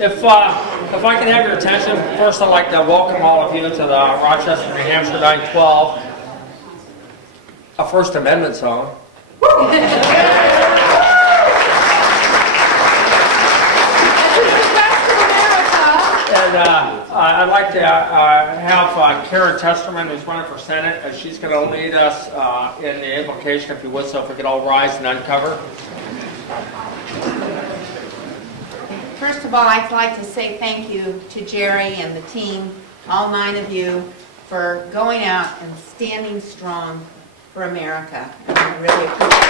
If I can have your attention, first I'd like to welcome all of you to the Rochester, New Hampshire 912, a First Amendment song. And I'd like to have Karen Testerman, who's running for Senate, and she's going to lead us in the invocation, if you would, so if we could all rise and uncover. First of all, I'd like to say thank you to Jerry and the team, all 9 of you, for going out and standing strong for America. And I really appreciate it.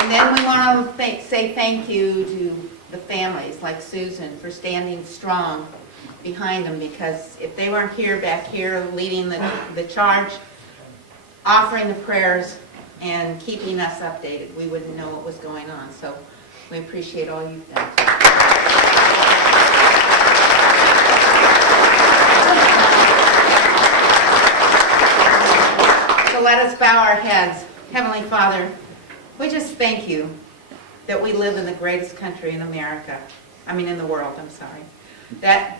And then we want to say thank you to the families like Susan for standing strong behind them, because if they weren't here back here leading the charge, offering the prayers and keeping us updated, we wouldn't know what was going on. So we appreciate all you've done. So let us bow our heads. Heavenly Father, we just thank you that we live in the greatest country in America. I mean in the world, I'm sorry. That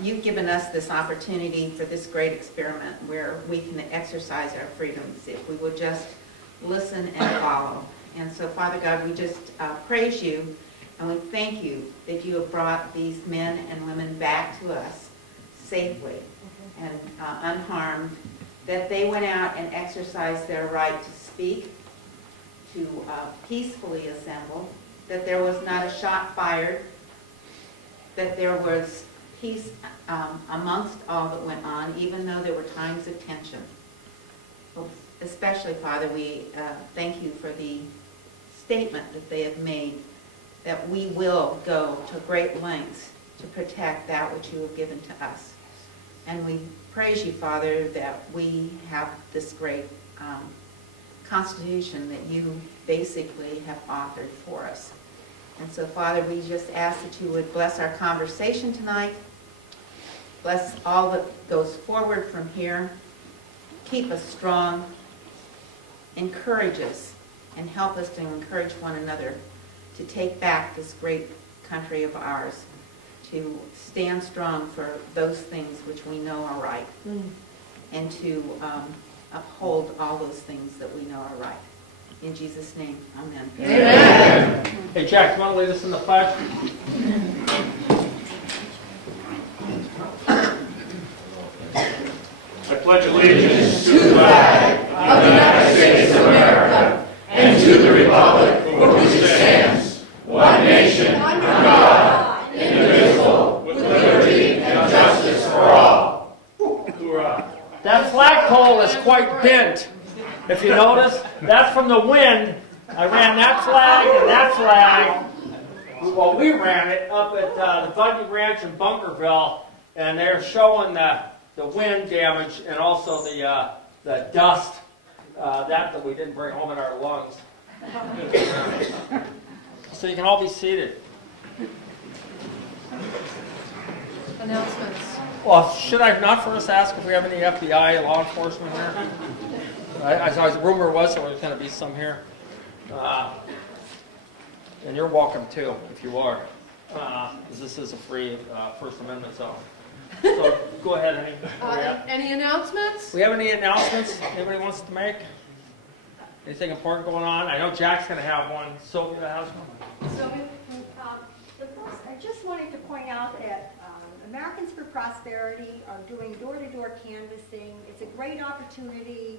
you've given us this opportunity for this great experiment where we can exercise our freedoms if we will just listen and follow. And so, Father God, we just praise you and we thank you that you have brought these men and women back to us safely and unharmed, that they went out and exercised their right to speak, to peacefully assemble, that there was not a shot fired, that there was peace amongst all that went on, even though there were times of tension. Especially, Father, we thank you for the statement that they have made that we will go to great lengths to protect that which you have given to us. And we praise you, Father, that we have this great Constitution that you basically have authored for us. And so, Father, we just ask that you would bless our conversation tonight. Bless all that goes forward from here. Keep us strong. Encourage us and help us to encourage one another to take back this great country of ours, to stand strong for those things which we know are right, and to uphold all those things that we know are right. In Jesus' name, amen. Amen. Hey, Jack, you want to lead us in the pledge? I pledge allegiance to the flag of the United States of America and to the republic for which it stands, one nation, under God, indivisible, with liberty and justice for all. Hoorah. That flagpole is quite bent. If you notice, that's from the wind. I ran that flag and that flag. Well, we ran it up at the Bundy Ranch in Bunkerville, and they're showing the wind damage and also the dust that we didn't bring home in our lungs. So you can all be seated. Announcements. Well, should I not first ask if we have any FBI law enforcement here? I saw the rumor was there was going to be some here. And you're welcome too, if you are. This is a free First Amendment zone. So go ahead, Any announcements? We have any announcements anybody wants to make? Anything important going on? I know Jack's going to have one. Sylvia has one. So, the first, I just wanted to point out that Americans for Prosperity are doing door-to-door canvassing. It's a great opportunity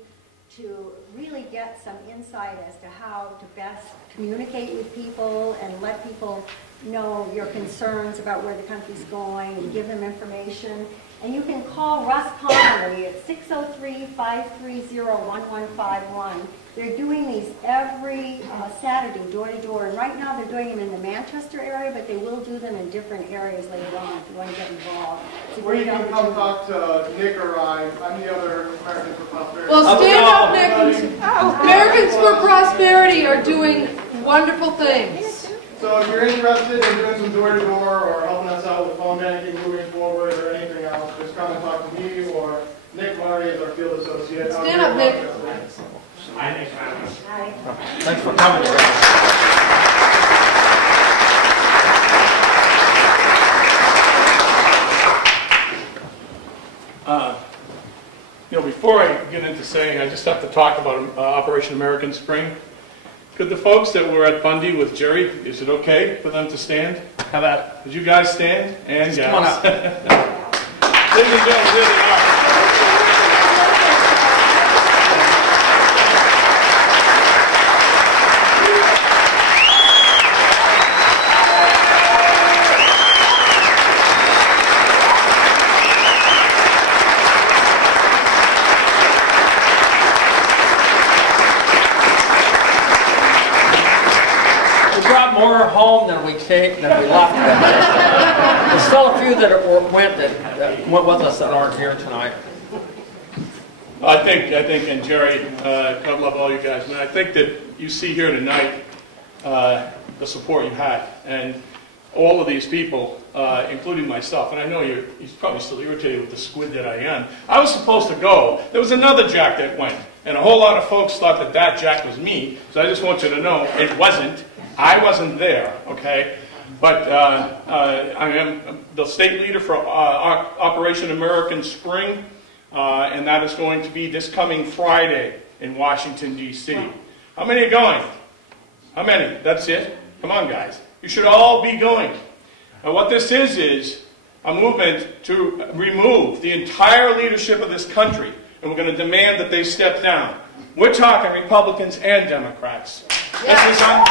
to really get some insight as to how to best communicate with people and let people know your concerns about where the country's going and give them information. And you can call Russ Connolly at 603-530-1151. They're doing these every Saturday, door to door. And right now they're doing them in the Manchester area, but they will do them in different areas later on if you want to get involved. Or you can come talk to Nick or I'm the other Americans for Prosperity. Well, stand up, Nick. Americans for Prosperity are doing wonderful things. So if you're interested in doing some door-to-door or helping us out with phone banking moving forward or anything else, just come and talk to me or Nick Murray is our field associate. Stand up, Nick. I Hi. Hi. Thanks for coming. Before I get into saying, I just have to talk about Operation American Spring. Could the folks that were at Bundy with Jerry, is it okay for them to stand? How about? Would you guys stand? And Come on up. Ladies and gentlemen, here they are. More home than we left. There's still a few that went with us that aren't here tonight. I think, and Jerry, God love all you guys, man. I think that you see here tonight the support you had, and all of these people, including myself, and I know you're probably still irritated with the squid that I am. I was supposed to go. There was another Jack that went, and a whole lot of folks thought that Jack was me. So I just want you to know it wasn't. I wasn't there, okay? But I am the state leader for Operation American Spring, and that is going to be this coming Friday in Washington, D.C. How many are going? How many? That's it? Come on, guys. You should all be going. Now, what this is a movement to remove the entire leadership of this country, and we're going to demand that they step down. We're talking Republicans and Democrats. Yeah.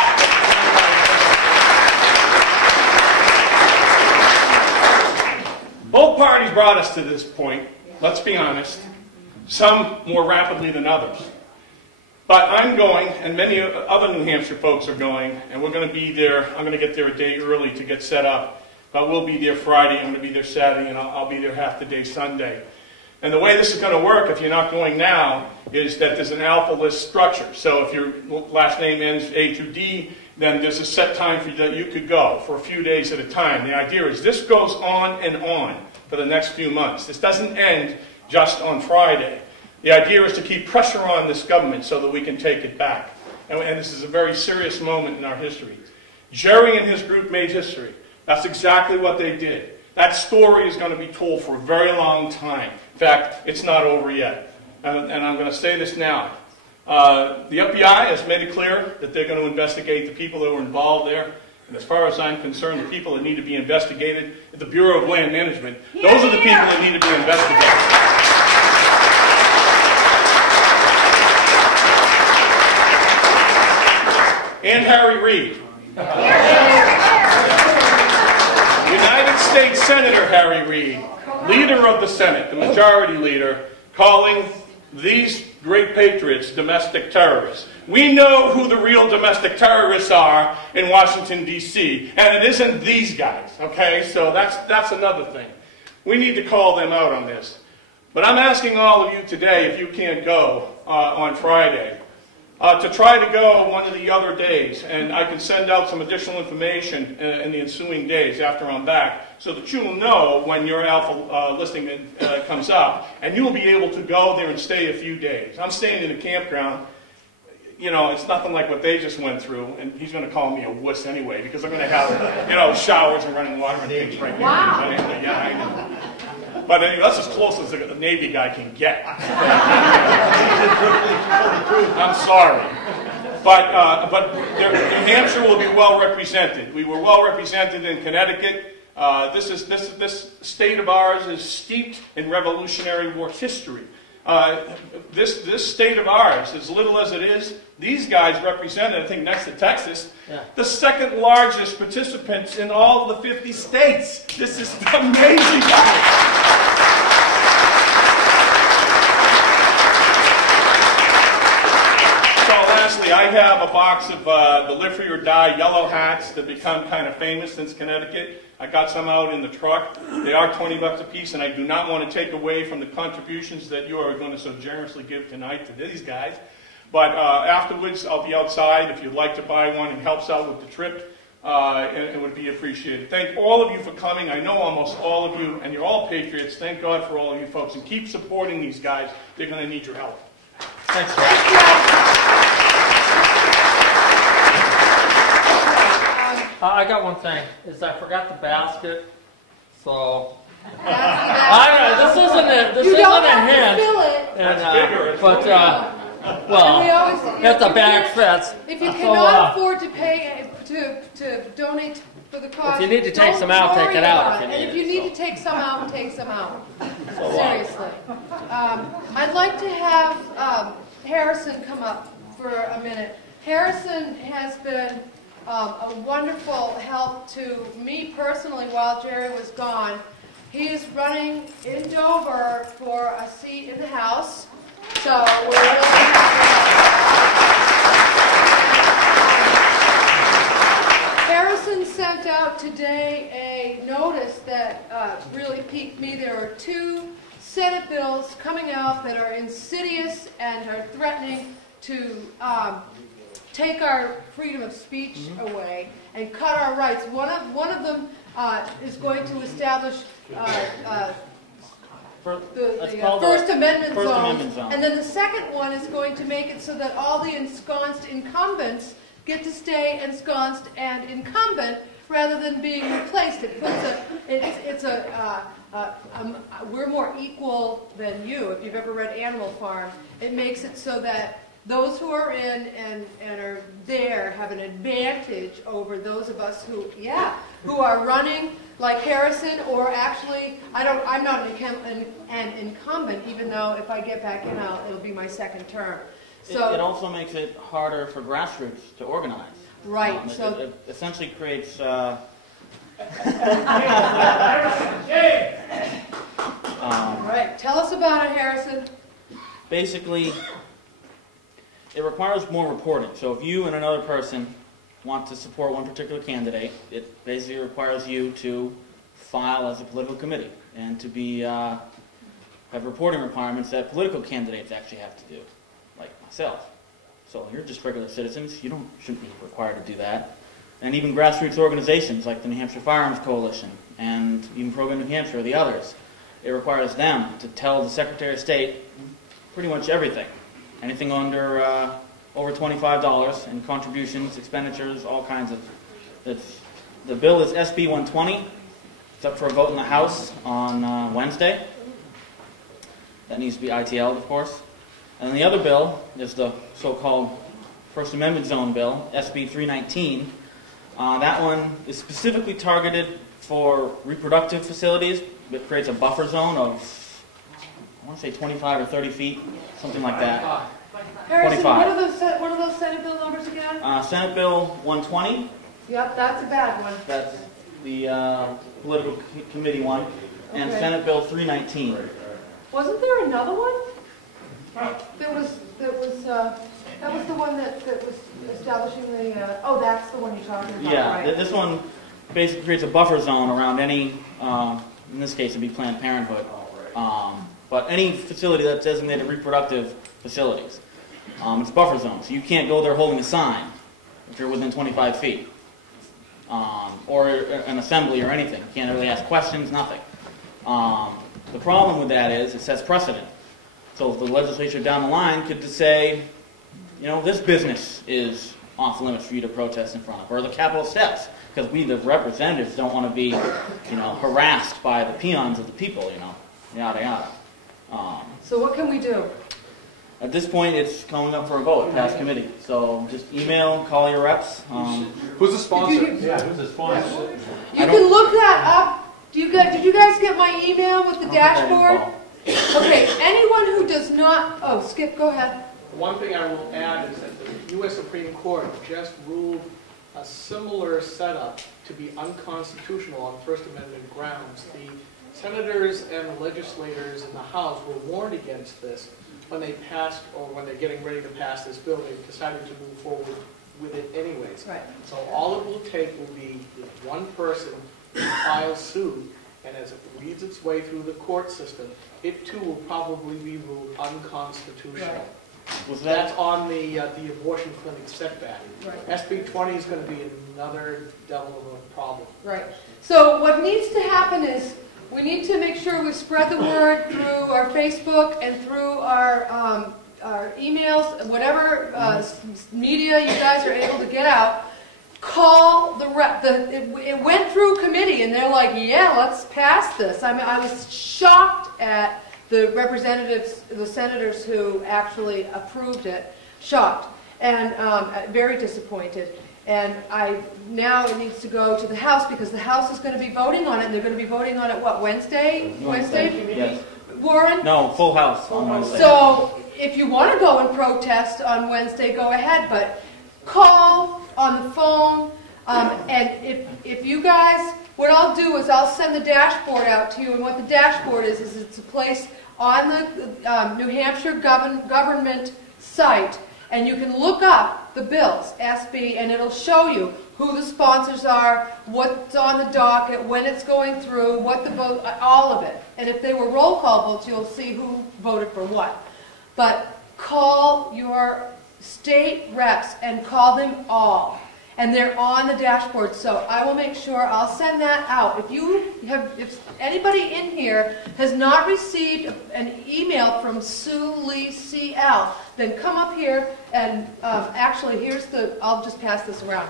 Both parties brought us to this point, let's be honest, some more rapidly than others. But I'm going, and many other New Hampshire folks are going, and we're going to be there. I'm going to get there a day early to get set up, but we'll be there Friday, I'm going to be there Saturday, and I'll be there half the day Sunday. And the way this is going to work, if you're not going now, is that there's an alpha list structure. So if your last name ends A through D, then there's a set time for you that you could go for a few days at a time. The idea is this goes on and on for the next few months. This doesn't end just on Friday. The idea is to keep pressure on this government so that we can take it back. And this is a very serious moment in our history. Jerry and his group made history. That's exactly what they did. That story is going to be told for a very long time. In fact, it's not over yet. And I'm going to say this now. The FBI has made it clear that they're going to investigate the people that were involved there. And as far as I'm concerned, the people that need to be investigated at the Bureau of Land Management, those are the people that need to be investigated. And Harry Reid. United States Senator Harry Reid, leader of the Senate, the majority leader, calling these great patriots domestic terrorists. We know who the real domestic terrorists are in Washington, D.C., and it isn't these guys, okay? So that's another thing. We need to call them out on this. But I'm asking all of you today, if you can't go on Friday, to try to go one of the other days, and I can send out some additional information in the ensuing days after I'm back, so that you will know when your alpha listing comes up, and you'll be able to go there and stay a few days. I'm staying in a campground. You know, it's nothing like what they just went through, and he's going to call me a wuss anyway, because I'm going to have, you know, showers and running water and things right here. Wow. Yeah, I know. But anyway, that's as close as a Navy guy can get. I'm sorry. But New Hampshire will be well represented. We were well represented in Connecticut. This state of ours is steeped in Revolutionary War history. This state of ours, as little as it is, these guys represented, I think next to Texas, the second largest participants in all of the 50 states. This is amazing, guys. Lastly, I have a box of the Live Free or Die yellow hats that become kind of famous since Connecticut. I got some out in the truck. They are $20 a piece, and I do not want to take away from the contributions that you are going to so generously give tonight to these guys. But afterwards, I'll be outside if you'd like to buy one. It helps out with the trip, and it would be appreciated. Thank all of you for coming. I know almost all of you, and you're all patriots. Thank God for all of you folks, and keep supporting these guys. They're going to need your help. Thanks, Rob. I got one thing. Is I forgot the basket. So. That's this isn't it. This you isn't don't a have hint. to fill it. And, but well, if the bag fits. If you cannot afford to pay to donate for the cost, if you need to take some out, take it out. And if you need to take some out, take some out. Seriously. I'd like to have Harrison come up for a minute. Harrison has been a wonderful help to me personally while Jerry was gone. He is running in Dover for a seat in the House, so we're really Harrison sent out today a notice that really piqued me. There are 2 Senate bills coming out that are insidious and are threatening to take our freedom of speech away and cut our rights. One of them is going to establish the First Amendment zones, and then the second one is going to make it so that all the ensconced incumbents get to stay ensconced and incumbent rather than being replaced. It puts we're more equal than you. If you've ever read Animal Farm, it makes it so that those who are in and are there have an advantage over those of us who are running like Harrison, or actually, I'm not an incumbent, even though if I get back in, it'll be my second term. So it also makes it harder for grassroots to organize. Right. It essentially creates. Right. Tell us about it, Harrison. Basically, it requires more reporting. So if you and another person want to support one particular candidate, it basically requires you to file as a political committee and to be have reporting requirements that political candidates actually have to do, like myself. So you're just regular citizens. You shouldn't be required to do that. And even grassroots organizations like the New Hampshire Firearms Coalition and even Program New Hampshire or the others, it requires them to tell the Secretary of State pretty much everything. Anything under over $25 in contributions, expenditures, all kinds of. The bill is SB 120. It's up for a vote in the House on Wednesday. That needs to be ITL'd, of course. And the other bill is the so-called First Amendment Zone bill, SB 319. That one is specifically targeted for reproductive facilities. It creates a buffer zone of, I want to say 25 or 30 feet, something like that. Harrison, 25. what are those Senate bill numbers again? Senate Bill 120. Yep, that's a bad one. That's the political committee one. And Okay. Senate Bill 319. Wasn't there another one? That was the one that was establishing the. That's the one you're talking about. Yeah, right. this one basically creates a buffer zone around any. In this case, it'd be Planned Parenthood. But any facility that's designated reproductive facilities. It's buffer zone, so you can't go there holding a sign if you're within 25 feet. Or an assembly or anything. You can't really ask questions, nothing. The problem with that is it sets precedent. So the legislature down the line could just say, this business is off limits for you to protest in front of, or the Capitol steps, because we, the representatives, don't want to be, harassed by the peons of the people, yada yada. So what can we do? At this point, it's coming up for a vote, past committee. So just email, call your reps. Who's the sponsor? Who's the sponsor? You can look that up. Did you guys get my email with the dashboard? Okay, anyone who does not... Oh, Skip, go ahead. One thing I will add is that the U.S. Supreme Court just ruled a similar setup to be unconstitutional on First Amendment grounds. The senators and the legislators in the House were warned against this when they passed, or when they're getting ready to pass this bill. They decided to move forward with it anyways. Right. So all it will take will be one person who files suit, and as it weeds its way through the court system, it too will probably be ruled unconstitutional. Right. That's on the abortion clinic setback. Right. SB 20 is going to be another devil of a problem. Right. So what needs to happen is we need to make sure we spread the word through our Facebook and through our emails, whatever media you guys are able to get out. call the rep. It went through committee, and they're like, yeah, let's pass this. I mean, I was shocked at the representatives, the senators who actually approved it. Shocked and very disappointed. And now it needs to go to the House because the House is going to be voting on it. And they're going to be voting on it, what, Wednesday? Wednesday? Yes. Warren? No, full House on Wednesday. So if you want to go and protest on Wednesday, go ahead. But call on the phone. And if you guys, what I'll do is I'll send the dashboard out to you. And what the dashboard is it's a place on the New Hampshire government site. And you can look up the bills, SB, and it'll show you who the sponsors are, what's on the docket, when it's going through, what the vote, all of it. And if they were roll call votes, you'll see who voted for what. But call your state reps and call them all. And they're on the dashboard, so I will make sure I'll send that out. If anybody in here has not received an email from Sue Lee CL, then come up here and actually I'll just pass this around.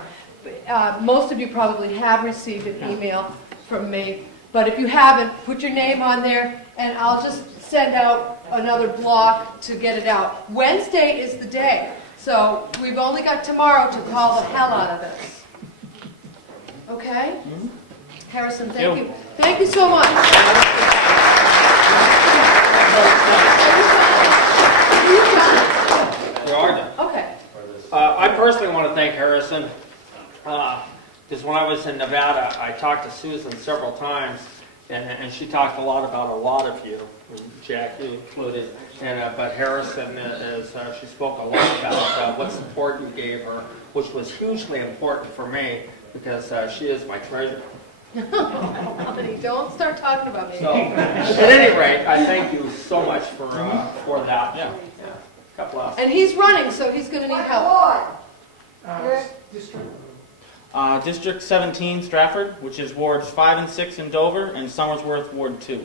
Most of you probably have received an email from me, but if you haven't, put your name on there and I'll just send out another block to get it out. Wednesday is the day. So we've only got tomorrow to call the hell out of this. Okay? Mm-hmm. Harrison, thank you. Thank you so much. You are done. Okay. I personally want to thank Harrison because when I was in Nevada, I talked to Susan several times, and she talked a lot about a lot of you, Jackie included. But Harrison, she spoke a lot about what support you gave her, which was hugely important for me because she is my treasurer. Honey, don't start talking about me. So, at any rate, I thank you so much for that. Yeah. And he's running, so he's going to need help. District 17, Stratford, which is wards 5 and 6 in Dover, and Somersworth, Ward 2.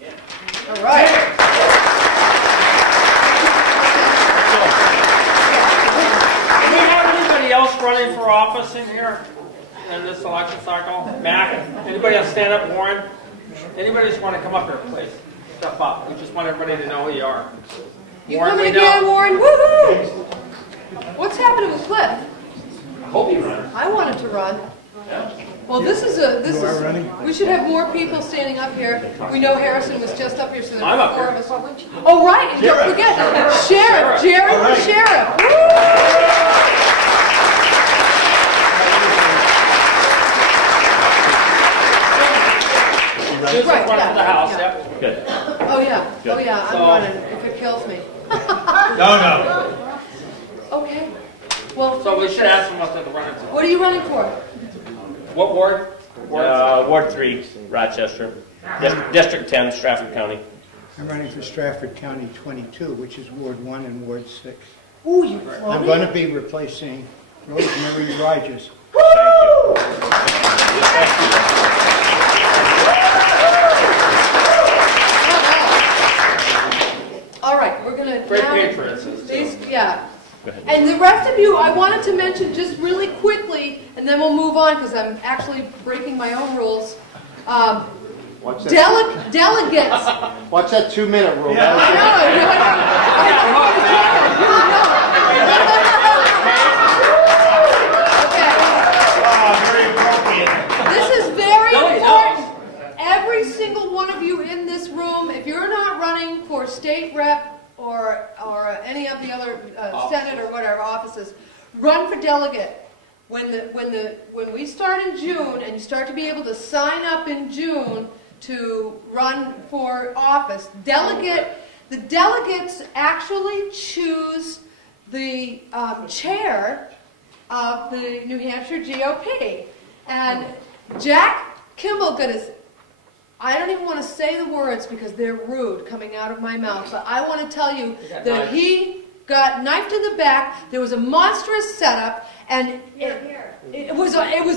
Yeah. All right. Do we have anybody else running for office in here in this election cycle? Mac? Anybody else stand up? Warren? Anybody just want to come up here, please? Step up. We just want everybody to know who you are. You coming again, Warren? Woohoo! What's happening with Cliff? I hope you run. I wanted to run. Yeah. Well, we should have more people standing up here. We know Harrison was just up here, so there's 4 of us. Oh, right, and don't forget, Sheriff, Jerry the Sheriff. Right, running for the House, yep. Good. Oh, yeah, I'm running, if it kills me. No. Okay. Well, so we should ask them what they're running for. What are you running for? What ward? Ward 3, Rochester. District 10, Stratford County. I'm running for Stratford County 22, which is Ward 1 and Ward 6. Ooh, you're I'm going to be replacing Rosemary Rogers. All right, we're going to... Great patriots. Yeah. And the rest of you, I wanted to mention just really quickly, and then we'll move on because I'm actually breaking my own rules. Delegates. Watch that 2-minute rule. Yeah. This is very important. Every single one of you in this room, if you're not running for state rep or any of the other Senate or whatever offices, run for delegate. When we start in June and you start to be able to sign up in June to run for office, the delegates actually choose the chair of the New Hampshire GOP. And Jack Kimball got his, I don't even want to say the words because they're rude coming out of my mouth, but I want to tell you that he got knifed in the back. There was a monstrous setup, and it was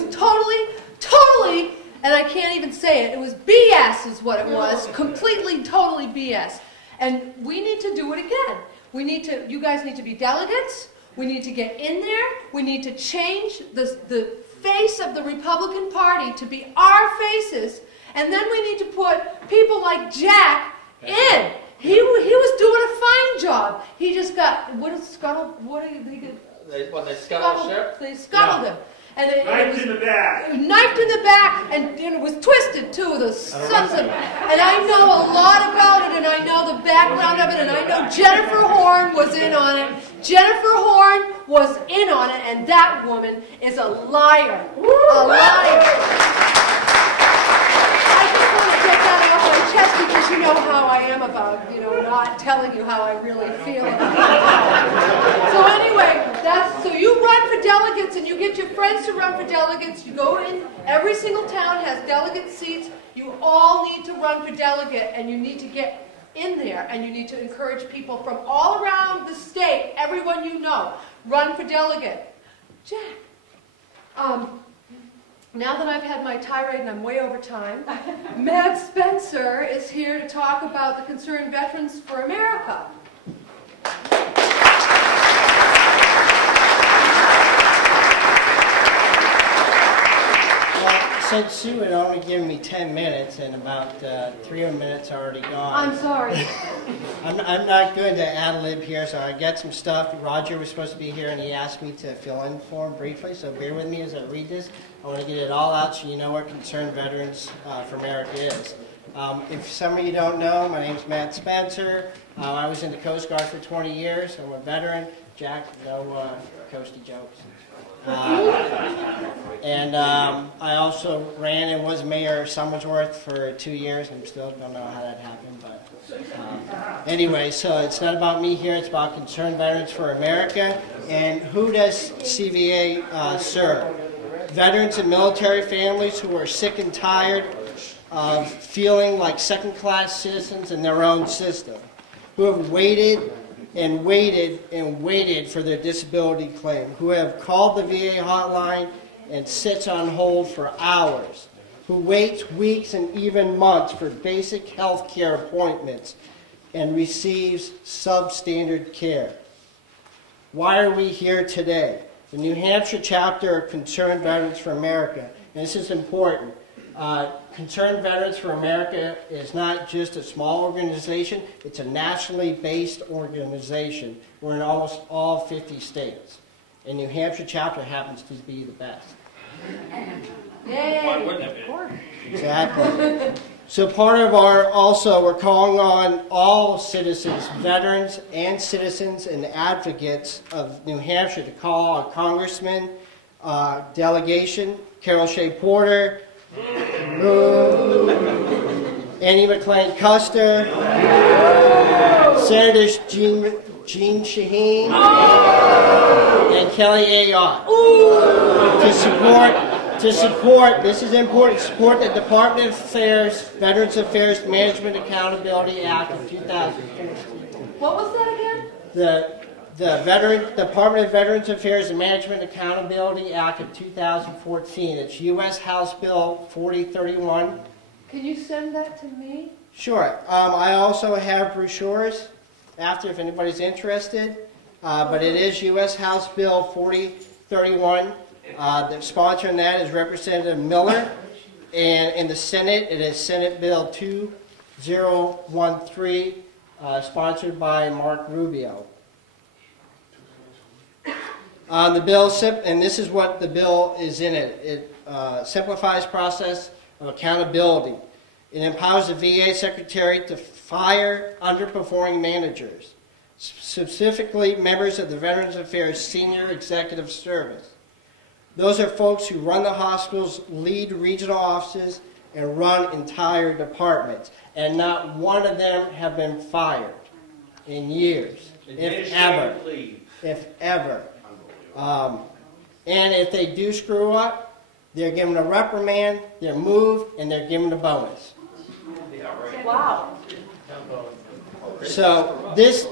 totally, and I can't even say it. It was BS, is what it was. Completely, totally BS. And we need to do it again. You guys need to be delegates. We need to get in there. We need to change the face of the Republican Party to be our faces. And then we need to put people like Jack in. He was doing a fine job. He just got, what is scuttled? What are they get? They scuttled ship? They scuttled him. And Knifed in the back. Knifed in the back, and it was twisted too, the sons of, and I know a lot about it, and I know the background of it, and I know Jennifer Horn was in on it. Jennifer Horn was in on it, and that woman is a liar. A liar. Chest, because you know how I am about, not telling you how I really feel about it. So anyway, so you run for delegates and you get your friends to run for delegates. You go in, every single town has delegate seats. You all need to run for delegate, and you need to get in there, and you need to encourage people from all around the state, everyone you know, run for delegate. Jack, now that I've had my tirade and I'm way over time, Matt Spencer is here to talk about the Concerned Veterans for America. Well, since Sue had only given me 10 minutes and about 3 minutes are already gone. I'm sorry. I'm not going to ad-lib here, so I got some stuff. Roger was supposed to be here, and he asked me to fill in for him briefly, so bear with me as I read this. I want to get it all out so you know what Concerned Veterans for America is. If some of you don't know, my name's Matt Spencer. I was in the Coast Guard for 20 years. I'm a veteran. Jack, no coasty jokes. And I also ran and was mayor of Somersworth for 2 years. I still don't know how that happened, but anyway, so it's not about me here. It's about Concerned Veterans for America. And who does CVA serve? Veterans and military families who are sick and tired of feeling like second-class citizens in their own system, who have waited and waited and waited for their disability claim, who have called the VA hotline and sits on hold for hours, who waits weeks and even months for basic health care appointments and receives substandard care. Why are we here today? The New Hampshire chapter of Concerned Veterans for America, and this is important, Concerned Veterans for America is not just a small organization, it's a nationally based organization. We're in almost all 50 states. And New Hampshire chapter happens to be the best. Yay! Why wouldn't it be? Exactly. So part of we're calling on all citizens, veterans and citizens and advocates of New Hampshire to call our congressman, delegation, Carol Shea Porter, Annie McLean Custer, Senators Jean Shaheen, and Kelly Ayotte to support, this is important, support the Department of Affairs, Veterans Affairs Management Accountability Act of 2014. What was that again? The Department of Veterans Affairs and Management Accountability Act of 2014. It's U.S. House Bill 4031. Can you send that to me? Sure. I also have brochures after if anybody's interested. But it is U.S. House Bill 4031. The sponsor in that is Representative Miller. And in the Senate, it is Senate Bill 2013, sponsored by Mark Rubio. The bill, and this is what the bill is in it. It simplifies process of accountability. It empowers the VA Secretary to fire underperforming managers, specifically members of the Veterans Affairs Senior Executive Service. Those are folks who run the hospitals, lead regional offices, and run entire departments. And not one of them have been fired in years, if ever. If ever. And if they do screw up, they're given a reprimand, they're moved, and they're given a bonus. Wow. So this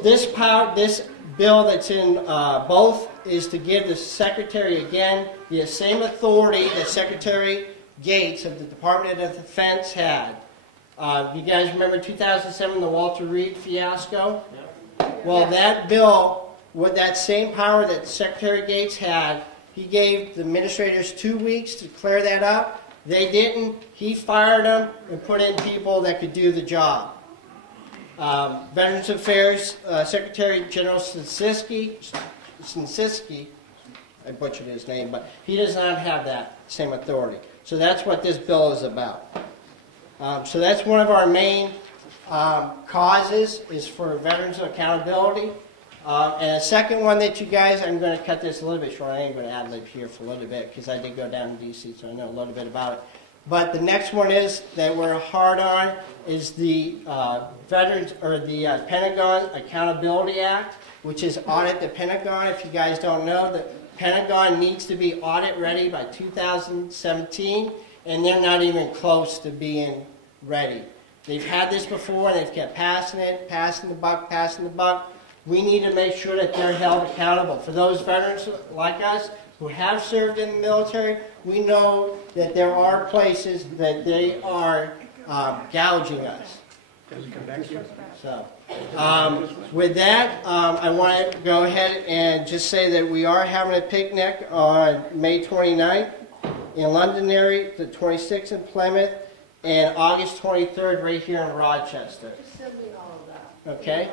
bill that's in both is to give the Secretary, again, the same authority that Secretary Gates of the Department of Defense had. You guys remember 2007, the Walter Reed fiasco? Well, that bill with that same power that Secretary Gates had, he gave the administrators 2 weeks to clear that up. They didn't. He fired them and put in people that could do the job. Veterans Affairs Secretary General Sinsiski, I butchered his name, but he does not have that same authority. So that's what this bill is about. So that's one of our main causes, is for veterans accountability. And a second one that you guys, I'm going to cut this a little bit short. I ain't going to ad-lib here for a little bit because I did go down to D.C., so I know a little bit about it. But the next one is that we're hard on is the Veterans or the Pentagon Accountability Act, which is audit the Pentagon. If you guys don't know, the Pentagon needs to be audit ready by 2017, and they're not even close to being ready. They've had this before, and they've kept passing it, passing the buck. We need to make sure that they're held accountable. For those veterans like us who have served in the military, we know that there are places that they are gouging us. So, with that, I want to go ahead and just say that we are having a picnic on May 29th in Londonderry, the 26th in Plymouth, and August 23rd right here in Rochester. Okay?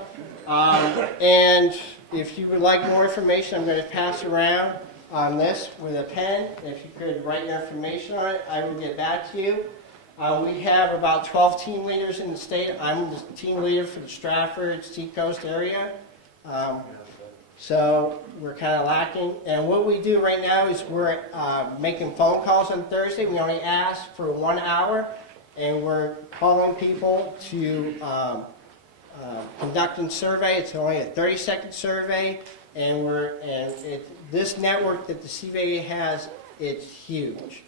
And if you would like more information, I'm going to pass around on this with a pen. If you could write your information on it, I will get back to you. We have about 12 team leaders in the state. I'm the team leader for the Stratford Seacoast area. So we're kind of lacking. And what we do right now is we're making phone calls on Thursday. We only ask for 1 hour, and we're calling people to conducting survey. It's only a 30-second survey, and this network that the CVA has, it's huge.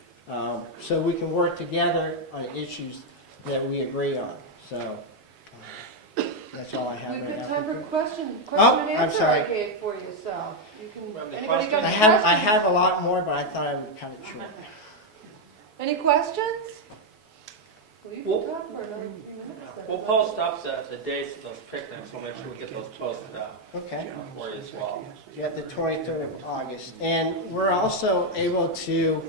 So we can work together on issues that we agree on. So that's all I have right now. We've got time for question and I'm answer sorry. I gave for you. So you can. Anybody got any I questions? have a lot more, but I thought I would cut it short. Any questions? Well, you can Well, talk for another 3 minutes. then. We'll post up the dates of those picnics. We'll make sure we get those posted up Okay. for you as well. Yeah, the 23rd of August. And we're also able to,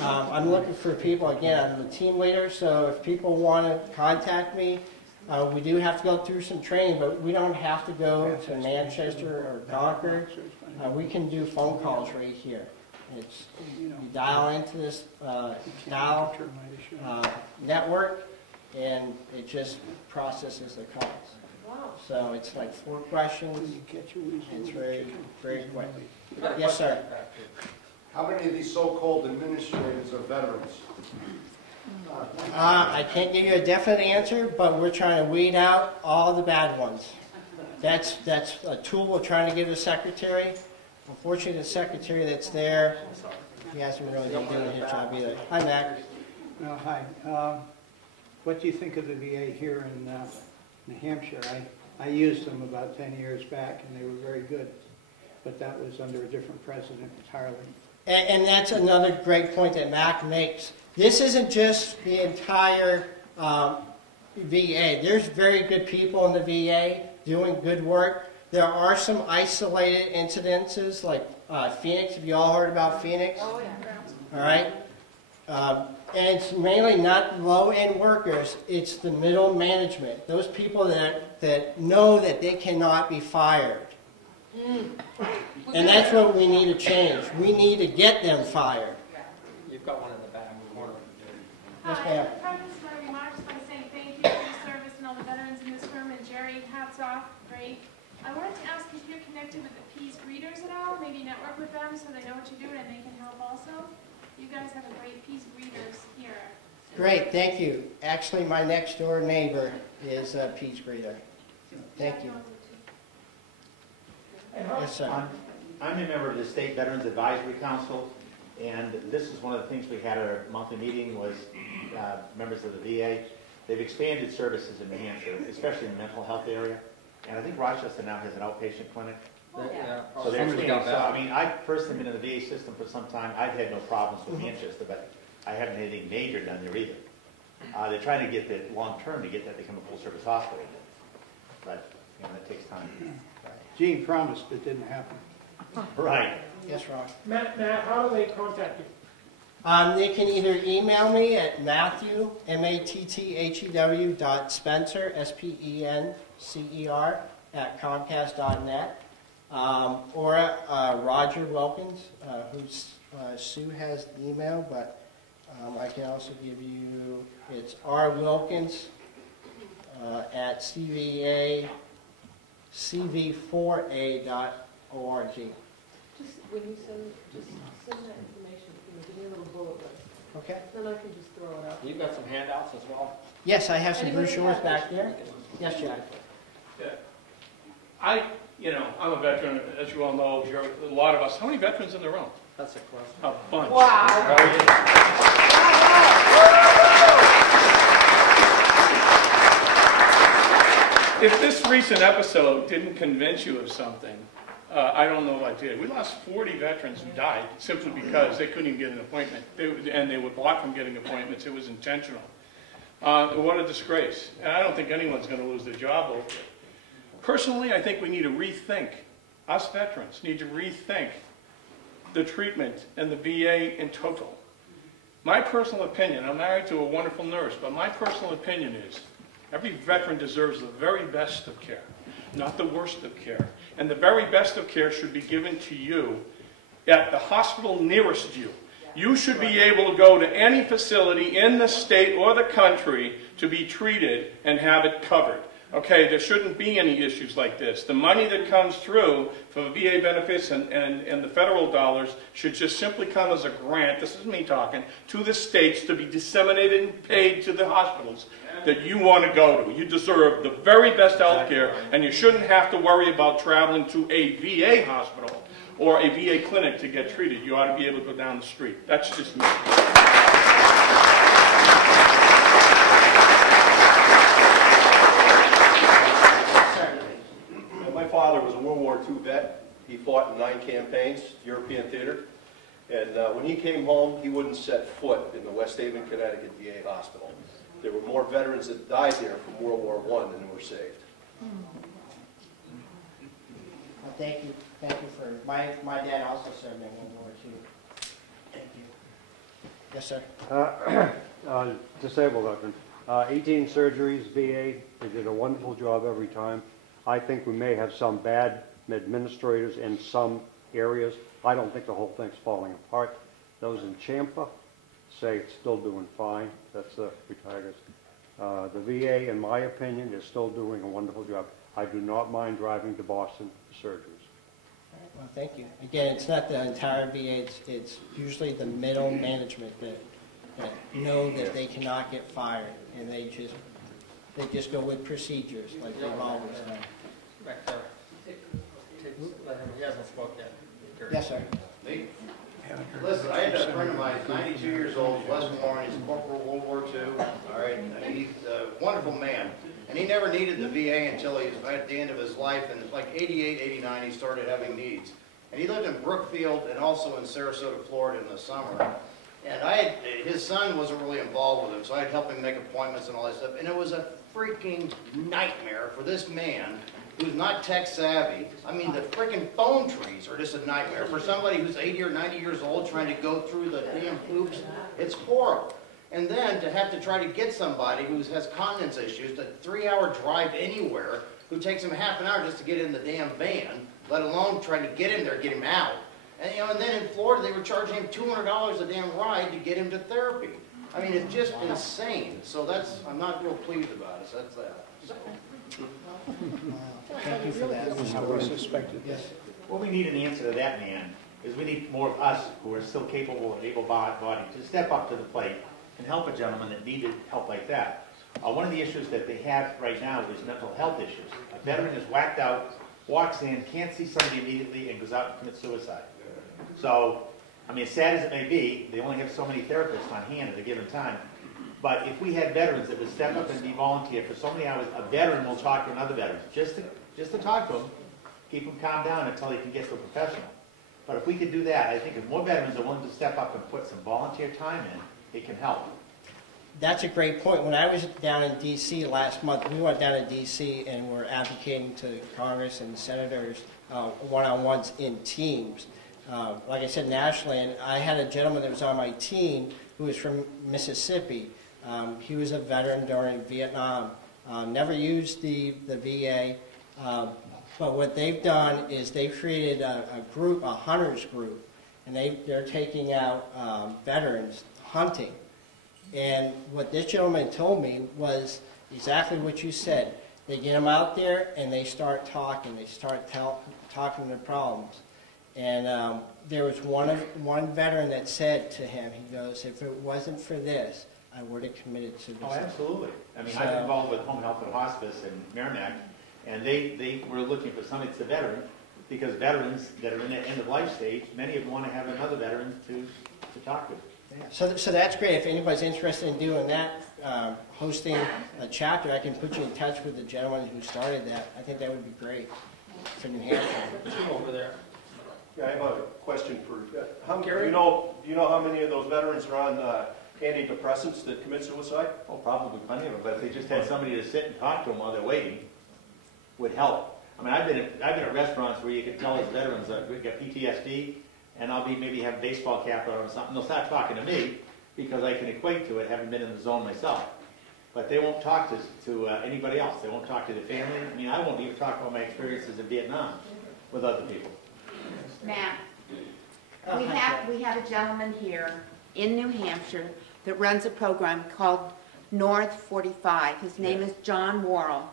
I'm looking for people, again, I'm the team leader, so if people want to contact me, we do have to go through some training, but we don't have to go to Manchester or Concord. We can do phone calls right here. It's, you dial into this network, and it just processes the calls. Wow. So it's like 4 questions. It's very, very quick. Yes, sir. How many of these so-called administrators are veterans? I can't give you a definite answer, but we're trying to weed out all the bad ones. That's a tool we're trying to give the secretary. Unfortunately, the secretary that's there, he hasn't really been doing his job either. Hi, Mac. Hi. What do you think of the VA here in New Hampshire? I used them about 10 years back, and they were very good. But that was under a different president entirely. And that's another great point that Mac makes. This isn't just the entire VA. There's very good people in the VA doing good work. There are some isolated incidences, like Phoenix. Have you all heard about Phoenix? Oh, yeah. All right. And it's mainly not low-end workers. It's the middle management. Those people that know that they cannot be fired. And that's what we need to change. We need to get them fired. You've got one in the back corner. Yes, Hi, ma'am. I preface my remarks by saying thank you for your service and all the veterans in this room, and Jerry, hats off, great. I wanted to ask if you're connected with the Peace Greeters at all, maybe network with them so they know what you're doing and they can help also. You guys have a great Peace Greeters here. Great, thank you. Actually, my next door neighbor is a peace greeter. Thank you. Yes, sir. I'm a member of the State Veterans Advisory Council, and this is one of the things we had at our monthly meeting was members of the VA. They've expanded services in New Hampshire, especially in the mental health area, and I think Rochester now has an outpatient clinic. Yeah. So they're expanding. So, I mean, I've personally been in the VA system for some time. I've had no problems with Manchester, but I haven't had anything major done there either. They're trying to get that long term to get that to become a full service hospital, but you know, that takes time. Gene promised it didn't happen. Right. Yes, Ron. Matt, how do they contact you? They can either email me at Matthew, M-A-T-T-H-E-W, .Spencer, S-P-E-N-C-E-R, at Comcast.net, or Roger Wilkins, who's Sue has the email, but I can also give you, it's rwilkins at cv4a.org. Just when you send that information, give me a little bullet list. Okay. Then I can just throw it out. You've got some handouts as well? Yes, I have some Anybody brochures have back there. Yes, Jack. I'm a veteran, as you all know. A lot of us. How many veterans in the room? That's a question. A bunch. Wow. If this recent episode didn't convince you of something, I don't know what did. We lost 40 veterans who died simply because they couldn't even get an appointment. And they were blocked from getting appointments. It was intentional. What a disgrace. And I don't think anyone's going to lose their job over it. Personally, I think we need to rethink, us veterans need to rethink the treatment and the VA in total. My personal opinion, I'm married to a wonderful nurse, but my personal opinion is every veteran deserves the very best of care, not the worst of care. And the very best of care should be given to you at the hospital nearest you. You should be able to go to any facility in the state or the country to be treated and have it covered. Okay, there shouldn't be any issues like this. The money that comes through for VA benefits and the federal dollars should just simply come as a grant, this is me talking, to the states to be disseminated and paid to the hospitals that you want to go to. You deserve the very best health care, and you shouldn't have to worry about traveling to a VA hospital or a VA clinic to get treated. You ought to be able to go down the street. That's just me. My father was a World War II vet. He fought in 9 campaigns, European theater. And when he came home, he wouldn't set foot in the West Haven, Connecticut VA hospital. There were more veterans that died there from World War I than were saved. Well, thank you for, my dad also served in World War II. Thank you. Yes, sir. Disabled veteran. 18 surgeries, VA. They did a wonderful job every time. I think we may have some bad administrators in some areas. I don't think the whole thing's falling apart. Those in Champa say it's still doing fine. That's the retirees. The VA, in my opinion, is still doing a wonderful job. I do not mind driving to Boston for surgeries. Well, thank you. Again, it's not the entire VA. It's usually the middle management that know that they cannot get fired, and they just go with procedures like they've always done. Back there. He hasn't spoken yet. Yes, sir. Me? Listen, I had a friend of mine, he's 92 years old, West Warren, he's a corporal World War II, all right, he's a wonderful man, and he never needed the VA until he was at the end of his life, and like 88, 89, he started having needs. And he lived in Brookfield and also in Sarasota, Florida in the summer. And his son wasn't really involved with him, so I'd help him make appointments and all that stuff. And it was a freaking nightmare for this man who's not tech savvy. I mean, the freaking phone trees are just a nightmare. For somebody who's 80 or 90 years old trying to go through the damn hoops, it's horrible. And then to have to try to get somebody who has continence issues, a 3-hour drive anywhere, who takes him half an hour just to get in the damn van, let alone trying to get him there, get him out. And, and then in Florida, they were charging him $200 a damn ride to get him to therapy. I mean, it's just insane. So I'm not real pleased about it. So that's that. So. Thank you for that. I suspected. Yes. What we need an answer to that, man, is we need more of us who are still capable and able-bodied to step up to the plate and help a gentleman that needed help like that. One of the issues that they have right now is mental health issues. A veteran is whacked out, walks in, can't see somebody immediately, and goes out and commits suicide. So, I mean, as sad as it may be, they only have so many therapists on hand at a given time. But if we had veterans that would step up and be volunteer for so many hours, a veteran will talk to another veteran just to talk to him, keep him calm down until he can get to a professional. But if we could do that, I think if more veterans are willing to step up and put some volunteer time in, it can help. That's a great point. When I was down in D.C. last month, we went down to D.C. and were advocating to Congress and senators one-on-ones in teams. Like I said, nationally, and I had a gentleman that was on my team who was from Mississippi. He was a veteran during Vietnam. Never used the VA, but what they've done is they've created a group, a hunters group, and they're taking out veterans hunting. And what this gentleman told me was exactly what you said. They get them out there and they start talking. They start talking their problems. And there was one veteran that said to him, he goes, if it wasn't for this, I would have committed suicide. Oh, absolutely. I mean, I've been involved with home health and hospice in Merrimack, and they were looking for somebody that's a veteran, because veterans that are in the end-of-life stage, many of them want to have another veteran to talk to. Yeah. So that's great. If anybody's interested in doing that, hosting a chapter, I can put you in touch with the gentleman who started that. I think that would be great for New Hampshire. Over there. Yeah, I have a question for do you know how many of those veterans are on antidepressants that commit suicide? Oh, probably plenty of them. But if they just had somebody to sit and talk to them while they're waiting, would help. I mean, I've been at restaurants where you can tell these veterans we've got PTSD, and I'll be maybe have a baseball cap on or something. They'll start talking to me because I can equate to it, having been in the zone myself. But they won't talk to anybody else. They won't talk to their family. I mean, I won't even talk about my experiences in Vietnam with other people. Matt, we have a gentleman here in New Hampshire that runs a program called North 45. His name is John Worrell,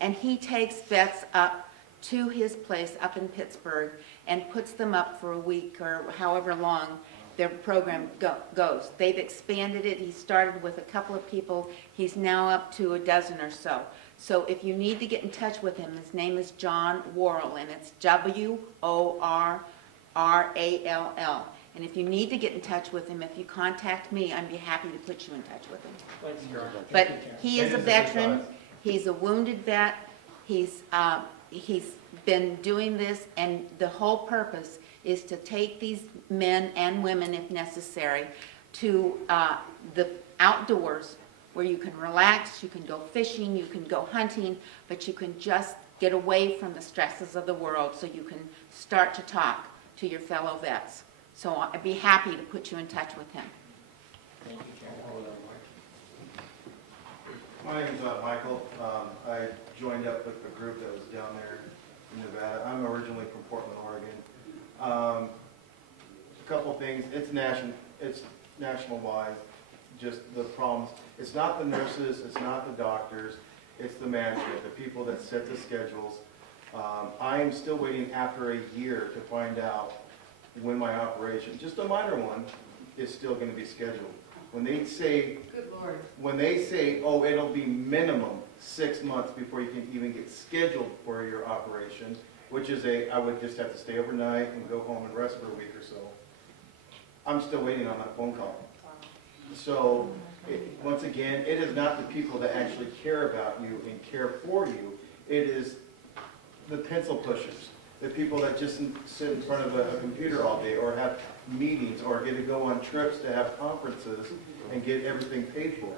and he takes vets up to his place up in Pittsburgh and puts them up for a week or however long their program goes. They've expanded it. He started with a couple of people. He's now up to a dozen or so. So if you need to get in touch with him, his name is John Worrell, and it's WORRALL. And if you need to get in touch with him, if you contact me, I'd be happy to put you in touch with him. But he is a veteran. He's a wounded vet. He's been doing this, and the whole purpose is to take these men and women, if necessary, to the outdoors where you can relax, you can go fishing, you can go hunting, but you can just get away from the stresses of the world so you can start to talk to your fellow vets. So I'd be happy to put you in touch with him. Thank you, My name's Michael. I joined up with the group that was down there in Nevada. I'm originally from Portland, Oregon. A couple things. It's national-wide. Just the problems. It's not the nurses. It's not the doctors. It's the management, the people that set the schedules. I am still waiting after a year to find out when my operation, just a minor one, is still going to be scheduled. When they say, good Lord. When they say, oh, it'll be minimum 6 months before you can even get scheduled for your operation, which is I would just have to stay overnight and go home and rest for a week or so. I'm still waiting on that phone call. So, once again, it is not the people that actually care about you and care for you. It is the pencil pushers, the people that just sit in front of a computer all day or have meetings or get to go on trips to have conferences and get everything paid for.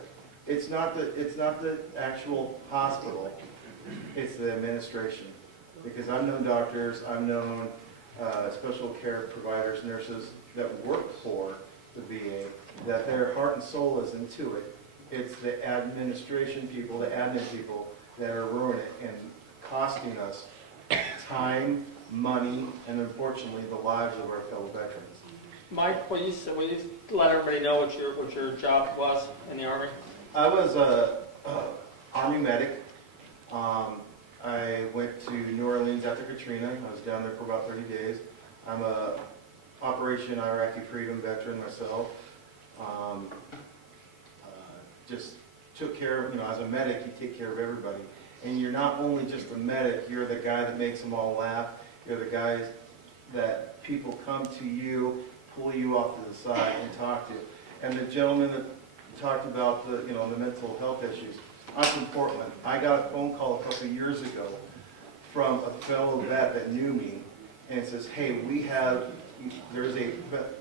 It's not the actual hospital, it's the administration. Because I've known doctors, I've known special care providers, nurses that work for the VA, that their heart and soul is into it. It's the administration people, the admin people that are ruining it and costing us time, money, and unfortunately the lives of our fellow veterans. Mike, will you let everybody know what your job was in the Army? I was a Army medic. I went to New Orleans after Katrina. I was down there for about 30 days. I'm a Operation Iraqi Freedom veteran myself. Just took care of, as a medic, you take care of everybody. And you're not only just a medic, you're the guy that makes them all laugh. You're the guys that people come to you, pull you off to the side and talk to. And the gentleman that talked about the mental health issues, I'm from Portland. I got a phone call a couple of years ago from a fellow vet that knew me and says, hey, there's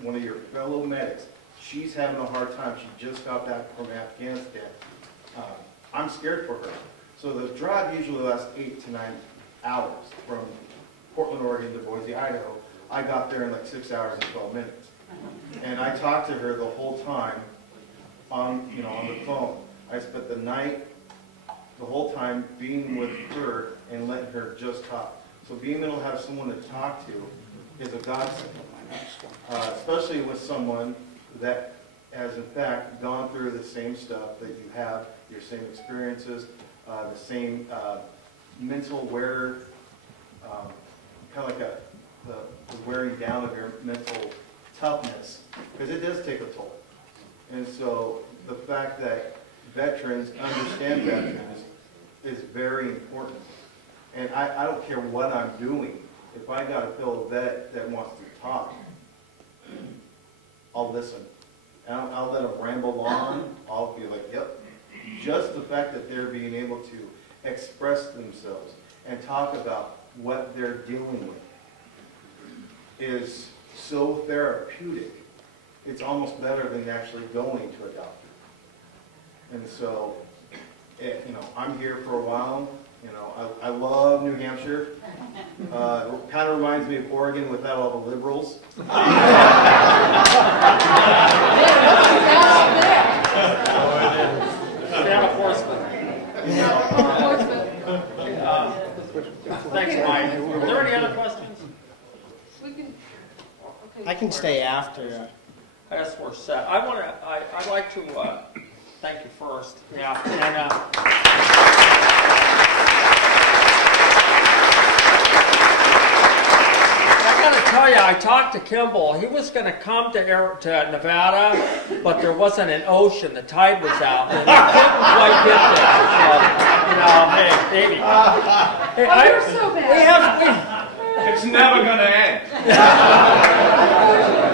one of your fellow medics. She's having a hard time. She just got back from Afghanistan. I'm scared for her. So the drive usually lasts 8 to 9 hours from Portland, Oregon to Boise, Idaho, I got there in like 6 hours and 12 minutes. And I talked to her the whole time on the phone. I spent the night, the whole time being with her and letting her just talk. So being able to have someone to talk to is a godsend, especially with someone that has in fact gone through the same stuff that you have, your same experiences, the same mental wear, kind of like the wearing down of your mental toughness, because it does take a toll. And so the fact that veterans understand veterans is very important. And I don't care what I'm doing. If I got a fellow vet that wants to talk, I'll listen. And I'll let them ramble on. I'll be like, yep. Just the fact that they're being able to express themselves and talk about what they're dealing with is so therapeutic. It's almost better than actually going to a doctor. And so, I'm here for a while. I love New Hampshire. It kind of reminds me of Oregon without all the liberals. Thanks, Mike. Are there any other questions? I can stay after. I guess we're set. I'd like to thank you first. Yeah. And I got to tell you, I talked to Kimball. He was going to come to Nevada, but there wasn't an ocean. The tide was out, and he couldn't quite get there. So, hey, baby. Hey, you're so bad. It's never going to end.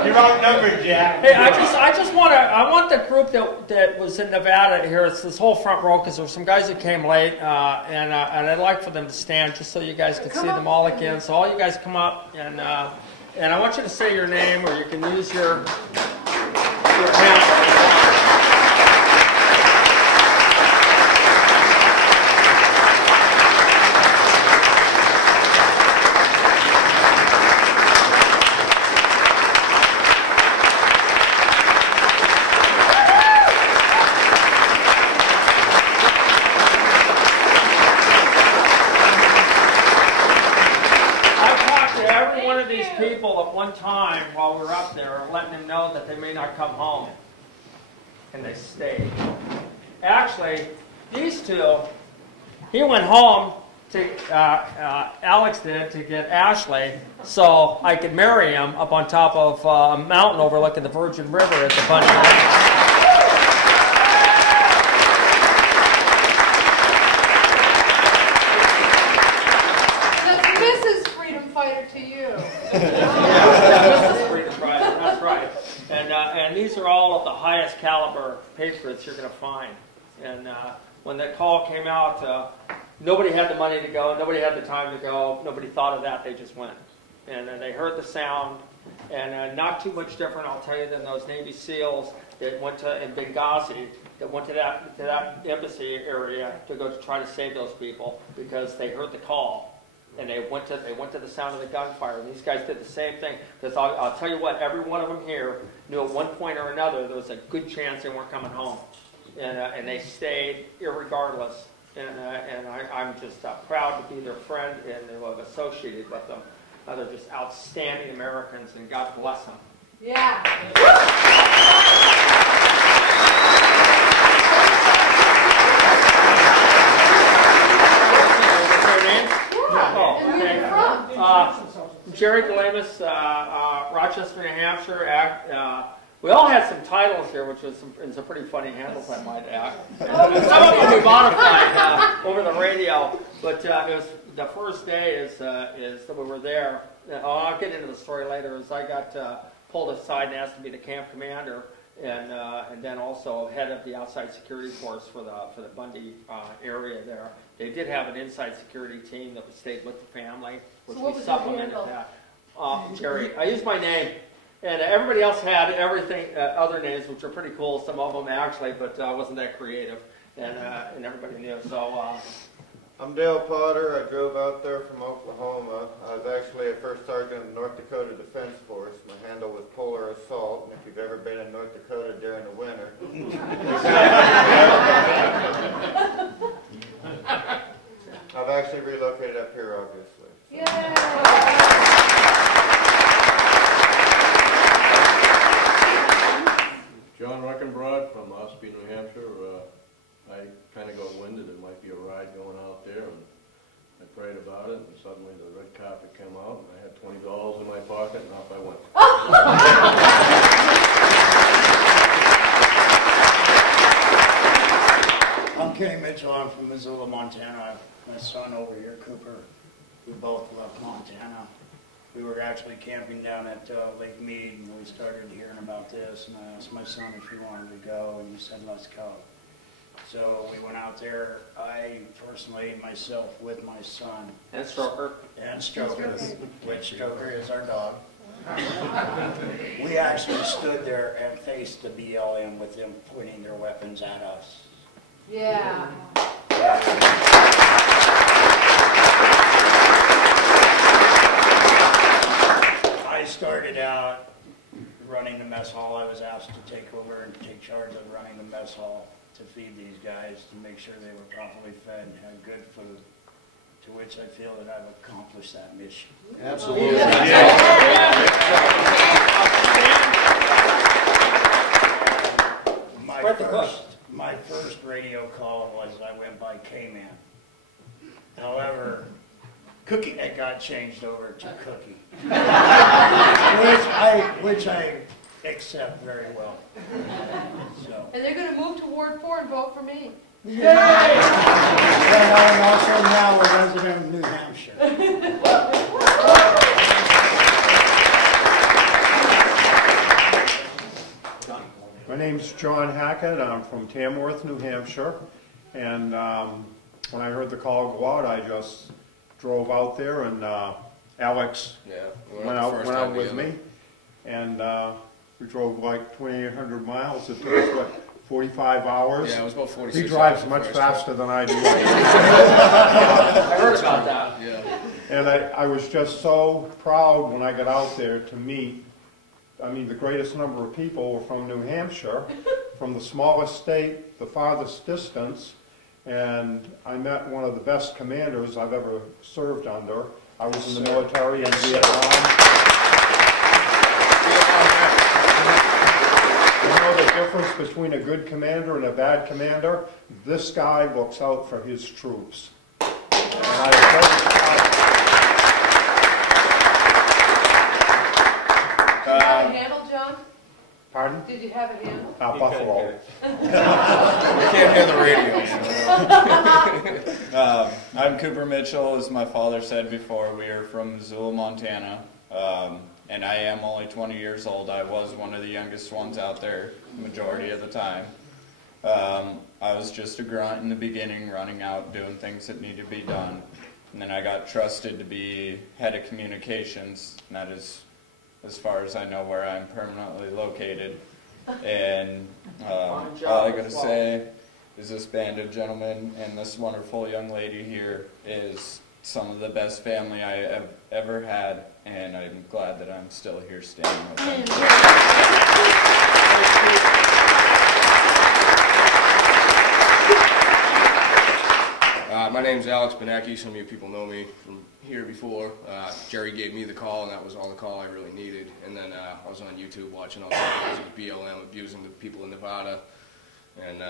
You're outnumbered, Jack. Hey, I just want to. I want the group that was in Nevada here. It's this whole front row because there's some guys that came late, and I'd like for them to stand just so you guys can see them all again. So all you guys come up, and I want you to say your name, or you can use your hand. Time while we were up there, letting them know that they may not come home, and they stayed. Actually, these two, he went home to Alex did to get Ashley, so I could marry him up on top of a mountain overlooking the Virgin River at the Bundy Ranch. And these are all of the highest caliber patriots you're going to find. And when that call came out, nobody had the money to go, nobody had the time to go, nobody thought of that, they just went. And they heard the sound, and not too much different, I'll tell you, than those Navy SEALs that went in Benghazi, that went to that embassy area to go to try to save those people because they heard the call. And they went to the sound of the gunfire. And these guys did the same thing. Because I'll tell you what, every one of them here knew at one point or another there was a good chance they weren't coming home. And they stayed irregardless. And I'm just proud to be their friend and to have associated with them. They're just outstanding Americans, and God bless them. Yeah. Jerry Glamis, Rochester, New Hampshire. We all had some titles here, which was some pretty funny handles, I might add. Some of them we modified over the radio, but it was the first day is that we were there. I'll get into the story later. As I got pulled aside and asked to be the camp commander, and then also head of the outside security force for the Bundy area there. They did have an inside security team that stayed with the family, which we supplemented that. Jerry, I used my name, and everybody else had everything, other names, which are pretty cool. Some of them actually, but I wasn't that creative, and everybody knew. So I'm Dale Potter. I drove out there from Oklahoma. I was actually a first sergeant in the North Dakota Defense Force. My handle was Polar Assault, and if you've ever been in North Dakota during the winter. I've actually relocated up here, obviously. Yay! John Reckenbrod from Ospey, New Hampshire. I kind of got winded. It might be a ride going out there, and I prayed about it, and suddenly the red carpet came out, and I had $20 in my pocket, and off I went. I'm Kenny Mitchell. I'm from Missoula, Montana. My son over here, Cooper, we both left Montana. We were actually camping down at Lake Mead, and we started hearing about this, and I asked my son if he wanted to go, and he said, let's go. So we went out there. I personally, myself, with my son. And Stroker. And Stroker, which Stroker is our dog. We actually stood there and faced the BLM with them pointing their weapons at us. Yeah. I started out running the mess hall. I was asked to take over and take charge of running the mess hall to feed these guys, to make sure they were properly fed and had good food, to which I feel that I've accomplished that mission. Absolutely. My first radio call was I went by K-Man. However, Cookie, it got changed over to Cookie, which I accept very well. So. And they're going to move to Ward 4 and vote for me. Yay! And I'm also now a resident of New Hampshire. My name's John Hackett. I'm from Tamworth, New Hampshire. And when I heard the call go out, I just drove out there, and Alex went out with me. And we drove like 2,800 miles. It took us, what, 45 hours? Yeah, it was about 46 He drives hours much faster than I do. I heard about that. Yeah. And I was just so proud when I got out there to meet, I mean, the greatest number of people were from New Hampshire, from the smallest state, the farthest distance, and I met one of the best commanders I've ever served under. I was in the military in Vietnam. You know the difference between a good commander and a bad commander? This guy looks out for his troops. And I was very Did you have a handle, John? Pardon? Did you have a handle? Buffalo. We can't hear the radio. I'm Cooper Mitchell. As my father said before, we are from Missoula, Montana. And I am only 20 years old. I was one of the youngest ones out there, the majority of the time. I was just a grunt in the beginning, running out, doing things that need to be done. And then I got trusted to be head of communications, and that is, as far as I know, where I'm permanently located. And all I gotta say is this band of gentlemen and this wonderful young lady here is some of the best family I have ever had, and I'm glad that I'm still here standing with them. My name's Alex Benecki. Some of you people know me from here before. Jerry gave me the call, and that was all the call I really needed. And then I was on YouTube watching all the videos of BLM abusing the people in Nevada. And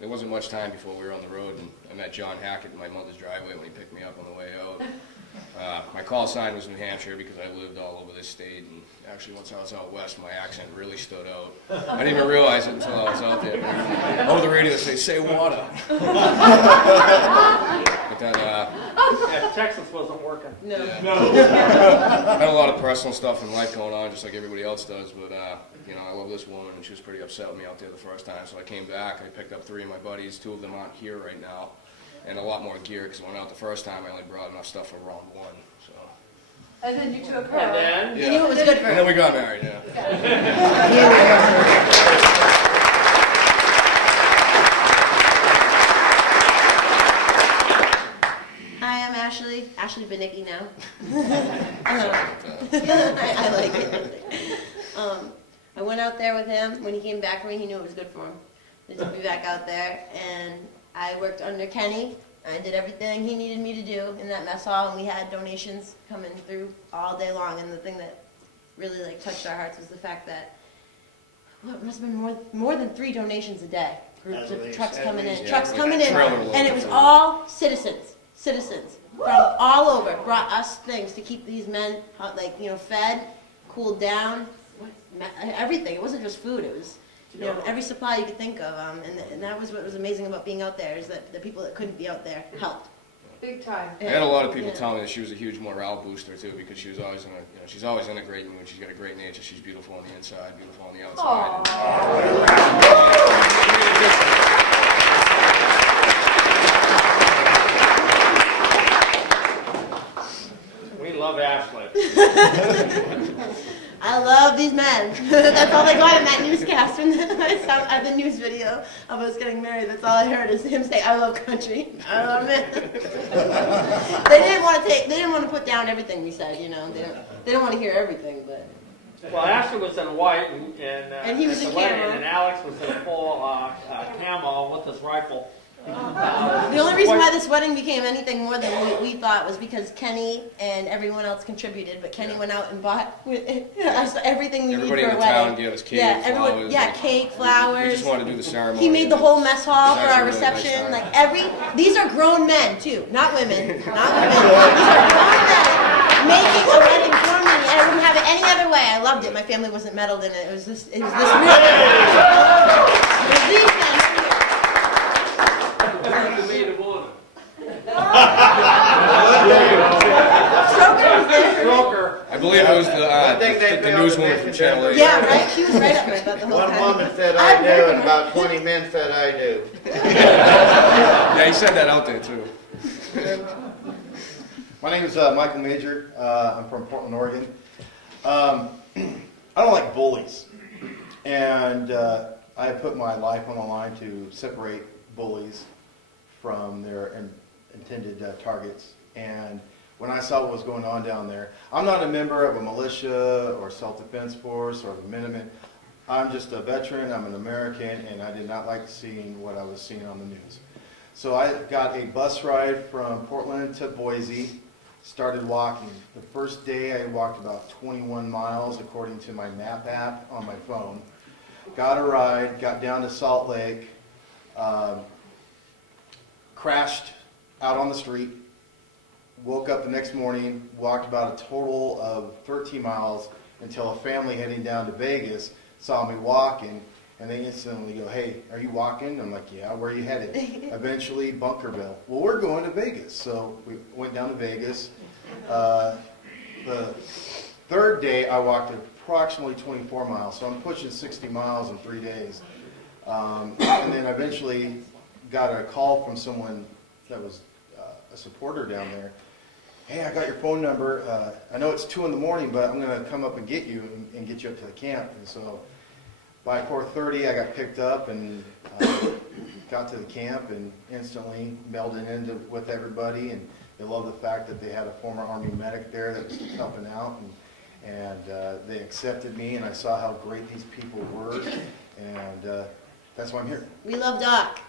there wasn't much time before we were on the road, and I met John Hackett in my mother's driveway when he picked me up on the way out. My call sign was New Hampshire because I lived all over this state, and actually once I was out west, my accent really stood out. I didn't even realize it until I was out there. Over the radio, they say water. But then, Texas wasn't working. No. I had a lot of personal stuff in life going on, just like everybody else does, but you know, I love this woman, and she was pretty upset with me out there the first time, so I came back. I picked up 3 of my buddies. 2 of them aren't here right now, and a lot more gear, because I went out the first time, I only brought enough stuff for round 1. So. And then you took her. And then? Yeah. You knew it was good for her. And then we got married, yeah. I went out there with him. When he came back for me, he knew it was good for him. He took me back out there, and I worked under Kenny. I did everything he needed me to do in that mess hall, and we had donations coming through all day long. And the thing that really like touched our hearts was the fact that it must have been more than 3 donations a day. Groups of trucks coming in, and it was all citizens from all over brought us things to keep these men like fed, cooled down, everything. It wasn't just food. It was every supply you could think of, and that was what was amazing about being out there, is that the people that couldn't be out there helped. Big time. I had a lot of people tell me that she was a huge morale booster too, because she was always she's always in a great mood. She's got a great nature. She's beautiful on the inside, beautiful on the outside. We love Ashley. I love these men. That's all they got in that newscast. When I saw the news video of us getting married, that's all I heard is him say, "I love country. I love it." They didn't want to put down everything we said. They don't want to hear everything, but. Well, Ashley was in white, and he was in camo, and Alex was in full camo with his rifle. The only reason why this wedding became anything more than we thought was because Kenny and everyone else contributed, but Kenny went out and bought everything we need for a wedding. Everybody in the town gave us cake, flowers. Yeah, cake, flowers. We just wanted to do the ceremony. He made the whole mess hall for our reception. Really nice these are grown men too, not women, These are grown men making a wedding for me, and I wouldn't have it any other way. I loved it. My family wasn't meddled in it. It was this real. It was these men. I believe it was the newswoman from Channel 8. Yeah, right. She was right up there about the whole time. One woman said I do, and about 20 men said I do. Yeah, he said that out there too. My name is Michael Major. I'm from Portland, Oregon. I don't like bullies, and I put my life on the line to separate bullies from their intended targets. And when I saw what was going on down there, I'm not a member of a militia or self-defense force or the Minutemen. I'm just a veteran, I'm an American, and I did not like seeing what I was seeing on the news. So I got a bus ride from Portland to Boise, started walking. The first day I walked about 21 miles according to my map app on my phone. Got a ride, got down to Salt Lake, crashed out on the street, woke up the next morning, walked about a total of 13 miles until a family heading down to Vegas saw me walking, and they instantly go, "Hey, are you walking?" I'm like, "Yeah, where are you headed?" Eventually, Bunkerville. Well, we're going to Vegas. So we went down to Vegas. The third day, I walked approximately 24 miles, so I'm pushing 60 miles in 3 days. And then eventually got a call from someone that was a supporter down there. "Hey, I got your phone number. I know it's 2 in the morning, but I'm going to come up and get you and get you up to the camp." And so by 4:30, I got picked up and got to the camp and instantly melded in with everybody. And they loved the fact that they had a former Army medic there that was helping out. And they accepted me, and I saw how great these people were. And that's why I'm here. We love Doc.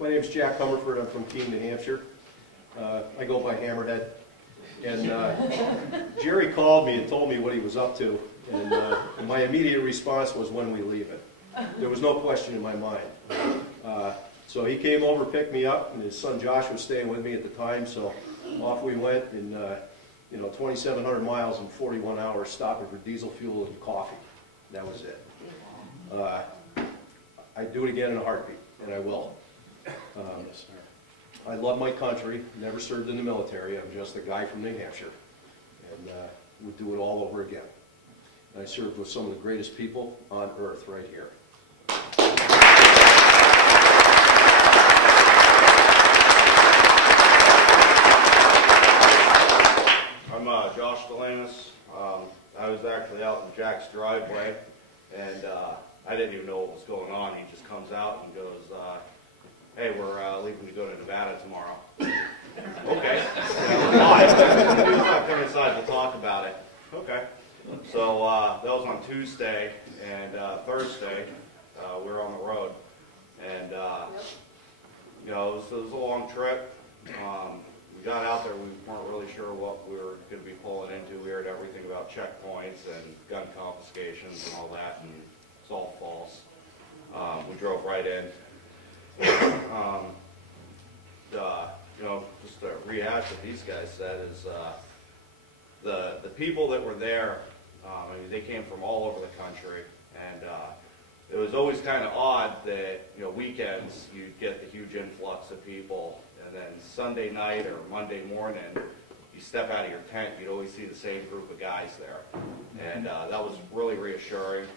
My name's Jack Hummerford. I'm from Keene, New Hampshire. I go by Hammerhead. And Jerry called me and told me what he was up to. And my immediate response was, "When we leave it." There was no question in my mind. So he came over, picked me up, and his son Josh was staying with me at the time. So off we went, and 2,700 miles in 41 hours, stopping for diesel fuel and coffee. That was it. I'd do it again in a heartbeat, and I will. I love my country, never served in the military. I'm just a guy from New Hampshire, and would do it all over again. And I served with some of the greatest people on earth right here. I'm Josh Delanis. I was actually out in Jack's driveway, and I didn't even know what was going on. He just comes out and goes, "Hey, we're leaving to go to Nevada tomorrow." I come inside to talk about it. Okay. So that was on Tuesday, and Thursday we were on the road, and you know, it was a long trip. We got out there, we weren't really sure what we were going to be pulling into. We heard everything about checkpoints and gun confiscations and all that, and it's all false. We drove right in. You know, just to rehash what these guys said is the people that were there, I mean, they came from all over the country, and it was always kind of odd that, you know, weekends you'd get the huge influx of people, and then Sunday night or Monday morning, you step out of your tent, you'd always see the same group of guys there, and that was really reassuring.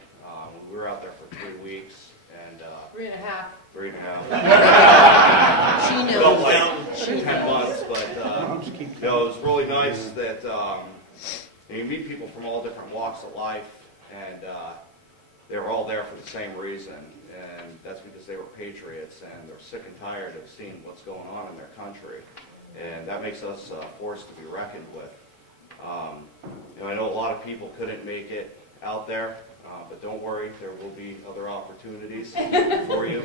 We were out there for 3 weeks, and 3.5. 3.5. She knows. Felt like 10 months, but you know, it was really nice that you meet people from all different walks of life, and they were all there for the same reason, and that's because they were patriots and they're sick and tired of seeing what's going on in their country, and that makes us a force to be reckoned with. You know, I know a lot of people couldn't make it out there, but don't worry, there will be other opportunities for you.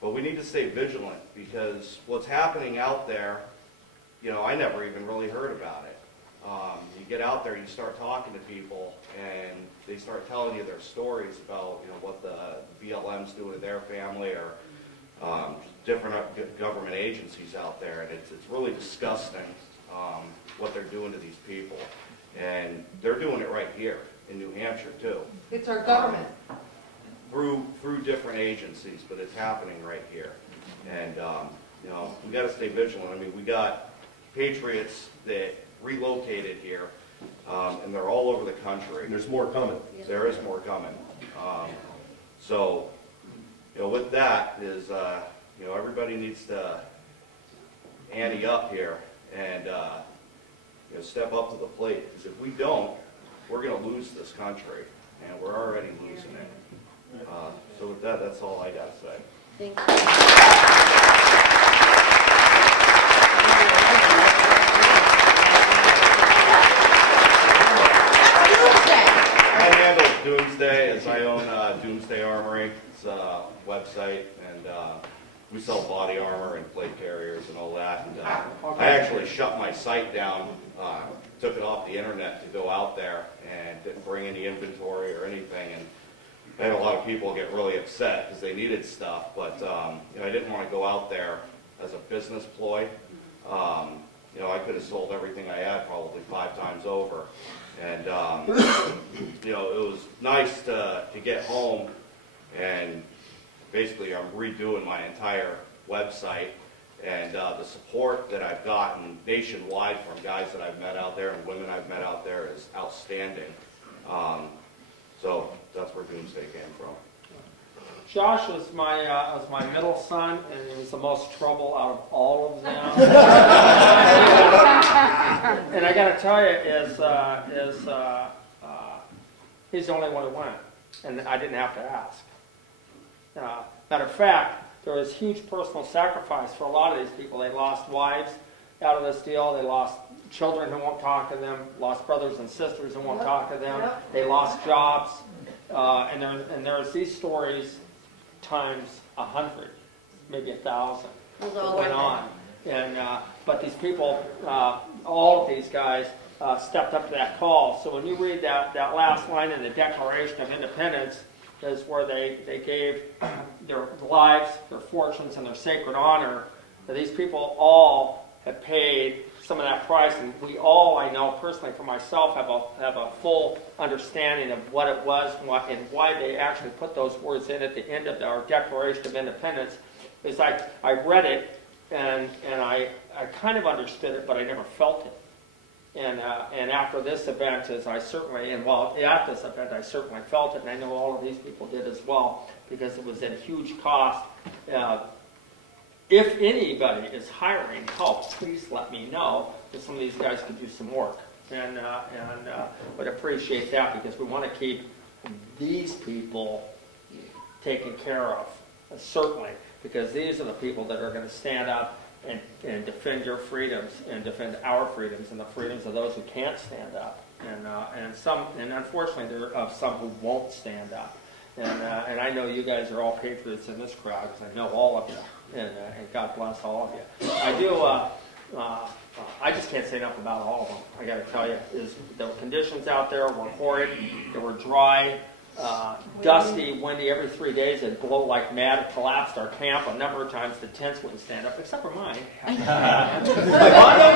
But we need to stay vigilant, because what's happening out there, you know, I never even really heard about it. You get out there, you start talking to people, and they start telling you their stories about, you know, what the BLM's doing to their family, or just different government agencies out there, and it's really disgusting what they're doing to these people. And they're doing it right here in New Hampshire too. It's our government. Through different agencies, but it's happening right here. And you know, we got to stay vigilant. I mean, we got patriots that relocated here, and they're all over the country. There's more coming. There is more coming. So, you know, with that is, you know, everybody needs to ante up here and you know, step up to the plate. Because if we don't, we're going to lose this country, and we're already losing it. So with that, that's all I got to say. Thank you. I handle Doomsday, as I own Doomsday Armory. It's a website, and we sell body armor and plate carriers and all that. And, I actually shut my site down, took it off the internet to go out there, and didn't bring any inventory or anything. And I had a lot of people get really upset because they needed stuff, but you know, I didn't want to go out there as a business ploy. You know, I could have sold everything I had probably 5 times over. And you know, it was nice to get home, and basically I'm redoing my entire website, and the support that I've gotten nationwide from guys that I've met out there and women I've met out there is outstanding. So that's where Doomsday came from. Josh was my middle son, and he was the most trouble out of all of them. And I got to tell you, he's the only one who went, and I didn't have to ask. Matter of fact, there was huge personal sacrifice for a lot of these people. They lost wives out of this deal. They lost children who won't talk to them, lost brothers and sisters who won't talk to them. They lost jobs, and there's these stories times 100, maybe 1,000 that went on. And but these people, all of these guys, stepped up to that call. So when you read that last line in the Declaration of Independence, is where they gave their lives, their fortunes, and their sacred honor. These people all have paid some of that price, and we all, I know personally for myself, have a full understanding of what it was and why they actually put those words in at the end of our Declaration of Independence. Is I read it and I kind of understood it, but I never felt it. And after this event, at this event, I certainly felt it, and I know all of these people did as well, because it was at a huge cost. If anybody is hiring help, please let me know, because some of these guys could use some work, and would appreciate that, because we want to keep these people taken care of, certainly, because these are the people that are going to stand up and defend your freedoms and defend our freedoms and the freedoms of those who can't stand up. And unfortunately there are some who won't stand up. And I know you guys are all patriots in this crowd because I know all of you, and God bless all of you. I do. I just can't say enough about all of them. I got to tell you, the conditions out there were horrid. They were dry, dusty, windy. Every 3 days it'd blow like mad. It collapsed our camp a number of times. The tents wouldn't stand up, except for mine. Mondo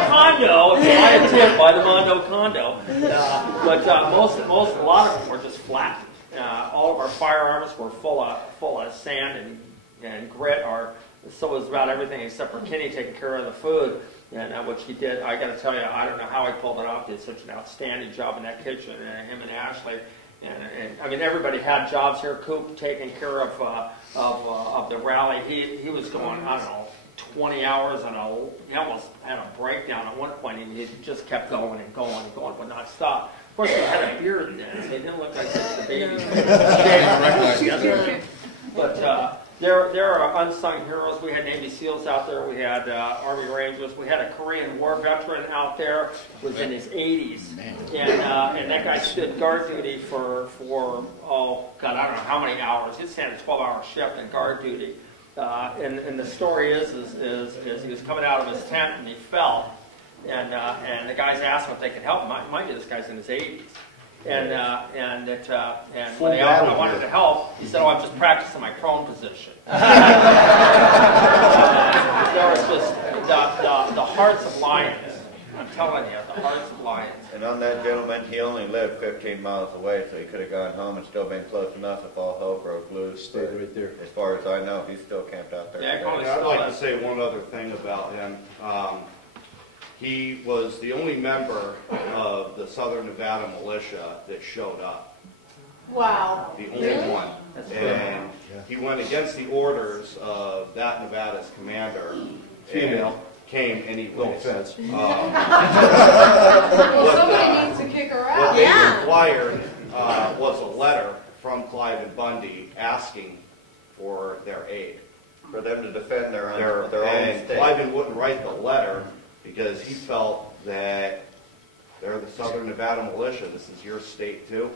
condo. If you buy a tent, buy the Mondo condo. But a lot of them were just flat. All of our firearms were full of sand and grit. So was about everything except for Kenny taking care of the food, and which he did. I got to tell you, I don't know how he pulled it off. He did such an outstanding job in that kitchen, and him and Ashley. And I mean, everybody had jobs here. Coop taking care of the rally. He was going, I don't know, 20 hours, and he almost had a breakdown at one point. He just kept going and going and going, but not stop. Of course, he had a beard then, so he didn't look like such a baby. But there are unsung heroes. We had Navy SEALs out there. We had Army Rangers. We had a Korean War veteran out there who was in his 80s. And that guy stood guard duty for oh, God, I don't know how many hours. He had a 12-hour shift in guard duty. And the story is he was coming out of his tent and he fell. And the guys asked him if they could help him. Mind you, this guy's in his 80s. And when they asked him if I wanted to help, he said, "Oh, I'm just practicing my prone position." There was just the hearts of lions. I'm telling you, the hearts of lions. And on that gentleman, he only lived 15 miles away, so he could have gone home and still been close enough if all hell broke loose. Stayed right there. As far as I know, he's still camped out there. Yeah, I'd like to say one other thing about him. He was the only member of the Southern Nevada militia that showed up. Wow. The only one. And he went against the orders of that Nevada's commander. Female. Came and he witnessed. Somebody needs to kick her out. What they required was a letter from Cliven Bundy asking for their aid. For them to defend their own and state. Cliven wouldn't write the letter because he felt that they're the Southern Nevada militia. This is your state too.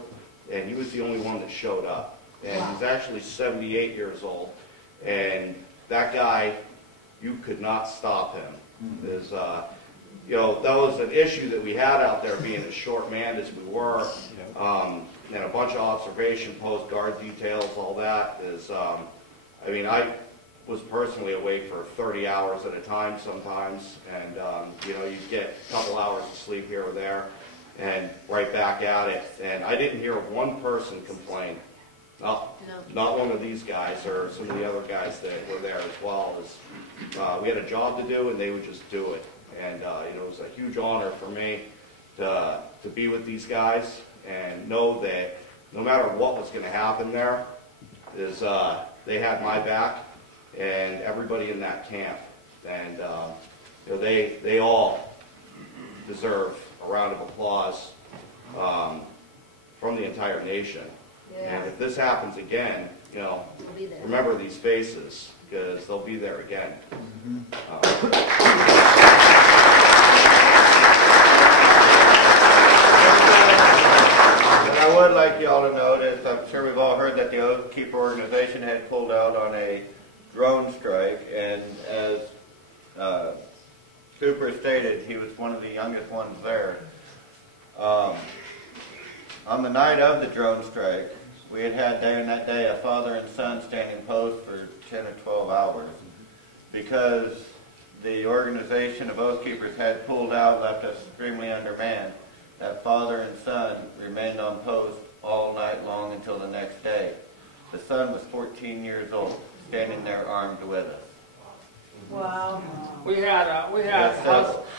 And he was the only one that showed up. And he's actually 78 years old. And that guy, you could not stop him. Is, you know, that was an issue that we had out there, being as short-manned as we were, and a bunch of observation posts, guard details, all that. Is, I mean, I was personally awake for 30 hours at a time sometimes, and you know, you'd get a couple hours of sleep here or there, and right back at it. And I didn't hear one person complain. Not one of these guys or some of the other guys that were there as well. We had a job to do, and they would just do it. And you know, it was a huge honor for me to be with these guys and know that no matter what was going to happen there, is they had my back and everybody in that camp. And you know, they all deserve a round of applause from the entire nation. And if this happens again, you know, remember these faces, because they'll be there again. And I would like you all to know that I'm sure we've all heard that the Oath Keeper organization had pulled out on a drone strike, and as Cooper stated, he was one of the youngest ones there. On the night of the drone strike, we had during that day a father and son standing post for 10 or 12 hours because the organization of Oath Keepers had pulled out, left us extremely undermanned. That father and son remained on post all night long until the next day. The son was 14 years old, standing there armed with us. Wow. We had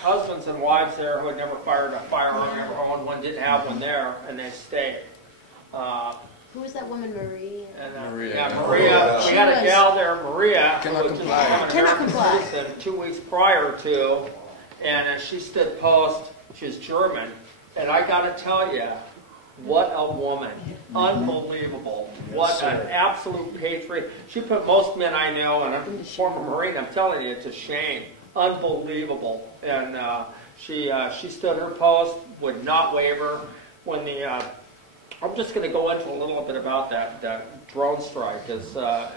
husbands and wives there who had never fired a firearm, never owned one, didn't have one there, and they stayed. Who was that woman, Marie? Maria. Yeah, Maria. We had a gal there, Maria, who was just coming to 2 weeks prior to, and she stood post. She's German, and I got to tell you, what a woman. Unbelievable. What an absolute patriot. She put most men I know, and I'm a former Marine, I'm telling you, to shame. unbelievable. And she stood her post, would not waver. When the I'm just going to go into a little bit about that drone strike. Stuart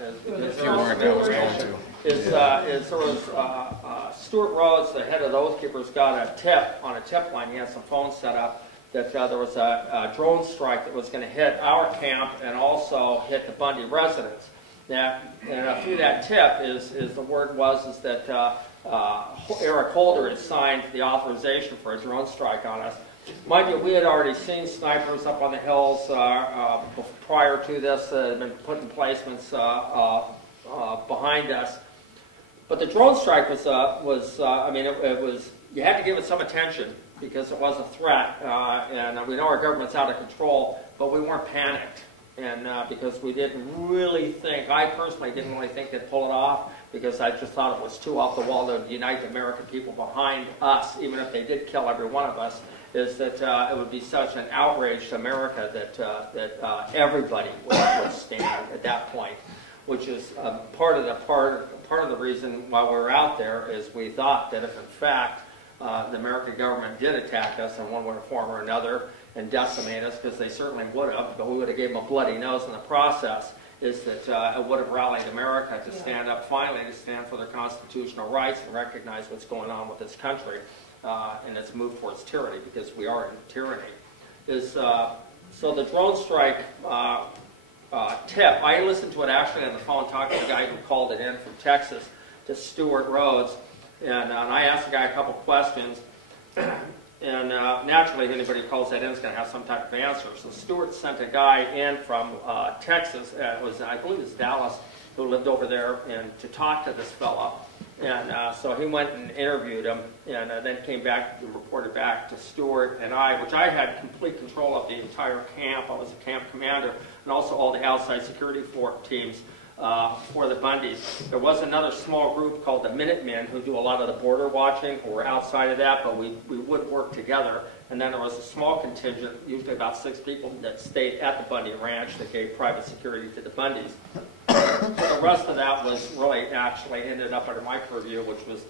Rhodes, the head of the Oath Keepers, got a tip on a tip line. He had some phones set up that there was a drone strike that was going to hit our camp and also hit the Bundy residents. Now, and through that tip is the word was that Eric Holder had signed the authorization for a drone strike on us. Mind you, we had already seen snipers up on the hills prior to this, had been putting placements behind us. But the drone strike was you had to give it some attention because it was a threat, and we know our government's out of control, but we weren't panicked. And because we didn't really think, I personally didn't really think they'd pull it off, because I just thought it was too off the wall to unite the American people behind us, even if they did kill every one of us, is that it would be such an outrage to America that everybody would stand at that point, which is part of the reason why we were out there is we thought that if in fact the American government did attack us in one form or another and decimate us, because they certainly would have, but we would have gave them a bloody nose in the process, is that it would have rallied America to stand up, finally, to stand for their constitutional rights and recognize what's going on with this country and its move towards tyranny, because we are in tyranny. So the drone strike tip, I listened to it actually on the phone, talking to the guy who called it in from Texas, to Stuart Rhodes, and I asked the guy a couple questions, and naturally if anybody calls that in is going to have some type of answer. So Stuart sent a guy in from Texas, I believe it was Dallas, who lived over there, and to talk to this fella. And so he went and interviewed him, and then came back and reported back to Stuart and I, which I had complete control of the entire camp. I was a camp commander, and also all the outside security teams for the Bundys. There was another small group called the Minutemen who do a lot of the border watching, who were outside of that, but we would work together. And then there was a small contingent, usually about 6 people, that stayed at the Bundy Ranch that gave private security to the Bundys. So the rest of that was really actually ended up under my purview, which was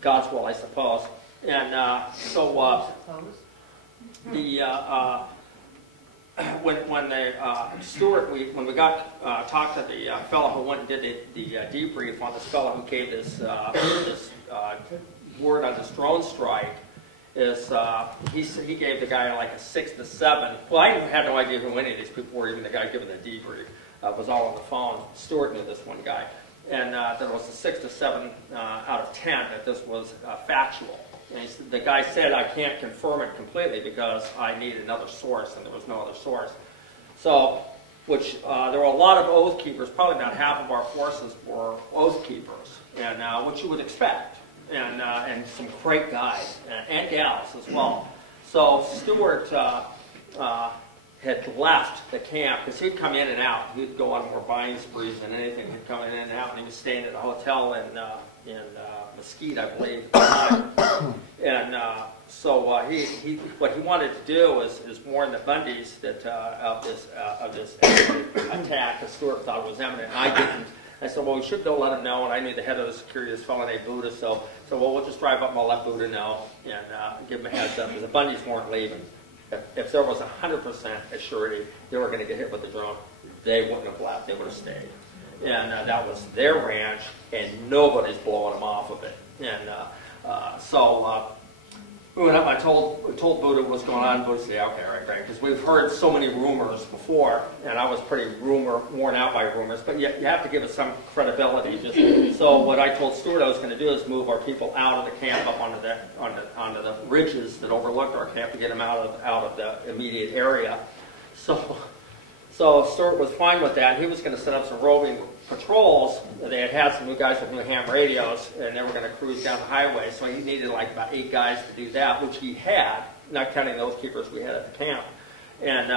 God's will, I suppose. And when we got talked to the fellow who went and did the debrief on this fellow who gave this word on this drone strike, he gave the guy like a 6 to 7. Well, I had no idea who any of these people were, even the guy giving the debrief. Was all on the phone. Stuart knew this one guy, and there was a 6 to 7 out of 10 that this was factual. And the guy said, I can't confirm it completely because I need another source, and there was no other source. So, there were a lot of Oath Keepers, probably about half of our forces were Oath Keepers, and what you would expect, and some great guys, and gals as well. So Stuart had left the camp, because he'd come in and out. He'd go on more buying sprees than anything. He'd come in and out, and he was staying at a hotel in Mesquite, I believe. And so what he wanted to do is warn the Bundys that of this attack that Stuart thought was imminent. And I didn't. I said, well, we should go let him know. And I knew the head of the security, this fellow named Buddha. So well, we'll just drive up and I'll let Buddha know and give him a heads up, because the Bundys weren't leaving. If there was 100% assurity they were going to get hit with the drone, they wouldn't have left. They would have stayed. And that was their ranch, and nobody's blowing them off of it. And so we went up, I told Buddha what was going on. Buddha said, yeah, okay, all right, great. Because we've heard so many rumors before, and I was pretty worn out by rumors, but you have to give it some credibility. So what I told Stuart I was going to do is move our people out of the camp up onto the ridges that overlooked our camp to get them out of the immediate area. So Stuart was fine with that. He was going to set up some roving patrols. They had some new guys with new ham radios, and they were going to cruise down the highway. So he needed like about 8 guys to do that, which he had, not counting those keepers we had at the camp. And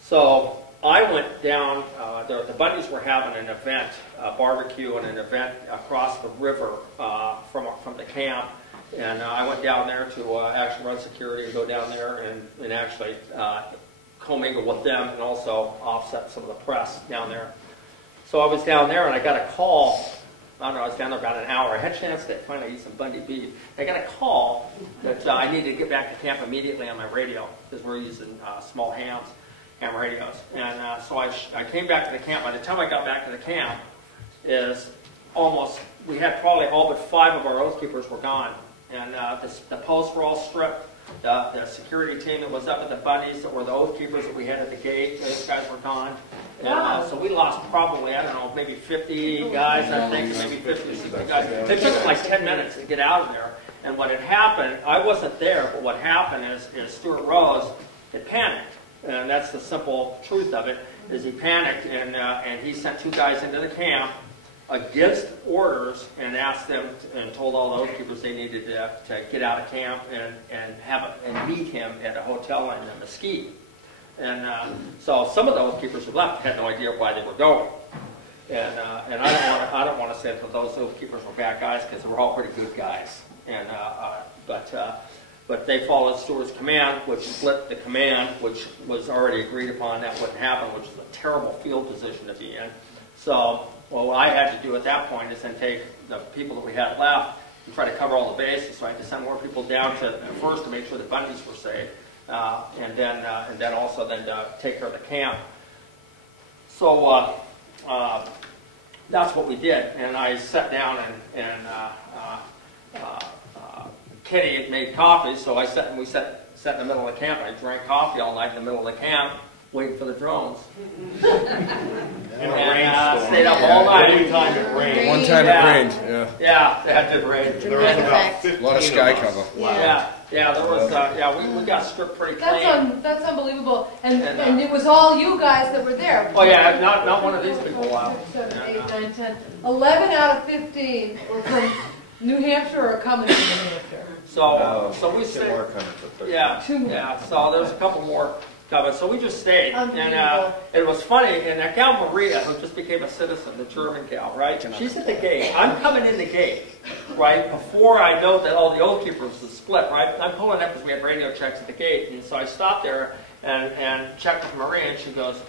so I went down. The Bundys were having an event, a barbecue, and an event across the river from the camp. And I went down there to actually run security and go down there and actually commingle with them and also offset some of the press down there. So I was down there, and I got a call I don't know, I was down there about an hour. I had a chance to finally eat some Bundy beef. I got a call that I needed to get back to camp immediately on my radio, because we're using small ham radios. And so I came back to the camp. By the time I got back to the camp, we had probably all but 5 of our oath keepers were gone. And the posts were all stripped. The security team that was up at the Bundys, or the oath keepers that we had at the gate, those guys were gone. And so we lost probably, I don't know, maybe 50 guys, I think, maybe 50 or 60 guys. It took us like 10 minutes to get out of there. And what had happened, I wasn't there, but what happened is Stuart Rose had panicked. And that's the simple truth of it, is he panicked, and he sent 2 guys into the camp against orders and asked them and told all the oath keepers they needed to get out of camp and meet him at a hotel in Mesquite. And so some of the oath keepers who left had no idea why they were going. And I don't want to say that those oath keepers were bad guys, because they were all pretty good guys. And but they followed Stuart's command, which split the command, which was already agreed upon that wouldn't happen, which was a terrible field position to be in. So, well, what I had to do at that point is then take the people that we had left and try to cover all the bases. So I had to send more people down first to make sure the Bundys were safe, and then also to take care of the camp. So that's what we did. And I sat down and Kenny had made coffee, so we sat in the middle of the camp. I drank coffee all night in the middle of the camp, waiting for the drones. In a rainstorm. Stayed up all night. One time it rained. One time it rained, yeah. Yeah, that did rain. There was about 15 a lot of sky cover. Wow. Yeah, there was, we got stripped pretty clean. That's unbelievable. And it was all you guys that were there. Oh yeah, not one of these people. 7, 8, 9, 10. 11 out of 15 were from New Hampshire or coming from New Hampshire. So we stayed. More coming for 13. Yeah. So there's a couple more coming. So we just stayed, and it was funny. And that gal Maria, who just became a citizen, the German gal, right? She's at the gate. I'm coming in the gate, right? Before I know that all the oath keepers had split, right? I'm pulling up because we had radio checks at the gate, and so I stopped there and checked with Maria, and she goes,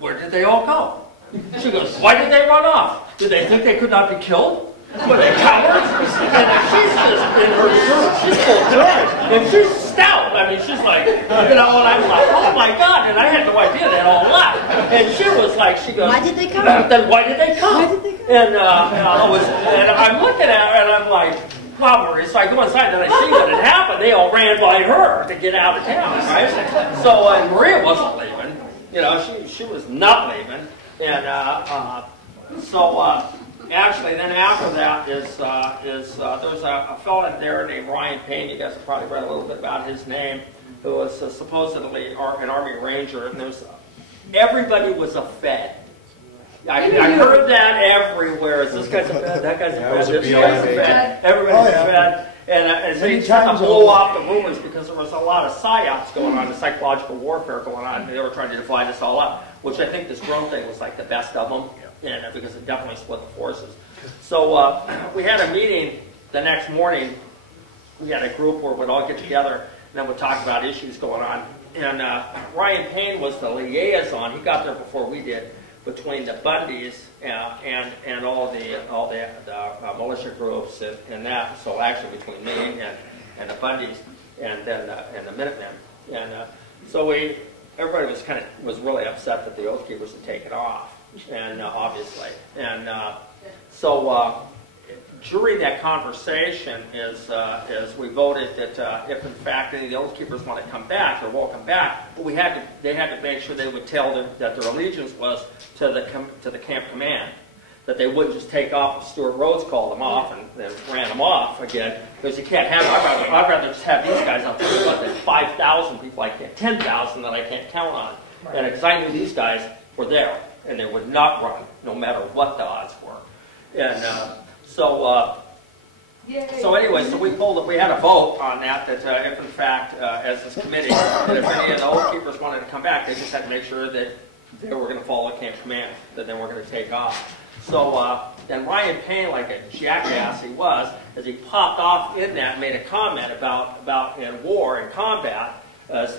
"Where did they all go?" She goes, "Why did they run off? Did they think they could not be killed? Were they cowards?" And she's just in her German. She's full German. And she's stout. I mean, she's like, and I'm like, oh my God. And I had no idea they all left. And she was like, she goes, "Why did they come? Then why did they come?" And I'm looking at her and I'm like, wow, Maria. So I go inside and I see what had happened. They all ran by her to get out of town, right? So Maria wasn't leaving. You know, she was not leaving. And actually, then after that there's a fellow in there named Ryan Payne. You guys have probably read a little bit about his name, who was supposedly an Army Ranger, and everybody was a Fed. I heard that everywhere. This guy's a Fed, that guy's a Fed, this guy's a Fed, everybody's a Fed. And so he tried to blow off the rumors because there was a lot of psyops going on, the psychological warfare going on. They were trying to divide us all up, which I think this drone thing was like the best of them. Because it definitely split the forces. So we had a meeting the next morning. We had a group where we'd all get together and then we'd talk about issues going on. And Ryan Payne was the liaison. He got there before we did, between the Bundys and all the militia groups and that. So actually between me and the Bundys and the Minutemen. And so everybody was really upset that the Oath Keepers had taken off. And obviously, and so during that conversation is we voted that if in fact any of the Oath Keepers want to come back, they're welcome back. But they had to make sure they would tell them that their allegiance was to the camp command, that they wouldn't just take off if Stuart Rhodes called them off and then ran them off again, because you can't have. I'd rather just have these guys out there than 5,000 people, 10,000 that I can't count on, and because I knew these guys were there. And they would not run, no matter what the odds were. And so anyway, so we had a vote on that if in fact, as this committee, that if any of the Oath Keepers wanted to come back, they just had to make sure that they were going to follow camp command, that they weren't going to take off. So then Ryan Payne, like a jackass he was, as he popped off in that, made a comment about in war and combat, that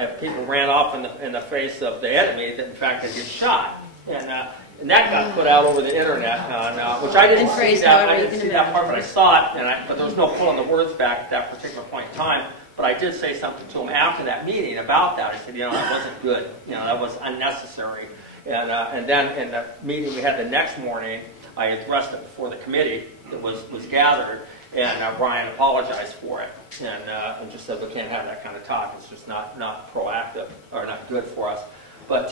if people ran off in the face of the enemy, that in fact they'd get shot. And that got put out over the internet, which I didn't see that. I didn't see that part, but I saw it. But there was no pulling the words back at that particular point in time. But I did say something to him after that meeting about that. I said, you know, that wasn't good. You know, that was unnecessary. And then in the meeting we had the next morning, I addressed it before the committee that was gathered, and Brian apologized for it, and just said we can't have that kind of talk. It's just not proactive or not good for us. But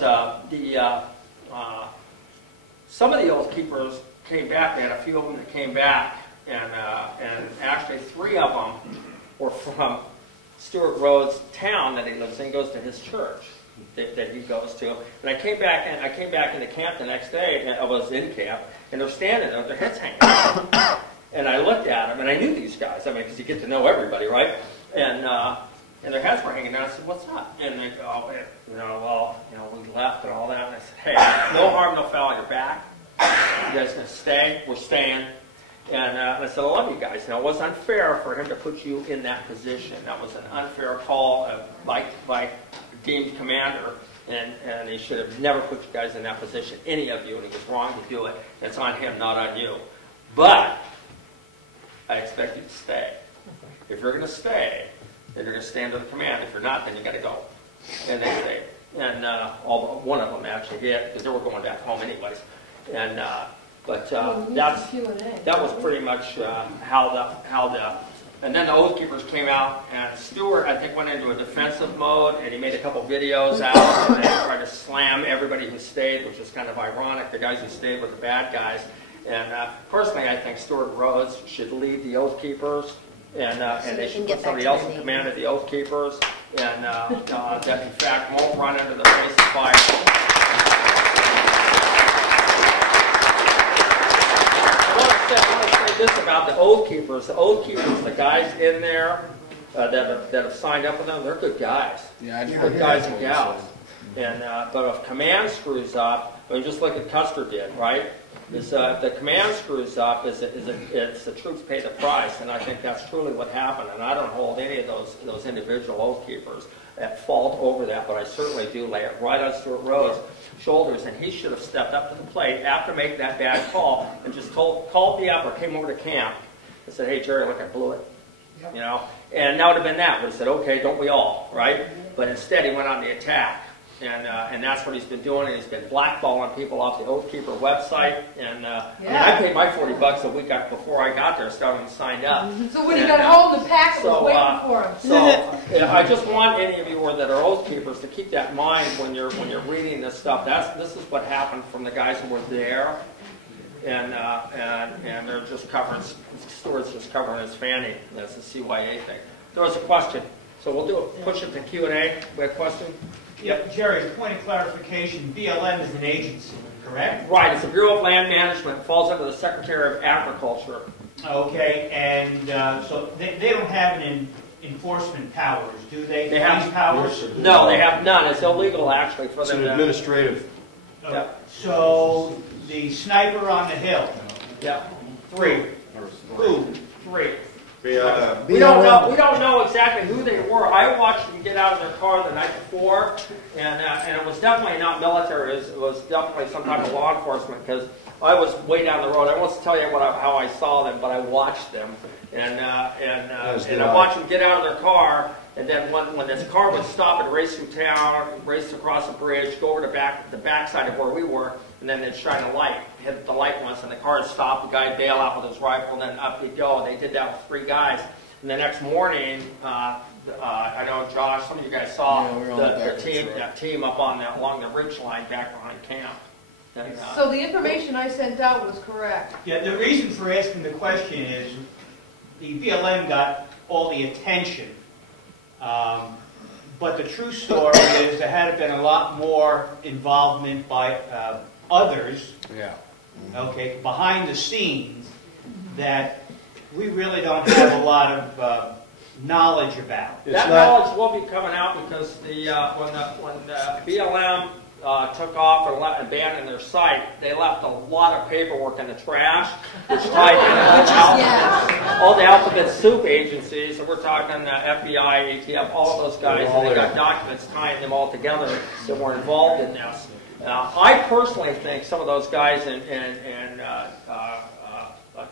some of the Oath Keepers came back. We had a few of them that came back, and actually 3 of them were from Stuart Rhodes' town that he lives in. He goes to his church that he goes to. And I came back into camp the next day, and I was in camp, and they're standing there with their heads hanging out. And I looked at them, and I knew these guys. I mean, because you get to know everybody, right? And their heads were hanging down. I said, "What's up?" And they go, "Oh, we left and all that." And I said, "Hey, no harm, no foul. You're back. You guys gonna stay? We're staying." And I said, "I love you guys." Now, it was unfair for him to put you in that position. That was an unfair call by deemed commander, and he should have never put you guys in that position, any of you, and he was wrong to do it. It's on him, not on you. But I expect you to stay. If you're going to stay, then you're going to stay under the command. If you're not, then you got to go. And they stayed. And one of them actually did, because they were going back home anyways. And that was pretty much how the and then the Oath Keepers came out, and Stuart, I think, went into a defensive mode, and he made a couple videos out, and they tried to slam everybody who stayed, which is kind of ironic. The guys who stayed were the bad guys. And personally, I think Stuart Rhodes should lead the Oath Keepers, and they should put somebody else in command of the Oath Keepers, and that, in fact, won't run into the face of fire. I want to say this about the Oath Keepers. The Oath Keepers, the guys in there that have signed up with them, they're good guys. Yeah, they're good guys and gals. And but if command screws up, I mean, just look at Custer did, right? If the command screws up, it's the troops pay the price, and I think that's truly what happened. And I don't hold any of those individual Oath Keepers at fault over that, but I certainly do lay it right on Stuart Rhodes' shoulders, and he should have stepped up to the plate after making that bad call and just called me up or came over to camp and said, "Hey, Jerry, look, I blew it." Yep. You know, and that would have been that. Would have said, "Okay, don't we all?" Right? But instead, he went on the attack. And that's what he's been doing. And he's been blackballing people off the Oath Keeper website. And I mean, I paid my $40 a week before I got there, starting to sign up. So when he got home, the packet was waiting for him. So I just want any of you that are Oath Keepers to keep that in mind when you're reading this stuff. This is what happened from the guys who were there, and they're just covering. Stuart's just covering his fanny. That's the CYA thing. There was a question, so we'll do it. Push it to Q&A. We have a question. Yep, Jerry, as a point of clarification, BLM is an agency, correct? Right, it's the Bureau of Land Management. It falls under the Secretary of Agriculture. Okay, and so they don't have an enforcement powers, do they? They have powers? No, they have none. It's illegal, actually, for them to... It's an administrative. Yeah. So the sniper on the hill. Yeah. 3. Who? 3. We don't know exactly who they were. I watched them get out of their car the night before, and it was definitely not military. It was definitely some type of law enforcement, because I was way down the road. I won't tell you how I saw them, but I watched them, and I watched them get out of their car. And then when this car would stop and race through town, race across the bridge, go over to the backside of where we were, and then they'd shine a light, hit the light once, and the car would stop, the guy would bail out with his rifle, and then up he'd go. And they did that with 3 guys. And the next morning, I know Josh, some of you guys saw that team up on along the ridge line back behind camp. And, so the information I sent out was correct. Yeah, the reason for asking the question is the BLM got all the attention. But the true story is there had been a lot more involvement by others, okay, behind the scenes that we really don't have a lot of knowledge about. That knowledge will be coming out because when the BLM took off and abandoned their site, they left a lot of paperwork in the trash, which tied in all the alphabet soup agencies, and we're talking FBI, ATF, all of those guys, and they got documents tying them all together that were involved in this. I personally think some of those guys, and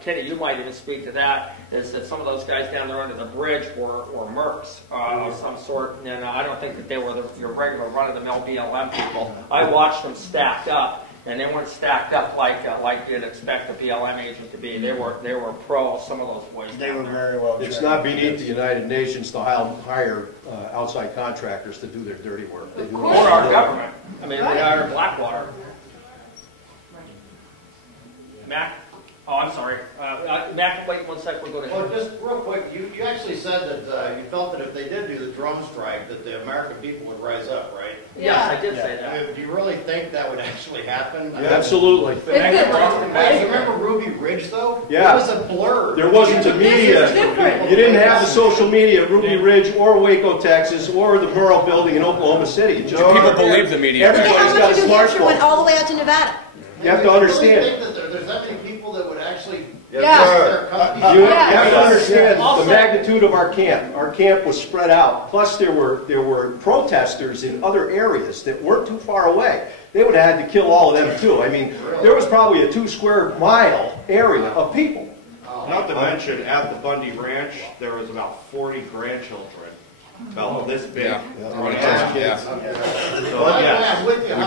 Kenny, you might even speak to that, is that some of those guys down there under the bridge were mercs of some sort, and I don't think that they were your regular run-of-the-mill BLM people. I watched them stacked up, and they weren't stacked up like you'd expect a BLM agent to be. They were pro some of those boys. They were very well trained. It's not beneath the United Nations to hire outside contractors to do their dirty work. Or our government. I mean, they hired Blackwater. Mac? Oh, I'm sorry. Mac, wait 1 sec. We'll go to him. Well, just real quick, you actually said that you felt that if they did do the drone strike, that the American people would rise up, right? Yes, I did say that. Do you really think that would actually happen? Yeah, absolutely. Remember Ruby Ridge, though? Yeah. It was a blur. There wasn't a media. You didn't have the social media at Ruby Ridge or Waco, Texas, or the Murrah building in Oklahoma City. Do people believe the media? Everybody's got a smartphone. Went all the way out to Nevada. You have to understand. Do you really think that there's that many people that would actually... You have to understand the magnitude of our camp. Our camp was spread out. Plus, there were protesters in other areas that weren't too far away. They would have had to kill all of them too. I mean, there was probably a 2 square mile area of people. Not to mention, at the Bundy Ranch, there was about 40 grandchildren. About this big. Would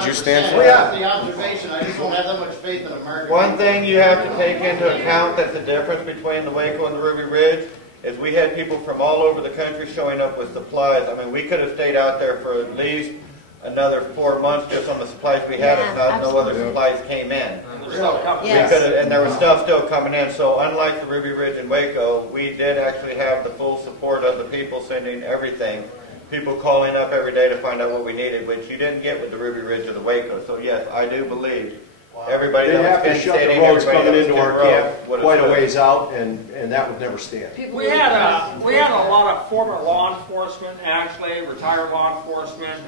you stand for that? The observation, I just don't have that much faith in America. One thing you have to take into account that's the difference between the Waco and the Ruby Ridge is we had people from all over the country showing up with supplies. I mean, we could have stayed out there for at least another 4 months just on the supplies we had if no other supplies came in. Yes. And there was stuff still coming in. So unlike the Ruby Ridge and Waco, we did actually have the full support of the people sending everything. People calling up every day to find out what we needed, which you didn't get with the Ruby Ridge or the Waco. So yes, I do believe everybody They'd that have was to shut the roads coming into our camp quite a ways out, and that would never stand. We had a lot of former law enforcement, actually, retired law enforcement,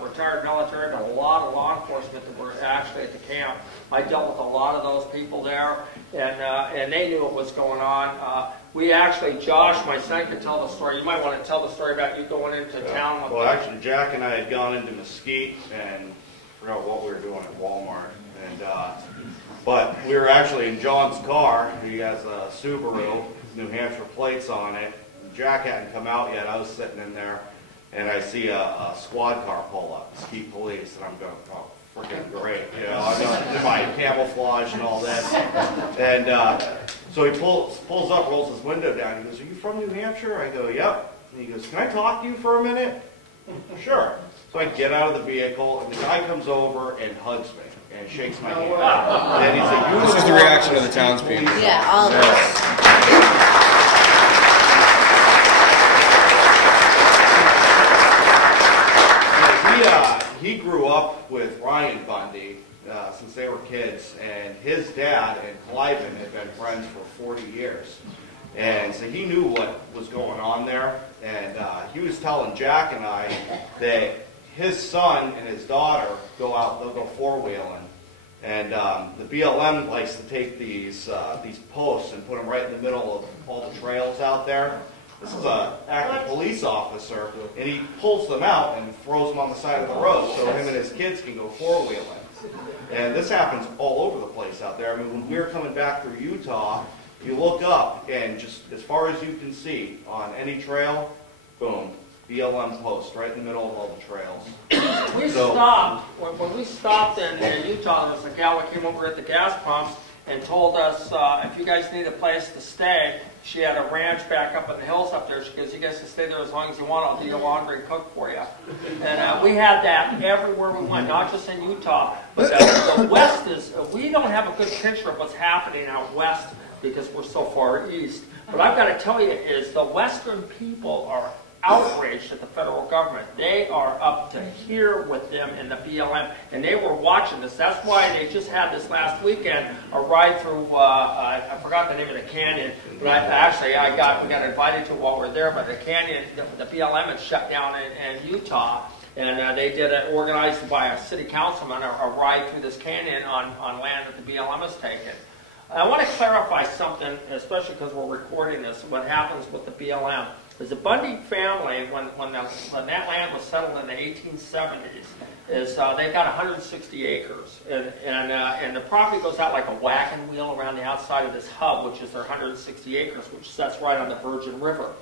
retired military, but a lot of law enforcement that were actually at the camp. I dealt with a lot of those people there, and they knew what was going on. We actually, Josh, my son, could tell the story. You might want to tell the story about you going into town. Well, actually, Jack and I had gone into Mesquite and forgot what we were doing at Walmart. But we were actually in John's car. He has a Subaru, New Hampshire plates on it. Jack hadn't come out yet. I was sitting in there, and I see a squad car pull up, Mesquite Police, and I'm going, oh, freaking great. You know, I'm in my camouflage and all that. And so he pulls up, rolls his window down. He goes, "Are you from New Hampshire?" I go, "Yep." And he goes, "Can I talk to you for a minute?" Sure. So I get out of the vehicle, and the guy comes over and hugs me and shakes my hand. And he's like, "This is the reaction of the townspeople." Yeah, all of He grew up with Ryan Bundy since they were kids, and his dad and Cliven had been friends for 40 years. And so he knew what was going on there, and he was telling Jack and I that his son and his daughter go out, they'll go four-wheeling, and the BLM likes to take these posts and put them right in the middle of all the trails out there. This is an active police officer, and he pulls them out and throws them on the side of the road so him and his kids can go four-wheeling. And this happens all over the place out there. I mean, when we were coming back through Utah, you look up, and just as far as you can see on any trail, boom, BLM post right in the middle of all the trails. We stopped, when we stopped in Utah, there was a gal that came over at the gas pumps and told us, if you guys need a place to stay, she had a ranch back up in the hills up there. She goes, "You guys can stay there as long as you want. I'll do your laundry and cook for you." And we had that everywhere we went, not just in Utah, but the West is, we don't have a good picture of what's happening out West because we're so far east. But I've got to tell you is the Western people are outraged at the federal government. They are up to here with them in the BLM, and they were watching this. That's why they just had this last weekend, a ride through, I forgot the name of the canyon, but we got invited to while we were there, but the canyon, the BLM had shut down in Utah, and they did it organized by a city councilman, a ride through this canyon on land that the BLM has taken. I want to clarify something, especially because we're recording this, what happens with the BLM. Is the Bundy family, when that land was settled in the 1870s, is they got 160 acres. And the property goes out like a wagon wheel around the outside of this hub, which is their 160 acres, which sets right on the Virgin River.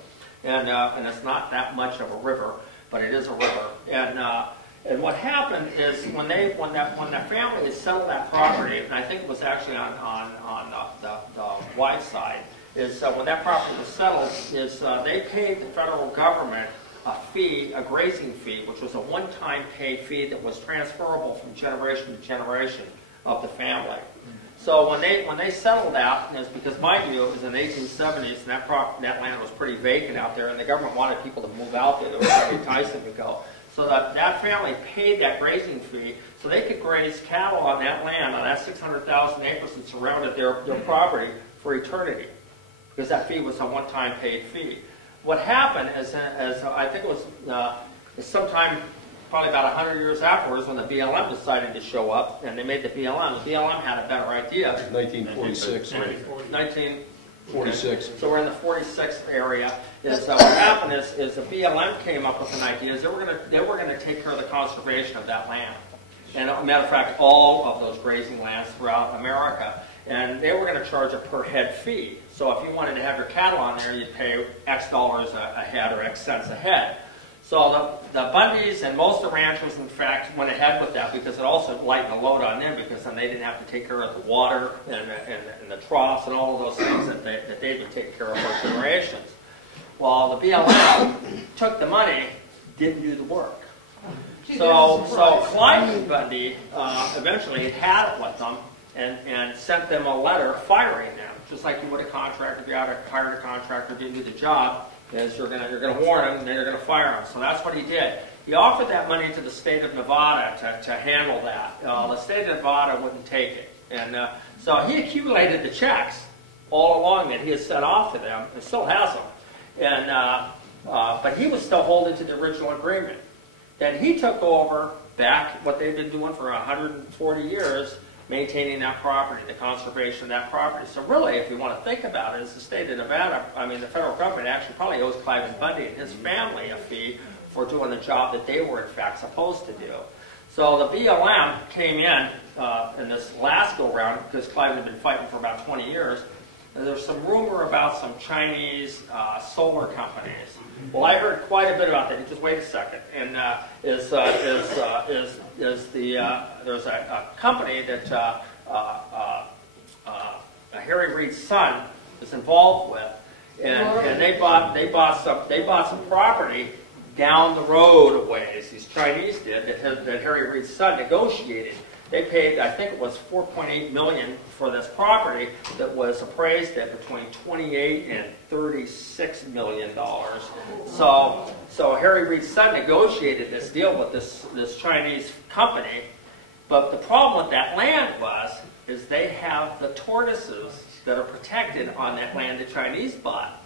And it's not that much of a river, but it is a river. And what happened is when that family had settled that property, and I think it was actually on the wide side, is when that property was settled, is they paid the federal government a fee, a grazing fee, which was a one-time pay fee that was transferable from generation to generation of the family. So when they settled that, and it's because my view it was in the 1870s, and that land was pretty vacant out there, and the government wanted people to move out there. It was very enticing to go. So that family paid that grazing fee so they could graze cattle on that land, on that 600,000 acres that surrounded their property for eternity, because that fee was a one-time paid fee. What happened is I think it was sometime probably about 100 years afterwards when the BLM decided to show up, and they made the BLM. The BLM had a better idea. 1946. 1946. So we're in the 46th area. What happened is the BLM came up with an idea. Is they were going to take care of the conservation of that land. And as a matter of fact, all of those grazing lands throughout America. And they were going to charge a per head fee. So if you wanted to have your cattle on there, you'd pay X dollars a head or X cents a head. So the Bundys and most of the ranchers, in fact, went ahead with that because it also lightened the load on them, because then they didn't have to take care of the water and the troughs and all of those things that they've been taking care of for generations. Well, the BLM took the money, didn't do the work. So Cliven Bundy eventually had it with them and sent them a letter firing them, just like you would a contractor. If you hired a contractor, didn't do the job, is you're going to warn him and then you're going to fire him. So that's what he did. He offered that money to the state of Nevada to handle that. The state of Nevada wouldn't take it. And so he accumulated the checks all along that he had sent off to them, and still has them. And but he was still holding to the original agreement. Then he took over back what they've been doing for 140 years, maintaining that property, the conservation of that property. So really, if you want to think about it, it's the state of Nevada, I mean the federal government actually probably owes Cliven Bundy and his family a fee for doing the job that they were in fact supposed to do. So the BLM came in this last go-round, because Cliven had been fighting for about 20 years, and there's some rumor about some Chinese solar companies. Well, I heard quite a bit about that. Just wait a second. And there's a company that Harry Reid's son is involved with, and they bought some property down the road a ways. These Chinese did that Harry Reid's son negotiated. They paid, I think it was $4.8 million for this property that was appraised at between $28 and $36 million. So Harry Reid's son negotiated this deal with this Chinese company. But the problem with that land is they have the tortoises that are protected on that land the Chinese bought.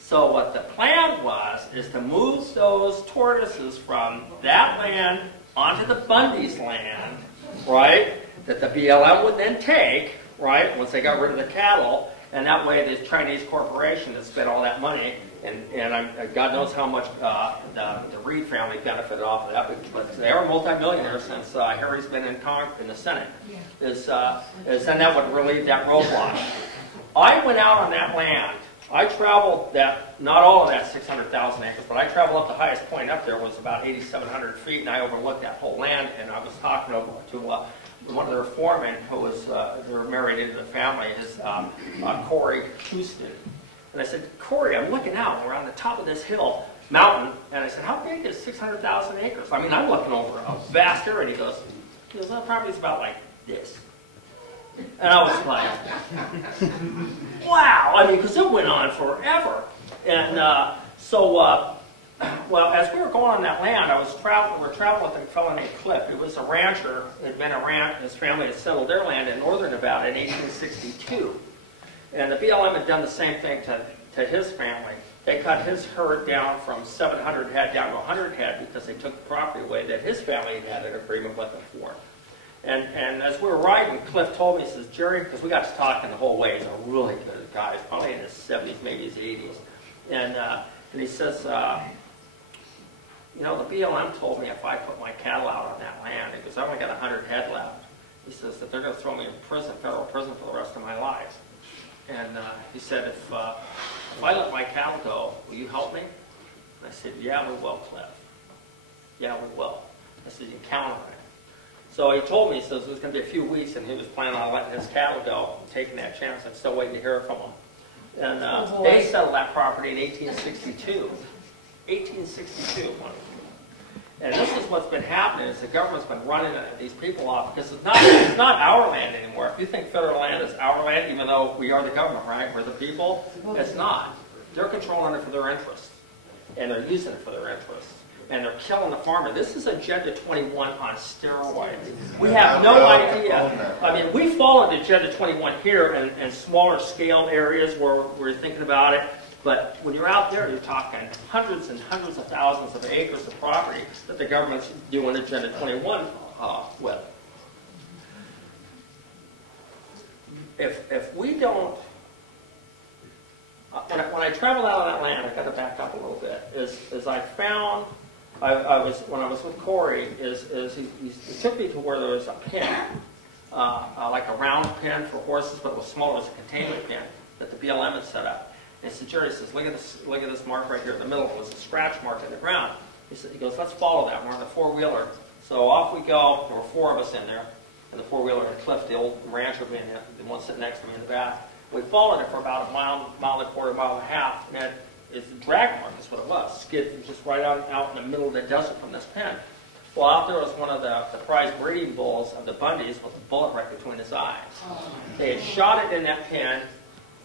So what the plan is to move those tortoises from that land onto the Bundy's land, right, that the BLM would then take, right, once they got rid of the cattle, and that way the Chinese corporation that spent all that money, and God knows how much the Reid family benefited off of that, but they are multimillionaires since Harry's been in the Senate, is then that would relieve that roadblock. I went out on that land. I traveled that, not all of that 600,000 acres, but I traveled up the highest point up there was about 8,700 feet, and I overlooked that whole land, and I was talking to one of their foremen who was, they were married into the family, is Corey Houston. And I said, Corey, I'm looking out, we're on the top of this mountain, and I said, how big is 600,000 acres? I mean, I'm looking over a vast area, and he goes, that property's about like this. And I was like, wow, I mean, because it went on forever. And well, as we were going on that land, we were traveling with a fellow named Cliff. He was a rancher, had been a rancher, his family had settled their land in northern Nevada in 1862. And the BLM had done the same thing to his family. They cut his herd down from 700 head down to 100 head because they took the property away that his family had an agreement with them for. And as we were riding, Cliff told me, he says, Jerry, because we got to talking the whole way. He's a really good guy, probably in his 70s, maybe his 80s. And he says, you know, the BLM told me if I put my cattle out on that land, because I only got 100 head left, he says that they're going to throw me in prison, federal prison, for the rest of my life. And he said, if I let my cattle go, will you help me? And I said, yeah, we will, Cliff. Yeah, we will. I said, you count on it. So he told me, he says, it was going to be a few weeks, and he was planning on letting his cattle go, taking that chance. I'm still waiting to hear from him. And they settled that property in 1862. 1862. And this is what's been happening, is the government's been running these people off, because it's not our land anymore. If you think federal land is our land, even though we are the government, right? We're the people, it's not. They're controlling it for their interests, and they're using it for their interests. And they're killing the farmer. This is Agenda 21 on steroids. We have no idea. I mean, we followed Agenda 21 here in smaller scale areas where we're thinking about it. But when you're out there, you're talking hundreds and hundreds of thousands of acres of property that the government's doing Agenda 21 with. If we don't, when I traveled out on that land, I've got to back up a little bit, is I found, when I was with Corey, he took me to where there was a pen, like a round pen for horses, but it was smaller, it was a containment pen that the BLM had set up. And he said, Jerry, he says, look at this mark right here in the middle. It was a scratch mark in the ground. He goes, let's follow that. We're on the four-wheeler. So off we go. There were 4 of us in there. And the four-wheeler and Cliff, the old rancher, being the one sitting next to me in the back. We followed it for about a mile and a quarter, mile and a half. And it's a drag mark, that's what it was. Skid just right out in the middle of the desert from this pen. Well, out there was one of the prize breeding bulls of the Bundys with a bullet right between his eyes. They had shot it in that pen,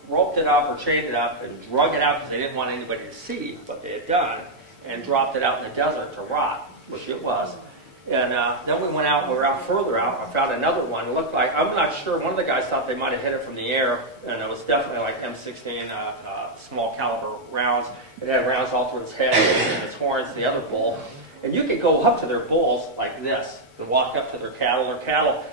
roped it up or chained it up, and drug it out because they didn't want anybody to see what they had done, and dropped it out in the desert to rot, which it was. And then we went out, we were out further out, I found another one. It looked like, I'm not sure, one of the guys thought they might have hit it from the air, and it was definitely like M16 small caliber rounds. It had rounds all through its head and its horns, the other bull. And you could go up to their bulls like this, and walk up to their cattle.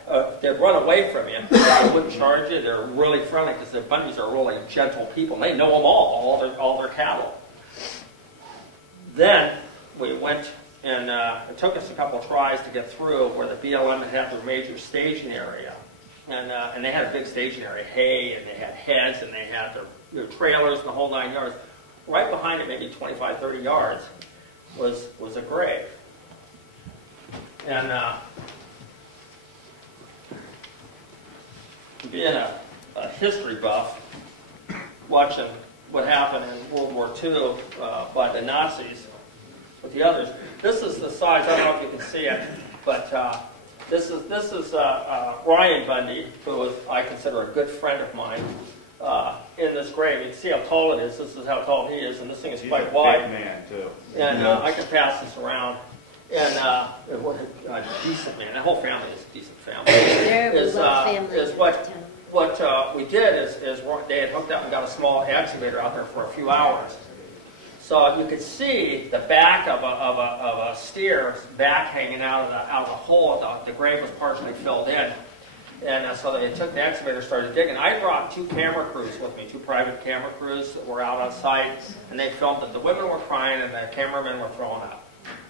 They'd run away from you. They wouldn't charge you. They're really friendly because the Bundys are really gentle people. And they know them all their cattle. Then we went, and it took us a couple of tries to get through where the BLM had their major staging area. And they had a big staging area, hay, and they had heads, and they had their trailers, and the whole 9 yards. Right behind it, maybe 25, 30 yards, was a grave. And being a history buff, watching what happened in World War II by the Nazis with the others, this is the size. I don't know if you can see it, but this is Ryan Bundy, who was, I consider, a good friend of mine. In this grave, you can see how tall it is. This is how tall he is, and this thing is quite wide. He's a big man too. And I can pass this around. And what a decent man. The whole family is a decent family. What we did is they had hooked up and got a small excavator out there for a few hours. So you could see the back of a steer's back hanging out of the hole. The grave was partially filled in. And so they took the excavator, started digging. I brought 2 camera crews with me, 2 private camera crews that were out on site, and they filmed it. The women were crying, and the cameramen were throwing up.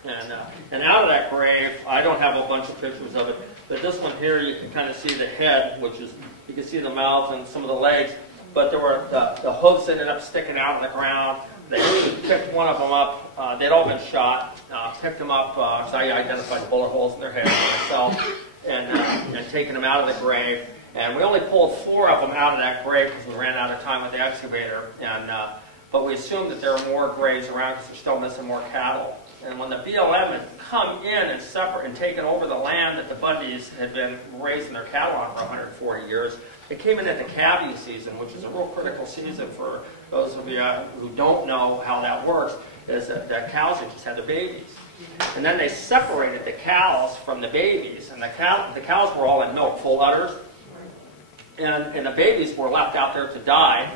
And out of that grave, I don't have a bunch of pictures of it, but this one here, you can kind of see the head, which is, you can see the mouth and some of the legs, but there were the hooves ended up sticking out on the ground. They picked one of them up. They'd all been shot. Picked them up, because I identified the bullet holes in their head myself. And taking them out of the grave. And we only pulled 4 of them out of that grave because we ran out of time with the excavator. But we assumed that there are more graves around because they're still missing more cattle. And when the BLM had come in and separate and taken over the land that the Bundys had been raising their cattle on for 140 years, they came in at the calving season, which is a real critical season for those of you who don't know how that works, is that the cows had just had their babies. And then they separated the cows from the babies, and the cows were all in milk, full udders, and the babies were left out there to die.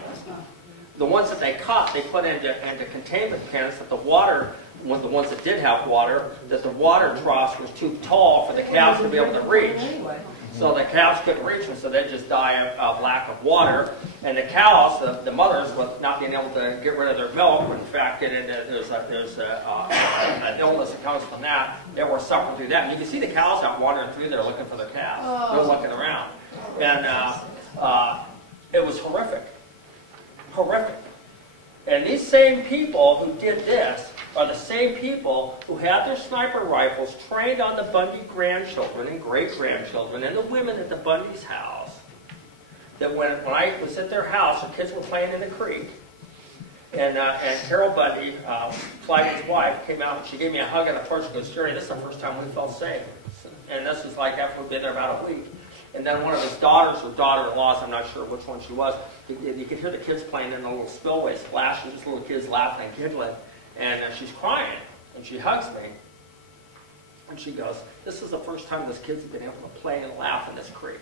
The ones that they caught, they put into containment pens that the water the ones that did have water, that the water troughs was too tall for the calves to be able to reach. So the calves couldn't reach them, so they just die of lack of water. And the cows, the mothers, with not being able to get rid of their milk, in fact, there's an illness that comes from that. They were suffering through that. And you can see the cows out wandering through there looking for their calves. They're looking around. And it was horrific. Horrific. And these same people who did this are the same people who had their sniper rifles trained on the Bundy grandchildren and great-grandchildren and the women at the Bundy's house. That when I was at their house, the kids were playing in the creek, and Carol Bundy, Cliven's wife, came out and she gave me a hug on the porch and goes, "Jerry, this is the first time we felt safe." And this was like after we'd been there about a week. And then one of his daughters or daughter-in-laws, I'm not sure which one she was, you could hear the kids playing in the little spillway, splashing, just little kids laughing and giggling. And she's crying, and she hugs me. And she goes, "This is the first time those kids have been able to play and laugh in this creek.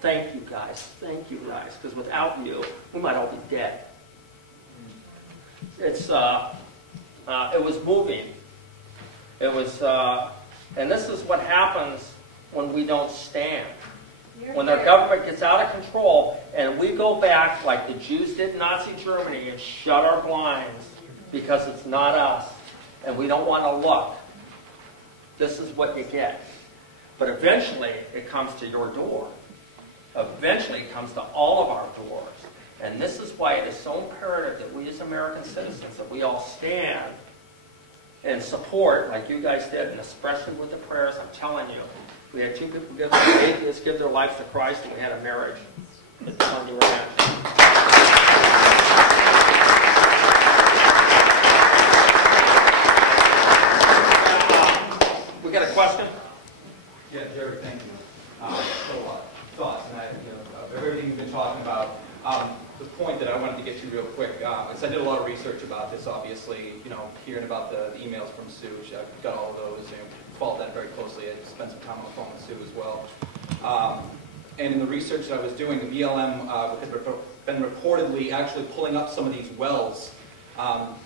Thank you guys, because without you, we might all be dead." It was moving. It was, and this is what happens when we don't stand. When our government gets out of control and we go back like the Jews did in Nazi Germany and shut our blinds because it's not us and we don't want to look, this is what you get. But eventually it comes to your door. Eventually it comes to all of our doors. And this is why it is so imperative that we as American citizens, that we all stand and support like you guys did, and especially with the prayers. I'm telling you, we had two people atheists give their lives to Christ, and we had a marriage at the Bundy Ranch. We got a question? Yeah, Jerry, thank you. Thoughts, and everything you've been talking about. The point that I wanted to get to real quick is I did a lot of research about this, obviously, hearing about the emails from Sue. I've got all of those and followed that very closely. I spent some time on the phone with Sue as well. And in the research that I was doing, the BLM had been reportedly actually pulling up some of these wells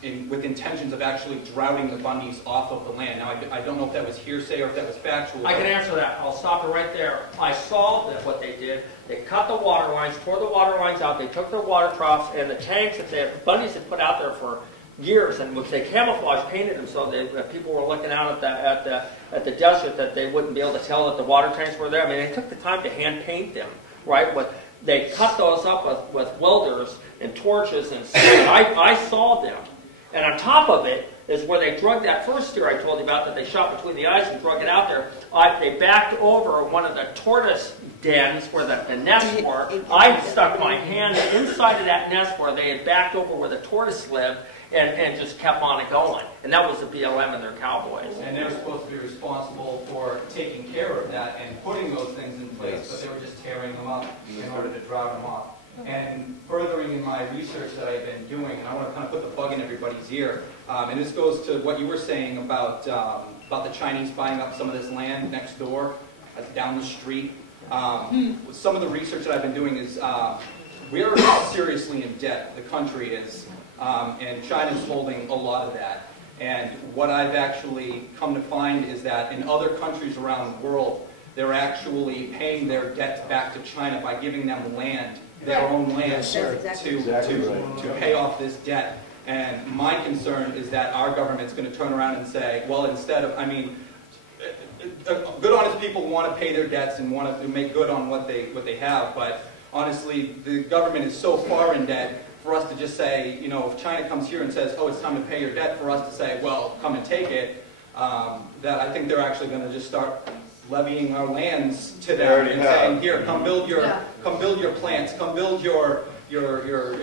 with intentions of actually droughting the Bundys off of the land. Now, I don't know if that was hearsay or if that was factual. I can answer that. I'll stop it right there. I saw that what they did. They cut the water lines, tore the water lines out. They took their water troughs and the tanks that the Bundys had put out there for years, and which they camouflage painted them so that people were looking out at the desert that they wouldn't be able to tell that the water tanks were there. I mean, they took the time to hand paint them, right? They cut those up with welders and torches and stuff. I saw them. And on top of it is where they drug that first steer I told you about that they shot between the eyes and drug it out there. They backed over one of the tortoise dens where the nests were. I stuck my hand inside of that nest where they had backed over where the tortoise lived and just kept on it going. And that was the BLM and their cowboys. And they're supposed to be responsible for taking care of that and putting those things in place, but they were just tearing them up in order to drought them off. And furthering in my research that I've been doing, and I want to kind of put the bug in everybody's ear, and this goes to what you were saying about the Chinese buying up some of this land next door, down the street. Some of the research that I've been doing is we're seriously in debt, the country is, and China's holding a lot of that. And what I've actually come to find is that in other countries around the world, they're actually paying their debts back to China by giving them land, their own land, to pay off this debt. And my concern is that our government's going to turn around and say, well, instead of, good honest people want to pay their debts and want to make good on what they have, but honestly, the government is so far in debt for us to just say, if China comes here and says, oh, it's time to pay your debt, for us to say, well, come and take it, that I think they're actually going to just start levying our lands to them and saying, here, come build your plants, come build your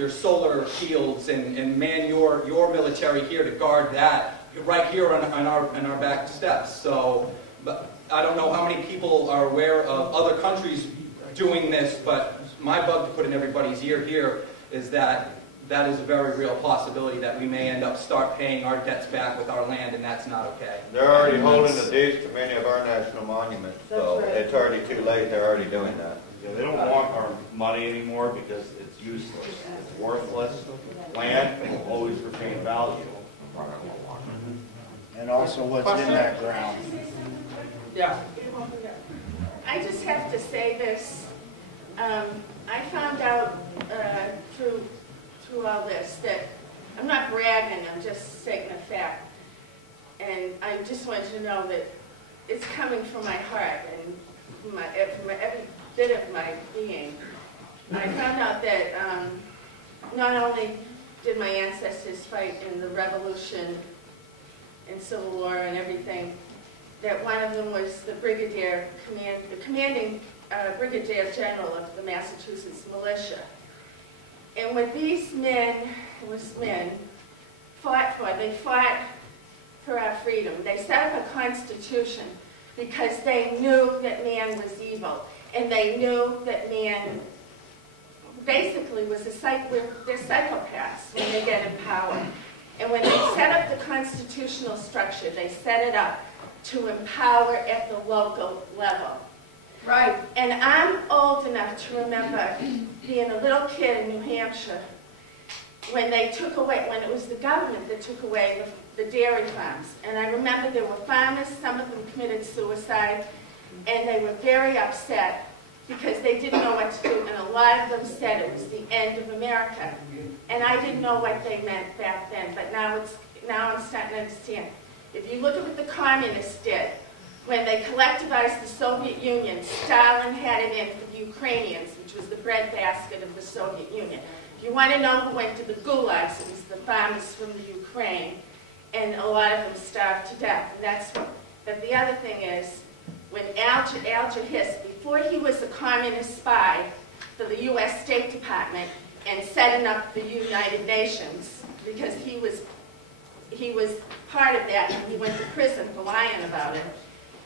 solar fields and man your military here to guard that right here on our back steps. So, but I don't know how many people are aware of other countries doing this, but my bug to put in everybody's ear here is that is a very real possibility that we may end up start paying our debts back with our land, and that's not okay. They're already holding the deeds to many of our national monuments, so it's already too late. They're already doing that. Yeah, they don't want our money anymore because it's useless. It's worthless. Land will always retain value. and also what's in that ground. Yeah. I just have to say this. I found out through all this that I'm not bragging, I'm just stating a fact. And I just want you to know that it's coming from my heart and from every bit of my being. I found out that not only did my ancestors fight in the Revolution and Civil War and everything, that one of them was the commanding Brigadier General of the Massachusetts Militia. And what these men fought for, they fought for our freedom. They set up a constitution because they knew that man was evil, and they knew that man basically was they're psychopaths when they get in power. And when they set up the constitutional structure, they set it up to empower at the local level. Right. And I'm old enough to remember being a little kid in New Hampshire when they took away, when it was the government that took away the dairy farms. And I remember there were farmers, some of them committed suicide, and they were very upset because they didn't know what to do, and a lot of them said it was the end of America. And I didn't know what they meant back then, but now I'm starting to understand. If you look at what the communists did, when they collectivized the Soviet Union, Stalin had it in for the Ukrainians, which was the breadbasket of the Soviet Union. If you want to know who went to the gulags, it was the farmers from the Ukraine, and a lot of them starved to death. And that's what, but the other thing is, when Alger Hiss, before he was a communist spy for the U.S. State Department and setting up the United Nations, because he was part of that, and he went to prison for lying about it.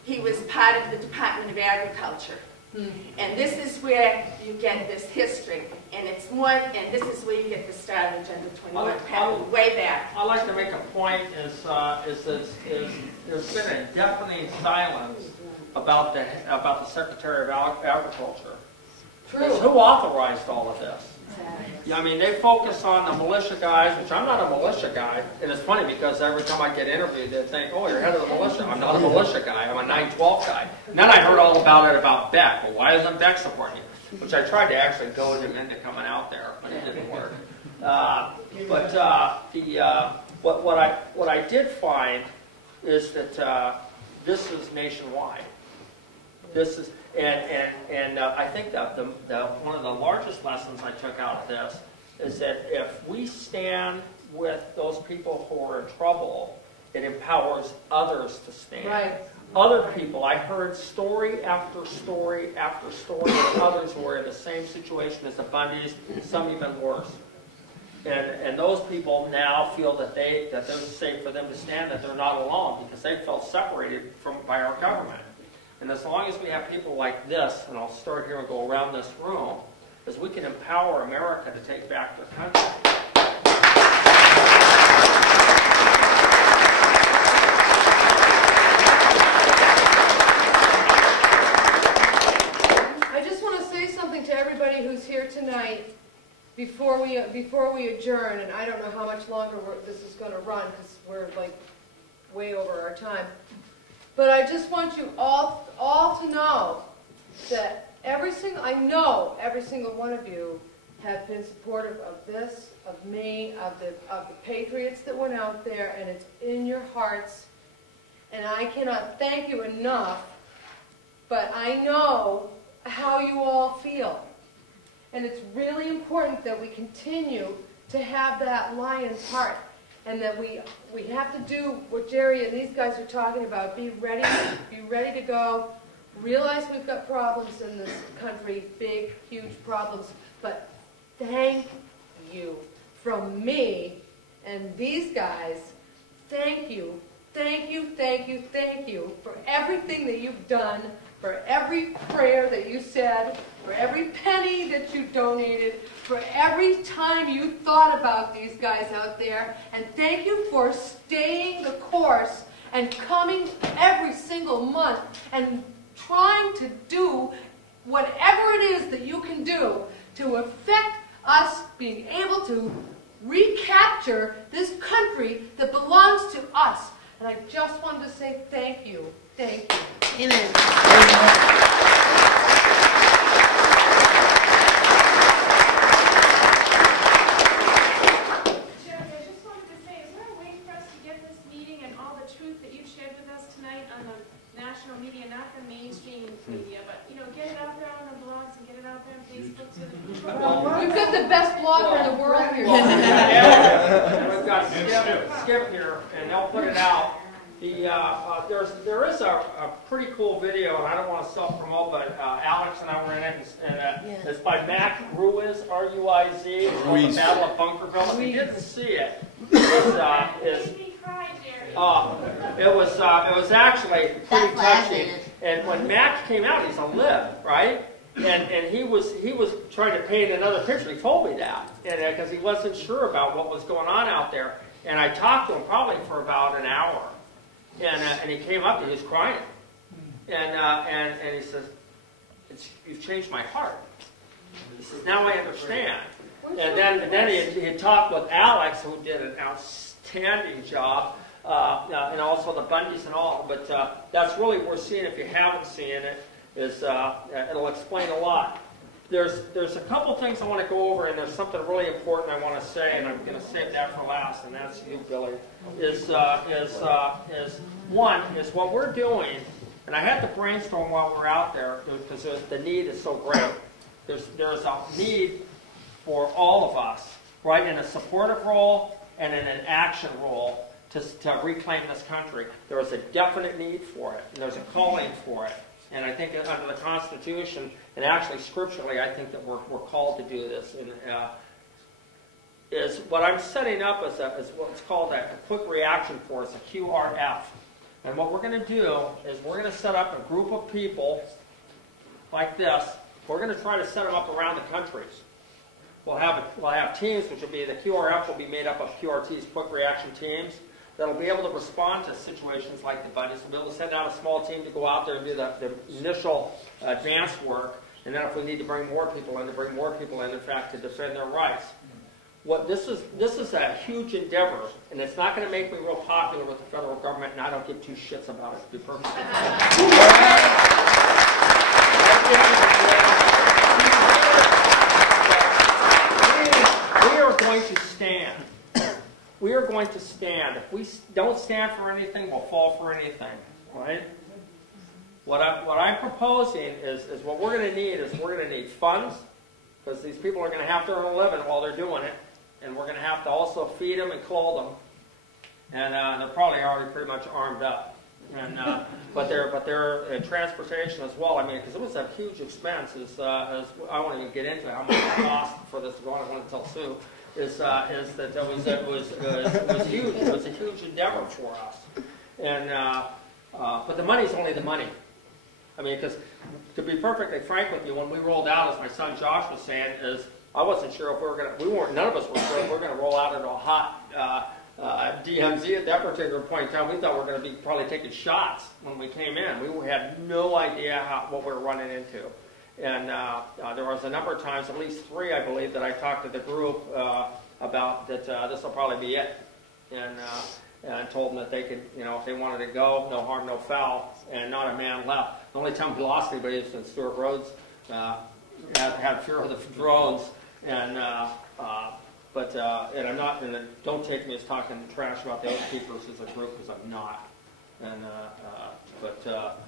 He was part of the Department of Agriculture. And this is where you get this history, and it's more, and this is where you get the start of Agenda 21, way back. I'd like to make a point is there's been a deafening silence about the Secretary of Agriculture. True. Who authorized all of this? Yeah, I mean, they focus on the militia guys, which I'm not a militia guy. And it's funny because every time I get interviewed, they think, oh, you're head of the militia. I'm not a militia guy. I'm a 912 guy. And then I heard all about it about Beck. Well, why isn't Beck supporting you? Which I tried to actually goad him into coming out there, but it didn't work. What I did find is that this is nationwide. This is, and I think that one of the largest lessons I took out of this is that if we stand with those people who are in trouble, it empowers others to stand. Right. Other people, I heard story after story after story of others who were in the same situation as the Bundys, some even worse. And those people now feel that there's safe for them to stand, that they're not alone because they felt separated by our government. And as long as we have people like this, and I'll start here and go around this room, is we can empower America to take back their country. I just want to say something to everybody who's here tonight before we adjourn, and I don't know how much longer this is going to run because we're like way over our time. But I just want you all to know that I know every single one of you have been supportive of this, of me, of the patriots that went out there, and it's in your hearts. And I cannot thank you enough, but I know how you all feel. And it's really important that we continue to have that lion's heart. And that we have to do what Jerry and these guys are talking about. Be ready to go. Realize we've got problems in this country, big, huge problems. But thank you from me and these guys. Thank you, thank you, thank you, thank you for everything that you've done, for every prayer that you said, for every penny that you donated, for every time you thought about these guys out there, and thank you for staying the course and coming every single month and trying to do whatever it is that you can do to affect us being able to recapture this country that belongs to us. And I just wanted to say thank you. Thank you. Amen. Media, not the mainstream media, but get it out there on the blogs and get it out there on Facebook so that people know. We've got the best blogger in the world here. We've got Skip here, and they'll put it out. There is a pretty cool video, and I don't want to self-promote, but Alex and I were in it, and it's by Mac Ruiz, R-U-I-Z. It's called The Battle of Bunkerville. If you didn't see it, it was actually pretty touching. And when Mac came out, he's a lib, right? And he was trying to paint another picture. He told me that, and because he wasn't sure about what was going on out there. And I talked to him probably for about an hour, and he came up and he was crying, and he says, "You've changed my heart." He says, "Now I understand." And then he had talked with Alex, who did an outstanding job. And also the Bundys and all, but that's really what we're seeing. If you haven't seen it, is it'll explain a lot. There's a couple things I want to go over, and there's something really important I want to say, and I'm going to save that for last, and that's you, Billy. One is what we're doing, and I had to brainstorm while we're out there because the need is so great. There's a need for all of us, right, in a supportive role and in an action role. To reclaim this country. There is a definite need for it, and there's a calling for it. And I think under the Constitution, and actually scripturally, I think that we're called to do this. And is what I'm setting up is what's called a quick reaction force, a QRF. And what we're going to do is we're going to set up a group of people like this. We're going to try to set them up around the countries. We'll have teams, which will be the QRF will be made up of QRTs, quick reaction teams. That'll be able to respond to situations like the Bundys. We'll be able to send out a small team to go out there and do the initial advance work, and then if we need to bring more people in, in fact, to defend their rights. This is a huge endeavor, and it's not going to make me real popular with the federal government, and I don't give two shits about it, to be perfectly honest. We are going to stand. We are going to stand. If we don't stand for anything, we'll fall for anything, right? What I'm proposing is what we're going to need is we're going to need funds, because these people are going to have to earn a living while they're doing it, and we're going to have to also feed them and clothe them, and they're probably already pretty much armed up, and but they're in transportation as well. I mean, because it was a huge expense. I won't even get into how much it cost for this to go on. I want to tell Sue. Is that it was huge. It was a huge endeavor for us, and but the money's only the money. I mean, because to be perfectly frank with you, when we rolled out, as my son Josh was saying, I wasn't sure if none of us were sure if we were going to roll out into a hot DMZ at that particular point in time. We thought we were going to be probably taking shots when we came in. We had no idea what we were running into. And there was a number of times, at least 3, I believe, that I talked to the group about that this will probably be it. And I told them that they could, if they wanted to go, no harm, no foul, and not a man left. The only time we lost anybody was when Stuart Rhodes had fear of the drones. And I'm not, and don't take me as talking trash about the Oath Keepers as a group, because I'm not. And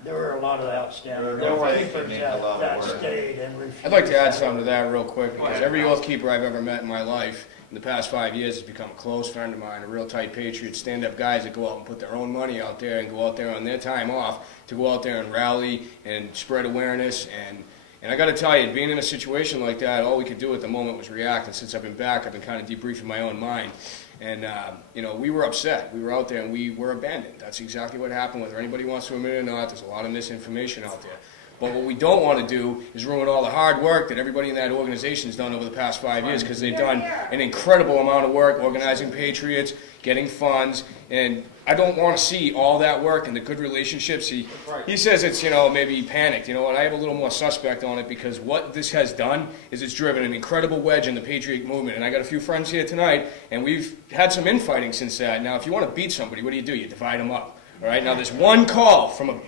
there were a lot of outstanding keepers that stayed and refused. I'd like to add something to that real quick, because every Oath Keeper I've ever met in my life in the past 5 years has become a close friend of mine, a real tight patriot, stand-up guys that go out and put their own money out there and go out there on their time off to go out there and rally and spread awareness. And I got to tell you, being in a situation like that, all we could do at the moment was react. And since I've been back, I've been kind of debriefing my own mind. And, we were upset. We were out there and we were abandoned. That's exactly what happened. Whether anybody wants to admit it or not, there's a lot of misinformation out there. But what we don't want to do is ruin all the hard work that everybody in that organization has done over the past 5 years, because they've done an incredible amount of work organizing Patriots, getting funds, and I don't want to see all that work and the good relationships. He says it's, maybe he panicked. You know what, I have a little more suspect on it, because what this has done is it's driven an incredible wedge in the Patriot movement. And I got a few friends here tonight, and we've had some infighting since that. Now, if you want to beat somebody, what do? You divide them up. All right? Now, this one call from a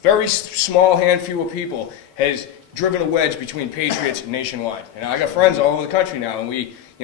very small handful of people has driven a wedge between Patriots nationwide. And I got friends all over the country now, and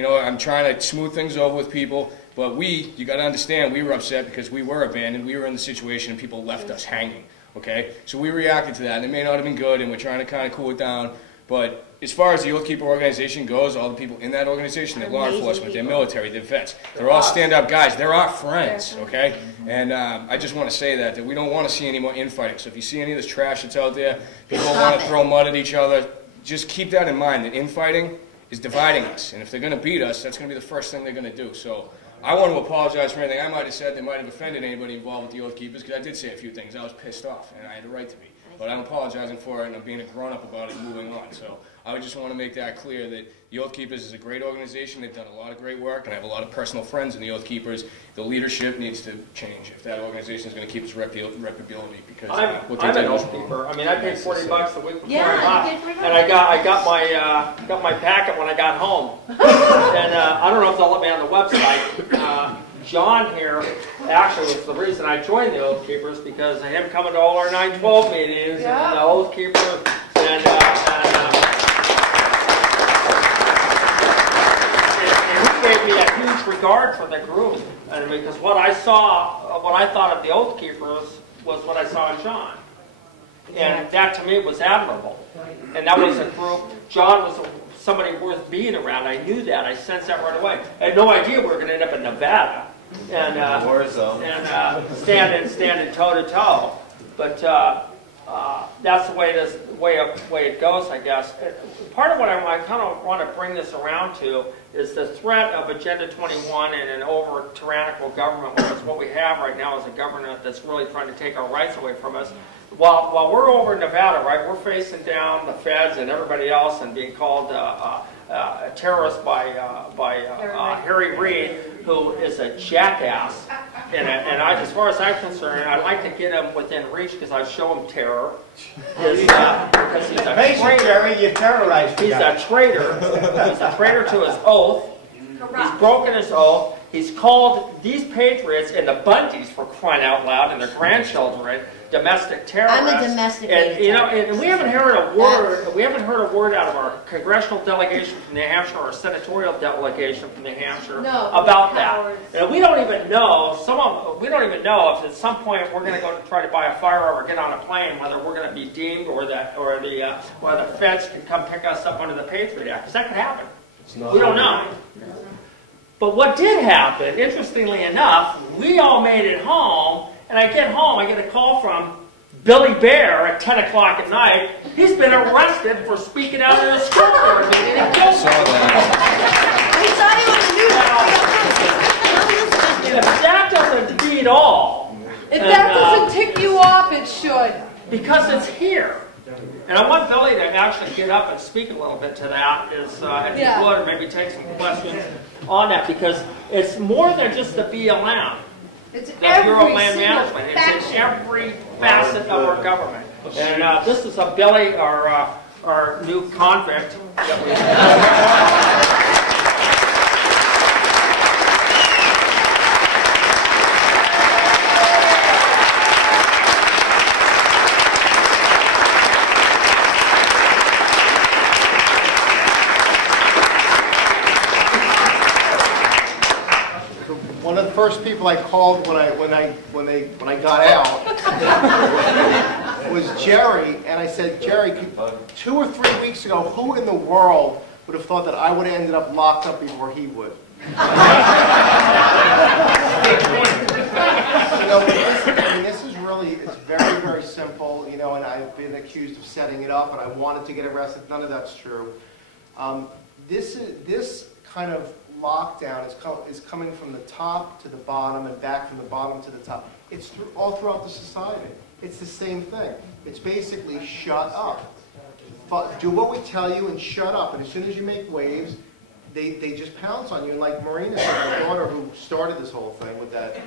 I'm trying to smooth things over with people. But you got to understand, we were upset because we were abandoned. We were in the situation and people left us hanging, okay? So we reacted to that, and it may not have been good, and we're trying to kind of cool it down. But as far as the Oath Keeper organization goes, all the people in that organization, they're law enforcement, they're military, they're vets. They're all stand-up guys. They're our friends, okay? And I just want to say that we don't want to see any more infighting. So if you see any of this trash that's out there, people want to throw mud at each other, just keep that in mind, that infighting is dividing us. And if they're going to beat us, that's going to be the first thing they're going to do. So I want to apologize for anything I might have said that might have offended anybody involved with the Oath Keepers, because I did say a few things. I was pissed off, and I had the right to be. But I'm apologizing for it, and I'm being a grown-up about it and moving on. So I would just want to make that clear that the Oath Keepers is a great organization. They've done a lot of great work, and I have a lot of personal friends in the Oath Keepers. The leadership needs to change if that organization is going to keep its reputability. Because I'm an Oath Keeper. I mean, I paid $40 a week before I left, and I got my packet when I got home. And I don't know if they'll let me on the website. John here actually was the reason I joined the Oath Keepers, because of him coming to all our 912 meetings, and the Oath Keeper, and he gave me a huge regard for the group, and because what I thought of the Oath Keepers was what I saw in John, and that to me was admirable, and that was a group. John was somebody worth being around. I knew that. I sensed that right away. I had no idea we were going to end up in Nevada and standing toe to toe. But that's the way it goes, I guess. Part of what I kind of want to bring this around to is the threat of Agenda 21 and an over-tyrannical government, which is what we have right now, as a government that's really trying to take our rights away from us. While we're over in Nevada, right, we're facing down the feds and everybody else and being called a terrorist by Harry Reid, who is a jackass. And as far as I'm concerned, I'd like to get him within reach, because I show him terror. Because he's a traitor. You terrorized He's a traitor. He's a traitor to his oath. He's broken his oath. He's called these Patriots and the Bundys, for crying out loud, and their grandchildren, domestic terrorists. I'm a domestic and we haven't heard a word. We haven't heard a word out of our congressional delegation from New Hampshire or senatorial delegation from New Hampshire about that. And we don't even know. We don't even know if at some point we're going to go to try to buy a firearm or get on a plane, whether we're going to be deemed or the feds can come pick us up under the Patriot Act, because that could happen. We don't know. But what did happen, interestingly enough, we all made it home, and I get home, I get a call from Billy Baer at 10 o'clock at night. He's been arrested for speaking out in a school board meeting in Gilford. If that doesn't beat all. If that doesn't tick you off, it should. Because it's here. And I want Billy to actually get up and speak a little bit to that, if he would, or maybe take some questions on that, because it's more than just the BLM. It's the every Bureau of Land single Management. It's in every facet of our government. And this is a Billy, our new convict that we have. One of the first people I called when I got out was Jerry, and I said, Jerry, 2 or 3 weeks ago, who in the world would have thought that I would have ended up locked up before he would? This is really, it's very, very simple, and I've been accused of setting it up, and I wanted to get arrested. None of that's true. This kind of lockdown is coming from the top to the bottom and back from the bottom to the top. It's all throughout the society. It's the same thing. It's basically shut up. Do what we tell you and shut up. And as soon as you make waves, they just pounce on you. And like Marina said, my daughter who started this whole thing with that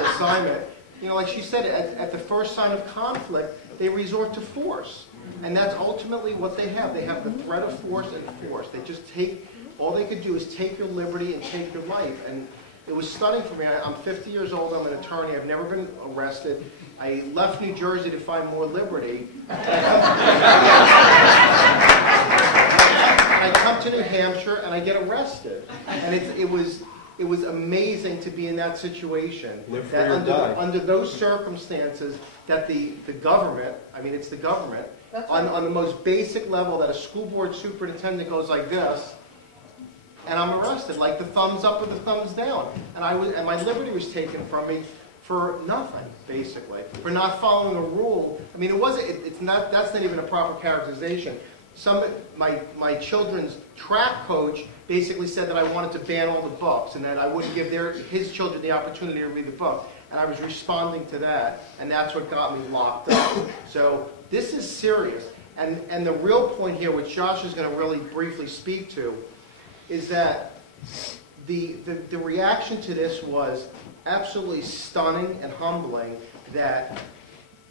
assignment, you know, like she said, at the first sign of conflict, they resort to force. And that's ultimately what they have. They have the threat of force and force. They just take, all they could do is take your liberty and take your life. And it was stunning for me. I'm 50 years old. I'm an attorney. I've never been arrested. I left New Jersey to find more liberty. I come to New Hampshire and I get arrested. And it was amazing to be in that situation. Live free That or die. under those circumstances, that the government, I mean, it's the government, on the most basic level, that a school board superintendent goes like this, and I'm arrested, like the thumbs up or the thumbs down. And my liberty was taken from me for nothing, basically, for not following a rule. I mean, that's not even a proper characterization. My children's track coach basically said that I wanted to ban all the books and that I wouldn't give his children the opportunity to read the book. And I was responding to that, and that's what got me locked up. So this is serious. And the real point here, which Josh is going to really briefly speak to, is that the reaction to this was absolutely stunning and humbling, that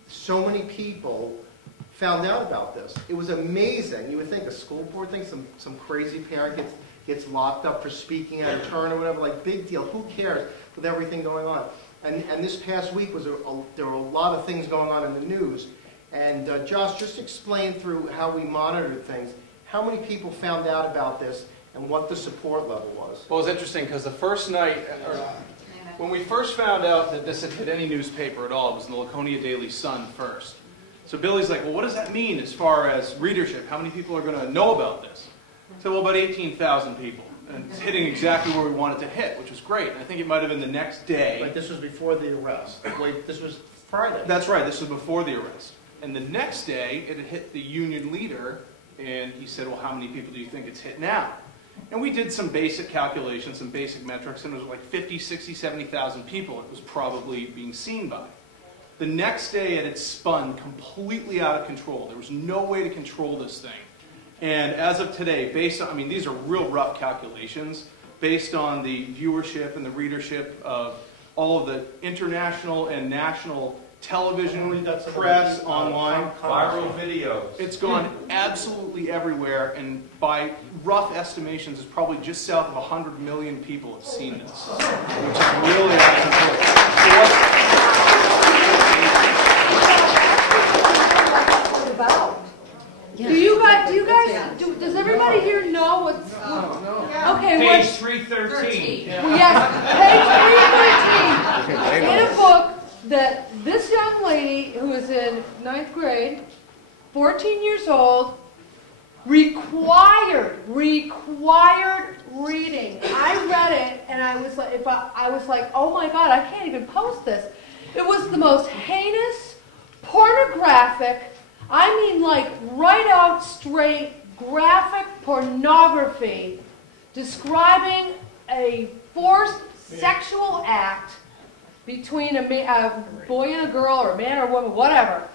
so many people found out about this. It was amazing. You would think a school board thing, some crazy parent gets locked up for speaking out of turn or whatever, like big deal. Who cares with everything going on? And this past week there were a lot of things going on in the news. And Josh, just explain through how we monitored things. How many people found out about this and what the support level was? Well, it was interesting because the first night, when we first found out that this had hit any newspaper at all, it was in the Laconia Daily Sun first. So Billy's like, well, what does that mean as far as readership? How many people are going to know about this? So, well, about 18,000 people. And it's hitting exactly where we wanted to hit, which was great. And I think it might have been the next day. But this was before the arrest. Wait, this was Friday. That's right. This was before the arrest. And the next day, it had hit the union leader, and he said, well, how many people do you think it's hit now? And we did some basic calculations, some basic metrics, and it was like 50, 60, 70,000 people it was probably being seen by. The next day, it had spun completely out of control. There was no way to control this thing. And as of today, based on, I mean, these are real rough calculations, based on the viewership and the readership of all of the international and national television, press, online. Viral videos. It's gone absolutely everywhere, and by rough estimations, it's probably just south of 100 million people have seen this, which is really about? Does everybody here know what's... Okay, page 313. Yes, page 313. In a book that this young lady, who is in 9th grade, 14 years old, required reading. I read it, and I was like, oh my God, I can't even post this. It was the most heinous, pornographic, I mean like right out straight graphic pornography describing a forced sexual act between a boy and a girl, or a man or a woman, whatever.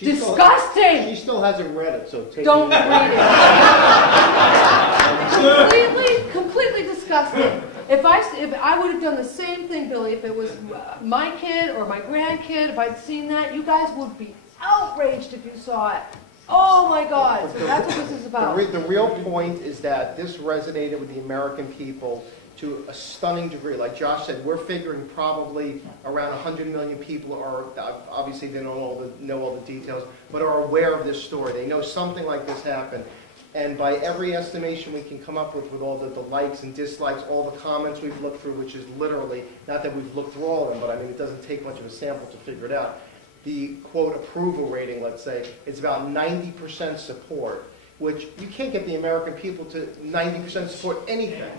Disgusting! She still hasn't read it, so take Don't read it. Completely disgusting. If I would have done the same thing, Billy, if it was my kid or my grandkid, if I'd seen that, you guys would be outraged if you saw it. Oh my God, so that's what this is about. The real point is that this resonated with the American people to a stunning degree. Like Josh said, we're figuring probably around 100 million people are, obviously they don't know all the details, but are aware of this story. They know something like this happened. And by every estimation we can come up with all the likes and dislikes, all the comments we've looked through, which is literally, not that we've looked through all of them, but I mean it doesn't take much of a sample to figure it out. The, quote, approval rating, let's say, is about 90% support, which you can't get the American people to 90% support anything.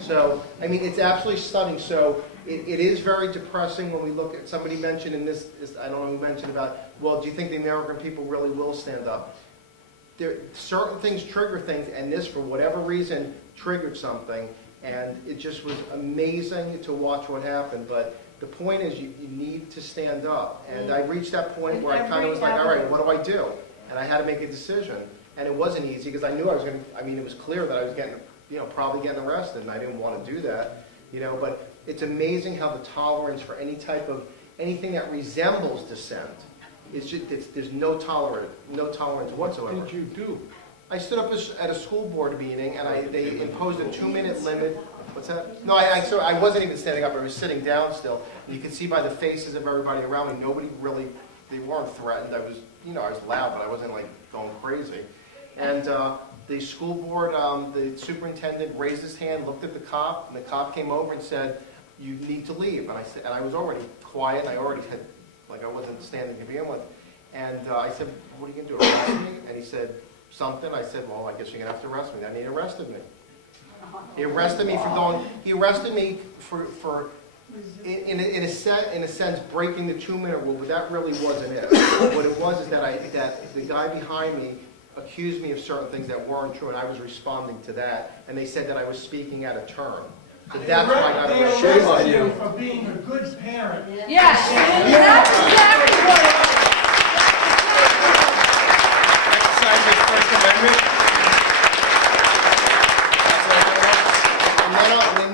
So, I mean, it's absolutely stunning. So, it is very depressing when we look at, somebody mentioned in this, I don't know who mentioned about, well, do you think the American people really will stand up? Certain things trigger things, and this, for whatever reason, triggered something. And it just was amazing to watch what happened. But the point is, you need to stand up. And I reached that point where I kind of was like, all right, what do I do? And I had to make a decision. And it wasn't easy because I knew I was going to, I mean, it was clear that I was getting, probably getting arrested, and I didn't want to do that, but it's amazing how the tolerance for any type of, anything that resembles dissent, it's just, there's no tolerance whatsoever. What did you do? I stood up at a school board meeting, and they imposed a 2-minute limit. What's that? No, so I wasn't even standing up. I was sitting down still. And you could see by the faces of everybody around me, nobody really, they weren't threatened. I was, I was loud, but I wasn't like going crazy. And the school board, the superintendent raised his hand, looked at the cop, and the cop came over and said, "You need to leave." And I said, and I was already quiet, and I already had, like I wasn't standing to begin with. And I said, "What are you going to do, arrest me?" And he said, "Something." I said, "Well, I guess you're going to have to arrest me." And he arrested me. He arrested me for going, he arrested me for in a sense, breaking the 2-minute rule, but that really wasn't it. What it was is that the guy behind me accused me of certain things that weren't true, and I was responding to that, and they said that I was speaking out of turn. So that's why I got arrested. They arrested you for being a good parent. Yes, that's exactly what it was. Exercise his First Amendment.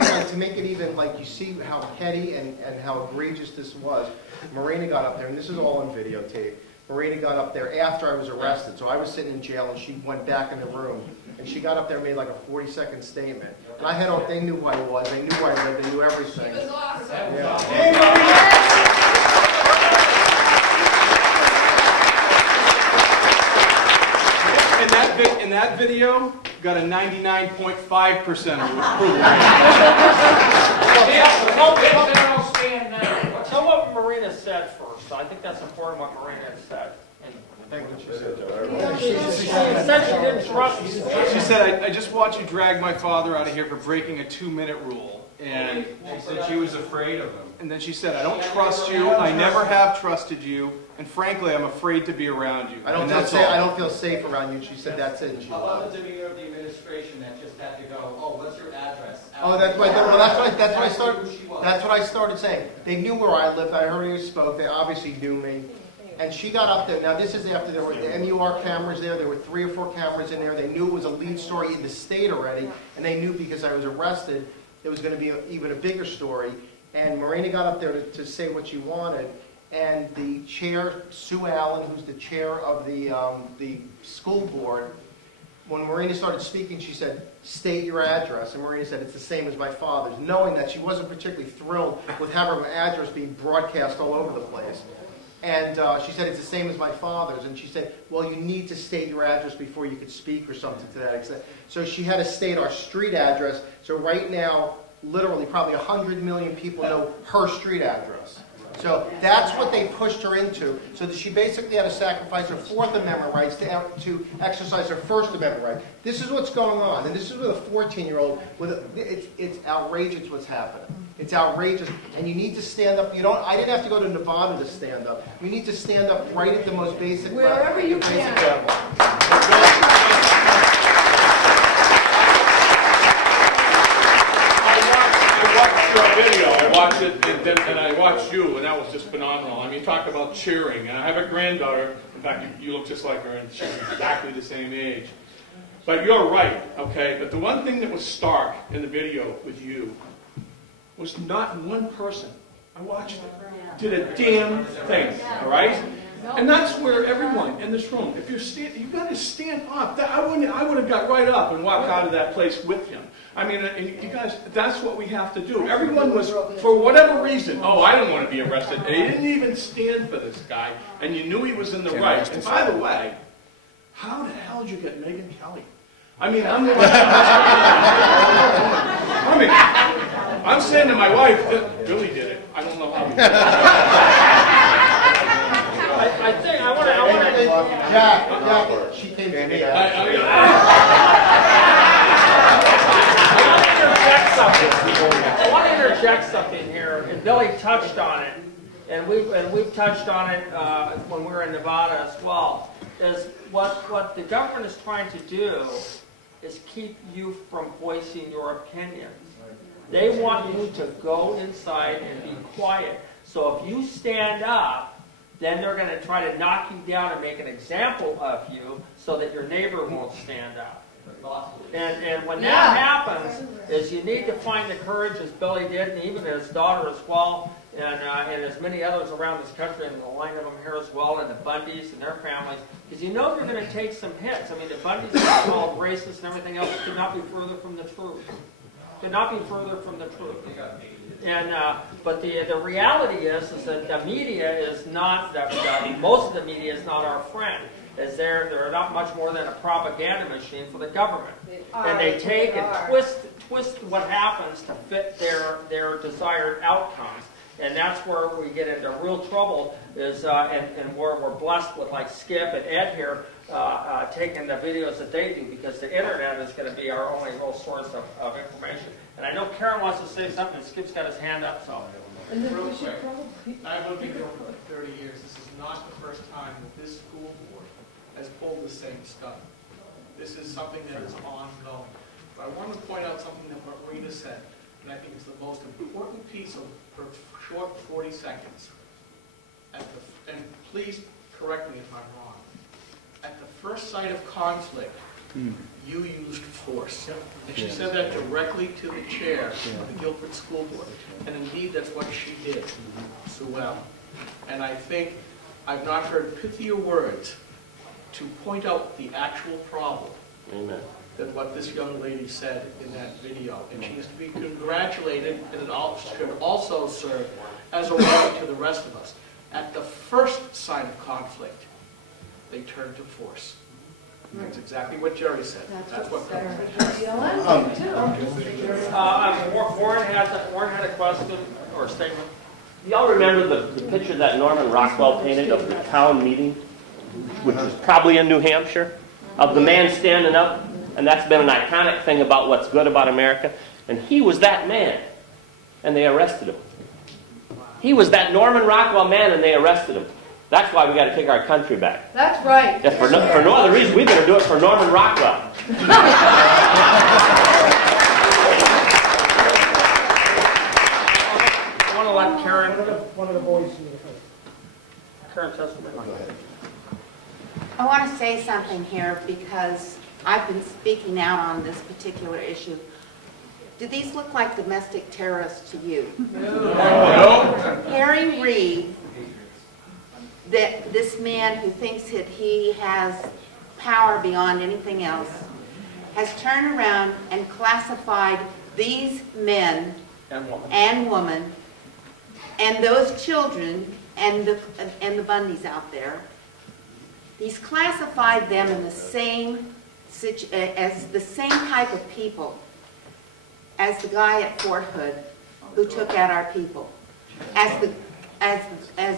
And to make it even, like, you see how petty and how egregious this was, Marina got up there, and this is all on videotape. Marina got up there after I was arrested, so I was sitting in jail, and she went back in the room, and she got up there and made like a 40-second statement. And I had all, they knew who I was, they knew where I lived, they knew everything. It was awesome. Yeah. And that video got a 99.5% approval rate. Tell what Marina said first. I think that's important what Marina said. She said she didn't trust you. She said, I just watched you drag my father out of here for breaking a 2-minute rule. And she said she was afraid of him. And then she said, I don't trust you. I never have trusted you. And frankly, I'm afraid to be around you. I don't feel safe around you. She said that's it. How about the demeanor of the administration that just had to go, oh, what's your address? Oh, that's right. Well, that's what I started saying. They knew where I lived. I heard you spoke. They obviously knew me. And she got up there. Now, this is after there were the MUR cameras there. There were 3 or 4 cameras in there. They knew it was a lead story in the state already. And they knew because I was arrested, there was going to be even a bigger story. And Marina got up there to say what she wanted. And the chair, Sue Allen, who's the chair of the school board, when Marina started speaking, she said, "State your address." And Marina said, "It's the same as my father's," knowing that she wasn't particularly thrilled with having her address being broadcast all over the place. And she said, "It's the same as my father's." And she said, "Well, you need to state your address before you could speak," or something to that extent. So she had to state our street address. So right now, literally, probably 100 million people know her street address. So that's what they pushed her into, so that she basically had to sacrifice her 4th Amendment rights to exercise her 1st Amendment right. This is what's going on, and this is with a 14-year-old. It's outrageous what's happening. It's outrageous, and you need to stand up. I didn't have to go to Nevada to stand up. You need to stand up right at the most basic level. Wherever you can. Video. I watched it, and I watched you, and that was just phenomenal. I mean, you talk about cheering, and I have a granddaughter. In fact, you look just like her, and she's exactly the same age. But you're right, okay? But the one thing that was stark in the video with you was not one person, I watched it, did a damn thing, all right? And that's where everyone in this room, if you've got to stand up. I would have got right up and walked out of that place with him. I mean, you guys, that's what we have to do. Everyone was, for whatever reason, oh, I didn't want to be arrested. And he didn't even stand for this guy, and you knew he was in the right. And by the way, how the hell did you get Megyn Kelly? I mean, I'm saying to my wife, Billy did it. I don't know how he did it. I think I want to. Jack, she came to me. I want to interject something here, and Billy touched on it, and we've touched on it when we were in Nevada as well. Is what the government is trying to do is keep you from voicing your opinions. They want you to go inside and be quiet. So if you stand up, then they're going to try to knock you down and make an example of you so that your neighbor won't stand up. And when that happens, is you need to find the courage, as Billy did, and even his daughter as well, and as many others around this country, and a line of them here as well, and the Bundys and their families, because you know you're going to take some hits. I mean, the Bundys are called racist and everything else. Could not be further from the truth. Could not be further from the truth. And but the reality is that the media is not, most of the media is not our friend. Is they're not much more than a propaganda machine for the government. And they take and twist what happens to fit their desired outcomes. And that's where we get into real trouble, is and where we're blessed with, like Skip and Ed here, taking the videos that they do, because the internet is going to be our only real source of information. And I know Karen wants to say something, and Skip's got his hand up, so. Real quick, I've lived in Gilford for 30 years. This is not the first time that this school board has pulled the same stuff. This is something that is ongoing. But I want to point out something that Marina said, and I think it's the most important piece of her short 40 seconds. And please correct me if I'm wrong. At the first sight of conflict, you used force. And she said that directly to the chair of the Gilford School Board. And indeed, that's what she did so well. And I think I've not heard pithier words to point out the actual problem than what this young lady said in that video. And she is to be congratulated, and it should also serve as a warning to the rest of us. At the first sign of conflict, they turn to force. That's exactly what Jerry said. That's what Warren had a question or a statement. Y'all remember the picture that Norman Rockwell painted of the town meeting, which was probably in New Hampshire, of the man standing up? And that's been an iconic thing about what's good about America. And he was that man, and they arrested him. He was that Norman Rockwell man, and they arrested him. That's why we got to take our country back. That's right. Yeah, for no other reason, we better do it for Norman Rockwell. I want to let Karen, one of the boys, Karen testimony. Go ahead. I want to say something here because I've been speaking out on this particular issue. Do these look like domestic terrorists to you? No. Harry Reid, this man who thinks that he has power beyond anything else, has turned around and classified these men and women and those children and the Bundys out there. He's classified them in the same as the same type of people as the guy at Fort Hood who took out our people, as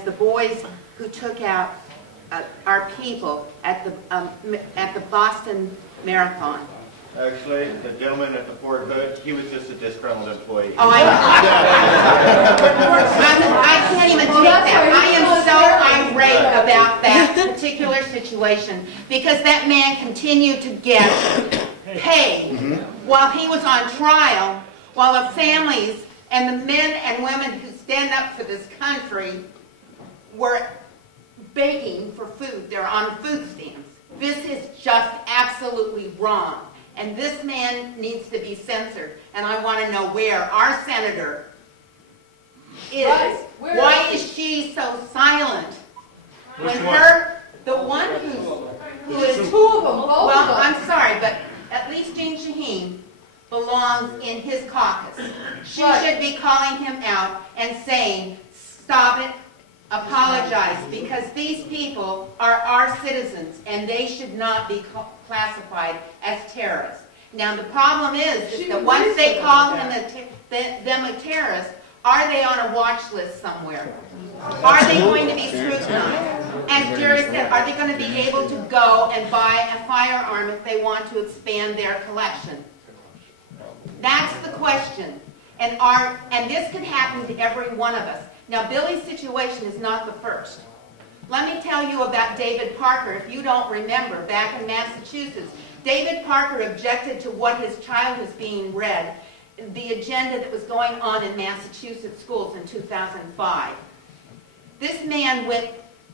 the boys who took out our people at the Boston Marathon. Actually, the gentleman at the Fort Hood, he was just a disgruntled employee. Oh, I can't even take that. I am so irate about that particular situation because that man continued to get paid while he was on trial, while the families and the men and women who stand up for this country were begging for food. They're on food stamps. This is just absolutely wrong. And this man needs to be censored. And I want to know where our senator is. Why is she so silent? When the one who is... Two of them, both well, of them. I'm sorry, but at least Jean Shaheen belongs in his caucus. She should be calling him out and saying, stop it, apologize, because these people are our citizens and they should not be classified as terrorists. Now the problem is that once they call them a terrorist, are they on a watch list somewhere? Are they going to be scrutinized? As Jerry said, are they going to be able to go and buy a firearm if they want to expand their collection? That's the question. And this can happen to every one of us. Now, Billy's situation is not the first. Let me tell you about David Parker. If you don't remember, back in Massachusetts, David Parker objected to what his child was being read, the agenda that was going on in Massachusetts schools in 2005. This man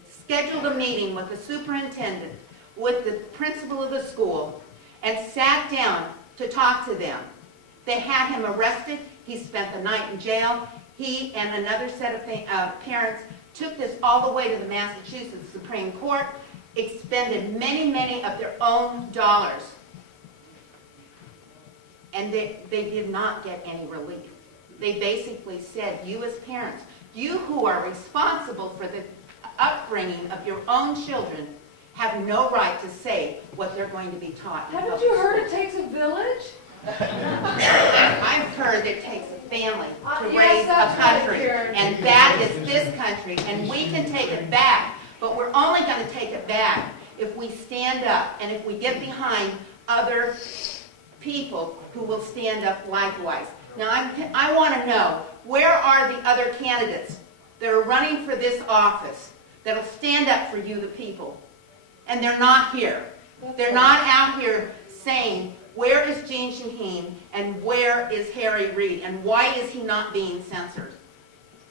scheduled a meeting with the superintendent, with the principal of the school, and sat down to talk to them. They had him arrested. He spent the night in jail. He and another set of parents took this all the way to the Massachusetts Supreme Court, expended many, many of their own dollars, and they did not get any relief. They basically said, you as parents, you who are responsible for the upbringing of your own children, have no right to say what they're going to be taught. Haven't you heard it takes a village? I've heard it takes a family to yes, raise a that's country, right, and that is this country, and we can take it back, but we're only going to take it back if we stand up and if we get behind other people who will stand up likewise. Now, I want to know, where are the other candidates that are running for this office that will stand up for you, the people? And they're not here. They're not out here saying, where is Gene Shaheen and where is Harry Reid and why is he not being censored?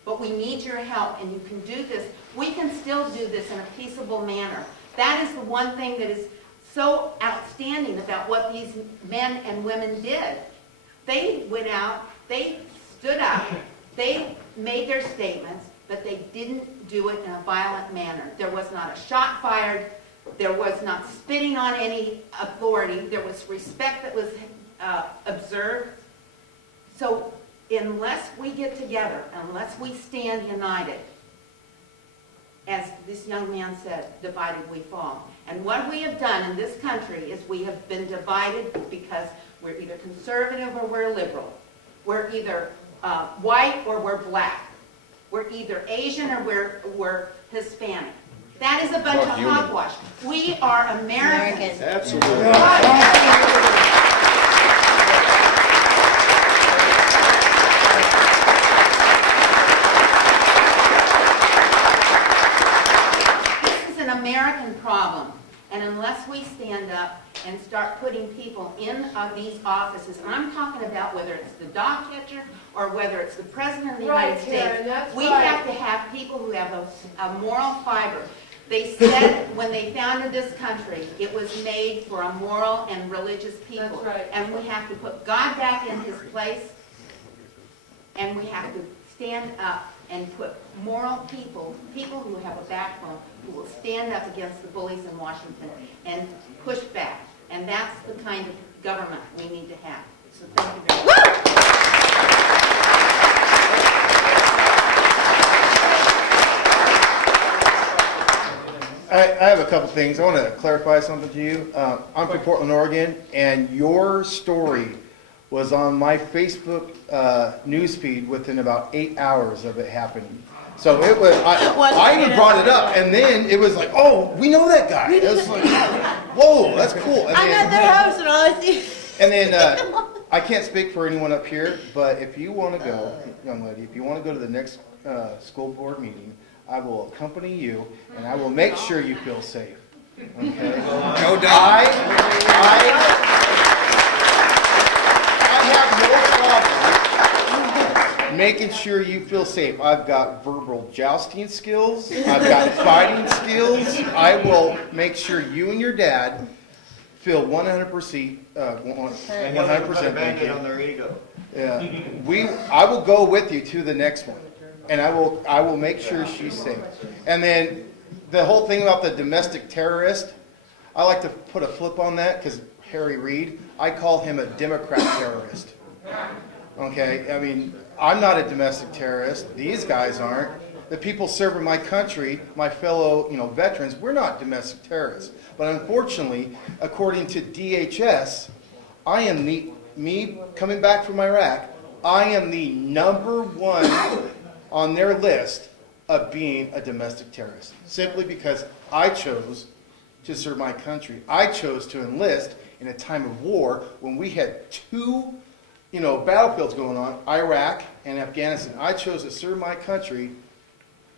But we need your help, and you can do this. We can still do this in a peaceable manner. That is the one thing that is so outstanding about what these men and women did. They went out, they stood up, they made their statements, but they didn't do it in a violent manner. There was not a shot fired. There was not spitting on any authority. There was respect that was observed. So unless we get together, unless we stand united, as this young man said, divided we fall. And what we have done in this country is we have been divided because we're either conservative or we're liberal. We're either white or we're black. We're either Asian or we're Hispanic. That is a bunch of hogwash. We are Americans. Absolutely. This is an American problem. And unless we stand up and start putting people in these offices, and I'm talking about whether it's the dog catcher or whether it's the President of the United States, we have to have people who have a moral fiber. They said when they founded this country, it was made for a moral and religious people. That's right. And we have to put God back in his place, and we have to stand up and put moral people, people who have a backbone, who will stand up against the bullies in Washington and push back. And that's the kind of government we need to have. So thank you very much. I have a couple things. I want to clarify something to you. I'm from Portland, Oregon, and your story was on my Facebook newsfeed within about 8 hours of it happening. So it was, I even brought it up, and then it was like, oh, we know that guy. It was like, whoa, that's cool. And I'm at their house and all I see. And then I can't speak for anyone up here, but if you want to go, young lady, if you want to go to the next school board meeting, I will accompany you, and I will make sure you feel safe. Okay? No doubt. I have no problem making sure you feel safe. I've got verbal jousting skills. I've got fighting skills. I will make sure you and your dad feel 100%. 100%. Band-Aid on their ego. Yeah. I will go with you to the next one. And I will make sure she's safe. And then the whole thing about the domestic terrorist, I like to put a flip on that because Harry Reid, I call him a Democrat terrorist. Okay, I mean, I'm not a domestic terrorist. These guys aren't. The people serving my country, my fellow veterans, we're not domestic terrorists. But unfortunately, according to DHS, I am me coming back from Iraq, I am the #1 on their list of being a domestic terrorist, simply because I chose to serve my country. I chose to enlist in a time of war when we had two, battlefields going on, Iraq and Afghanistan. I chose to serve my country,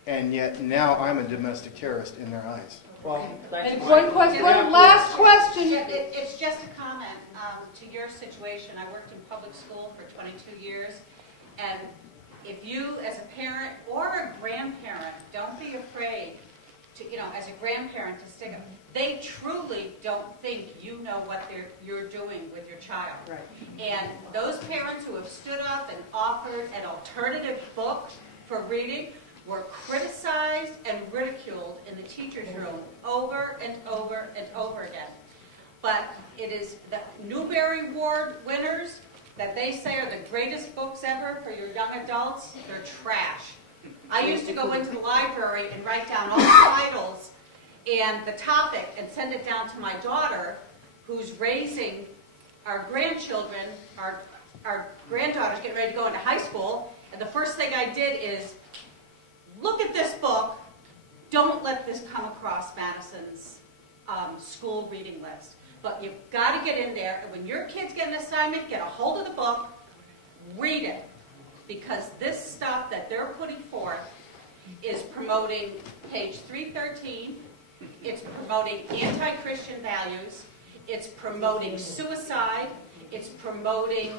and yet now I'm a domestic terrorist in their eyes. Well, thanks. And one question, one last question. It's just a comment to your situation. I worked in public school for 22 years, and if you, as a parent or a grandparent, don't be afraid to, as a grandparent, to stick up. They truly don't think you know what you're doing with your child. Right. And those parents who have stood up and offered an alternative book for reading were criticized and ridiculed in the teacher's room over and over and over again. But it is the Newbery Award winners that they say are the greatest books ever for your young adults. They're trash. I used to go into the library and write down all the titles and the topic and send it down to my daughter, who's raising our grandchildren, our granddaughters getting ready to go into high school. And the first thing I did is, look at this book. Don't let this come across Madison's school reading list. But you've got to get in there, and when your kids get an assignment, get a hold of the book, read it. Because this stuff that they're putting forth is promoting page 313, it's promoting anti-Christian values, it's promoting suicide, it's promoting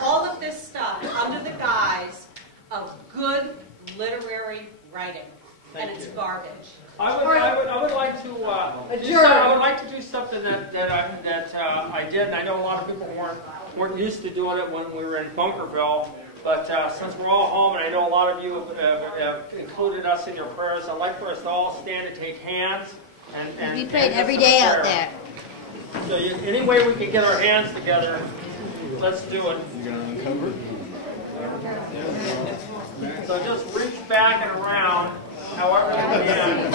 all of this stuff under the guise of good literary writing. And it's garbage. I would like to do something that I did, and I know a lot of people weren't used to doing it when we were in Bunkerville. But since we're all home, and I know a lot of you have included us in your prayers, I'd like for us to all stand and take hands. And we prayed every day out there. So any way we can get our hands together, let's do it. You're going to uncover? So just reach back and around, however you can.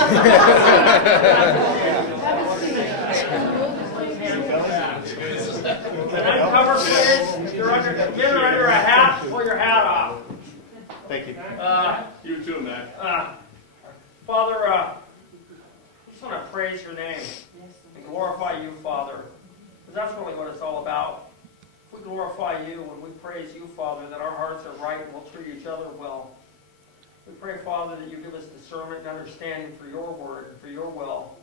And uncover, please. If you're under a hat, pull your hat off. Thank you. You too, man. Father, I just want to praise your name and glorify you, Father, because that's really what it's all about. If we glorify you and we praise you, Father, that our hearts are right and we'll treat each other well. We pray, Father, that you give us discernment and understanding for your word and for your will.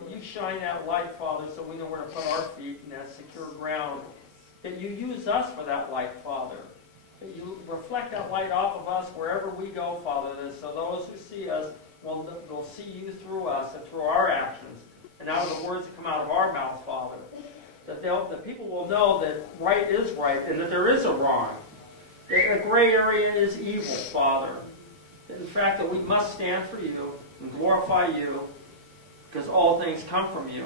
That you shine that light, Father, so we know where to put our feet in that secure ground. That you use us for that light, Father. That you reflect that light off of us wherever we go, Father, so those who see us will see you through us and through our actions and out of the words that come out of our mouths, Father. That the people will know that right is right and that there is a wrong. That the gray area is evil, Father. That in fact that we must stand for you and glorify you because all things come from you.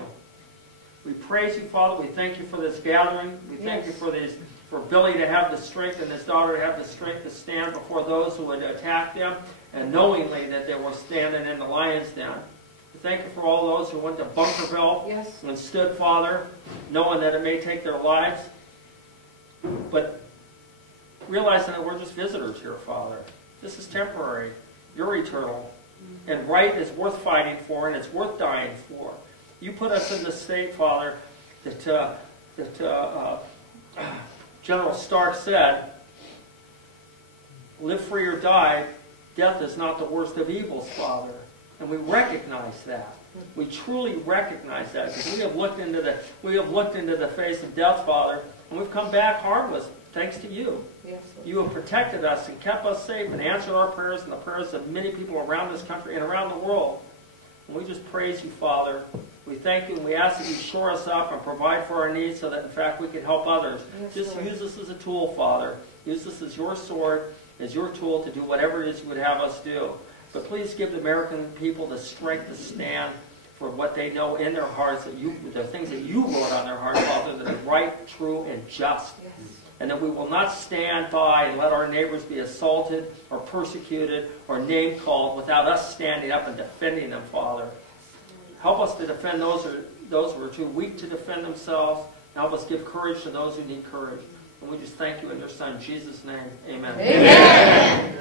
We praise you, Father. We thank you for this gathering. We thank you for Billy to have the strength and his daughter to have the strength to stand before those who would attack them, and knowingly that they were standing in the lion's den. We thank you for all those who went to Bunkerville and stood, Father, knowing that it may take their lives, but realizing that we're just visitors here, Father. This is temporary. You're eternal. And right is worth fighting for, and it's worth dying for. You put us in this state, Father, that General Stark said, live free or die, death is not the worst of evils, Father. And we recognize that. We truly recognize that because we have looked into the face of death, Father, and we've come back harmless thanks to you. Yes, you have protected us and kept us safe and answered our prayers and the prayers of many people around this country and around the world. And we just praise you, Father. We thank you and we ask that you shore us up and provide for our needs so that, in fact, we can help others. Yes, just Lord. Use this as a tool, Father. Use this as your sword, as your tool to do whatever it is you would have us do. But please give the American people the strength to stand for what they know in their hearts, the things that you wrote on their hearts, Father, that are right, true, and just. Yes. And that we will not stand by and let our neighbors be assaulted or persecuted or name-called without us standing up and defending them, Father. Help us to defend those who are too weak to defend themselves. And help us give courage to those who need courage. And we just thank you in your Son, Jesus' name. Amen. Amen.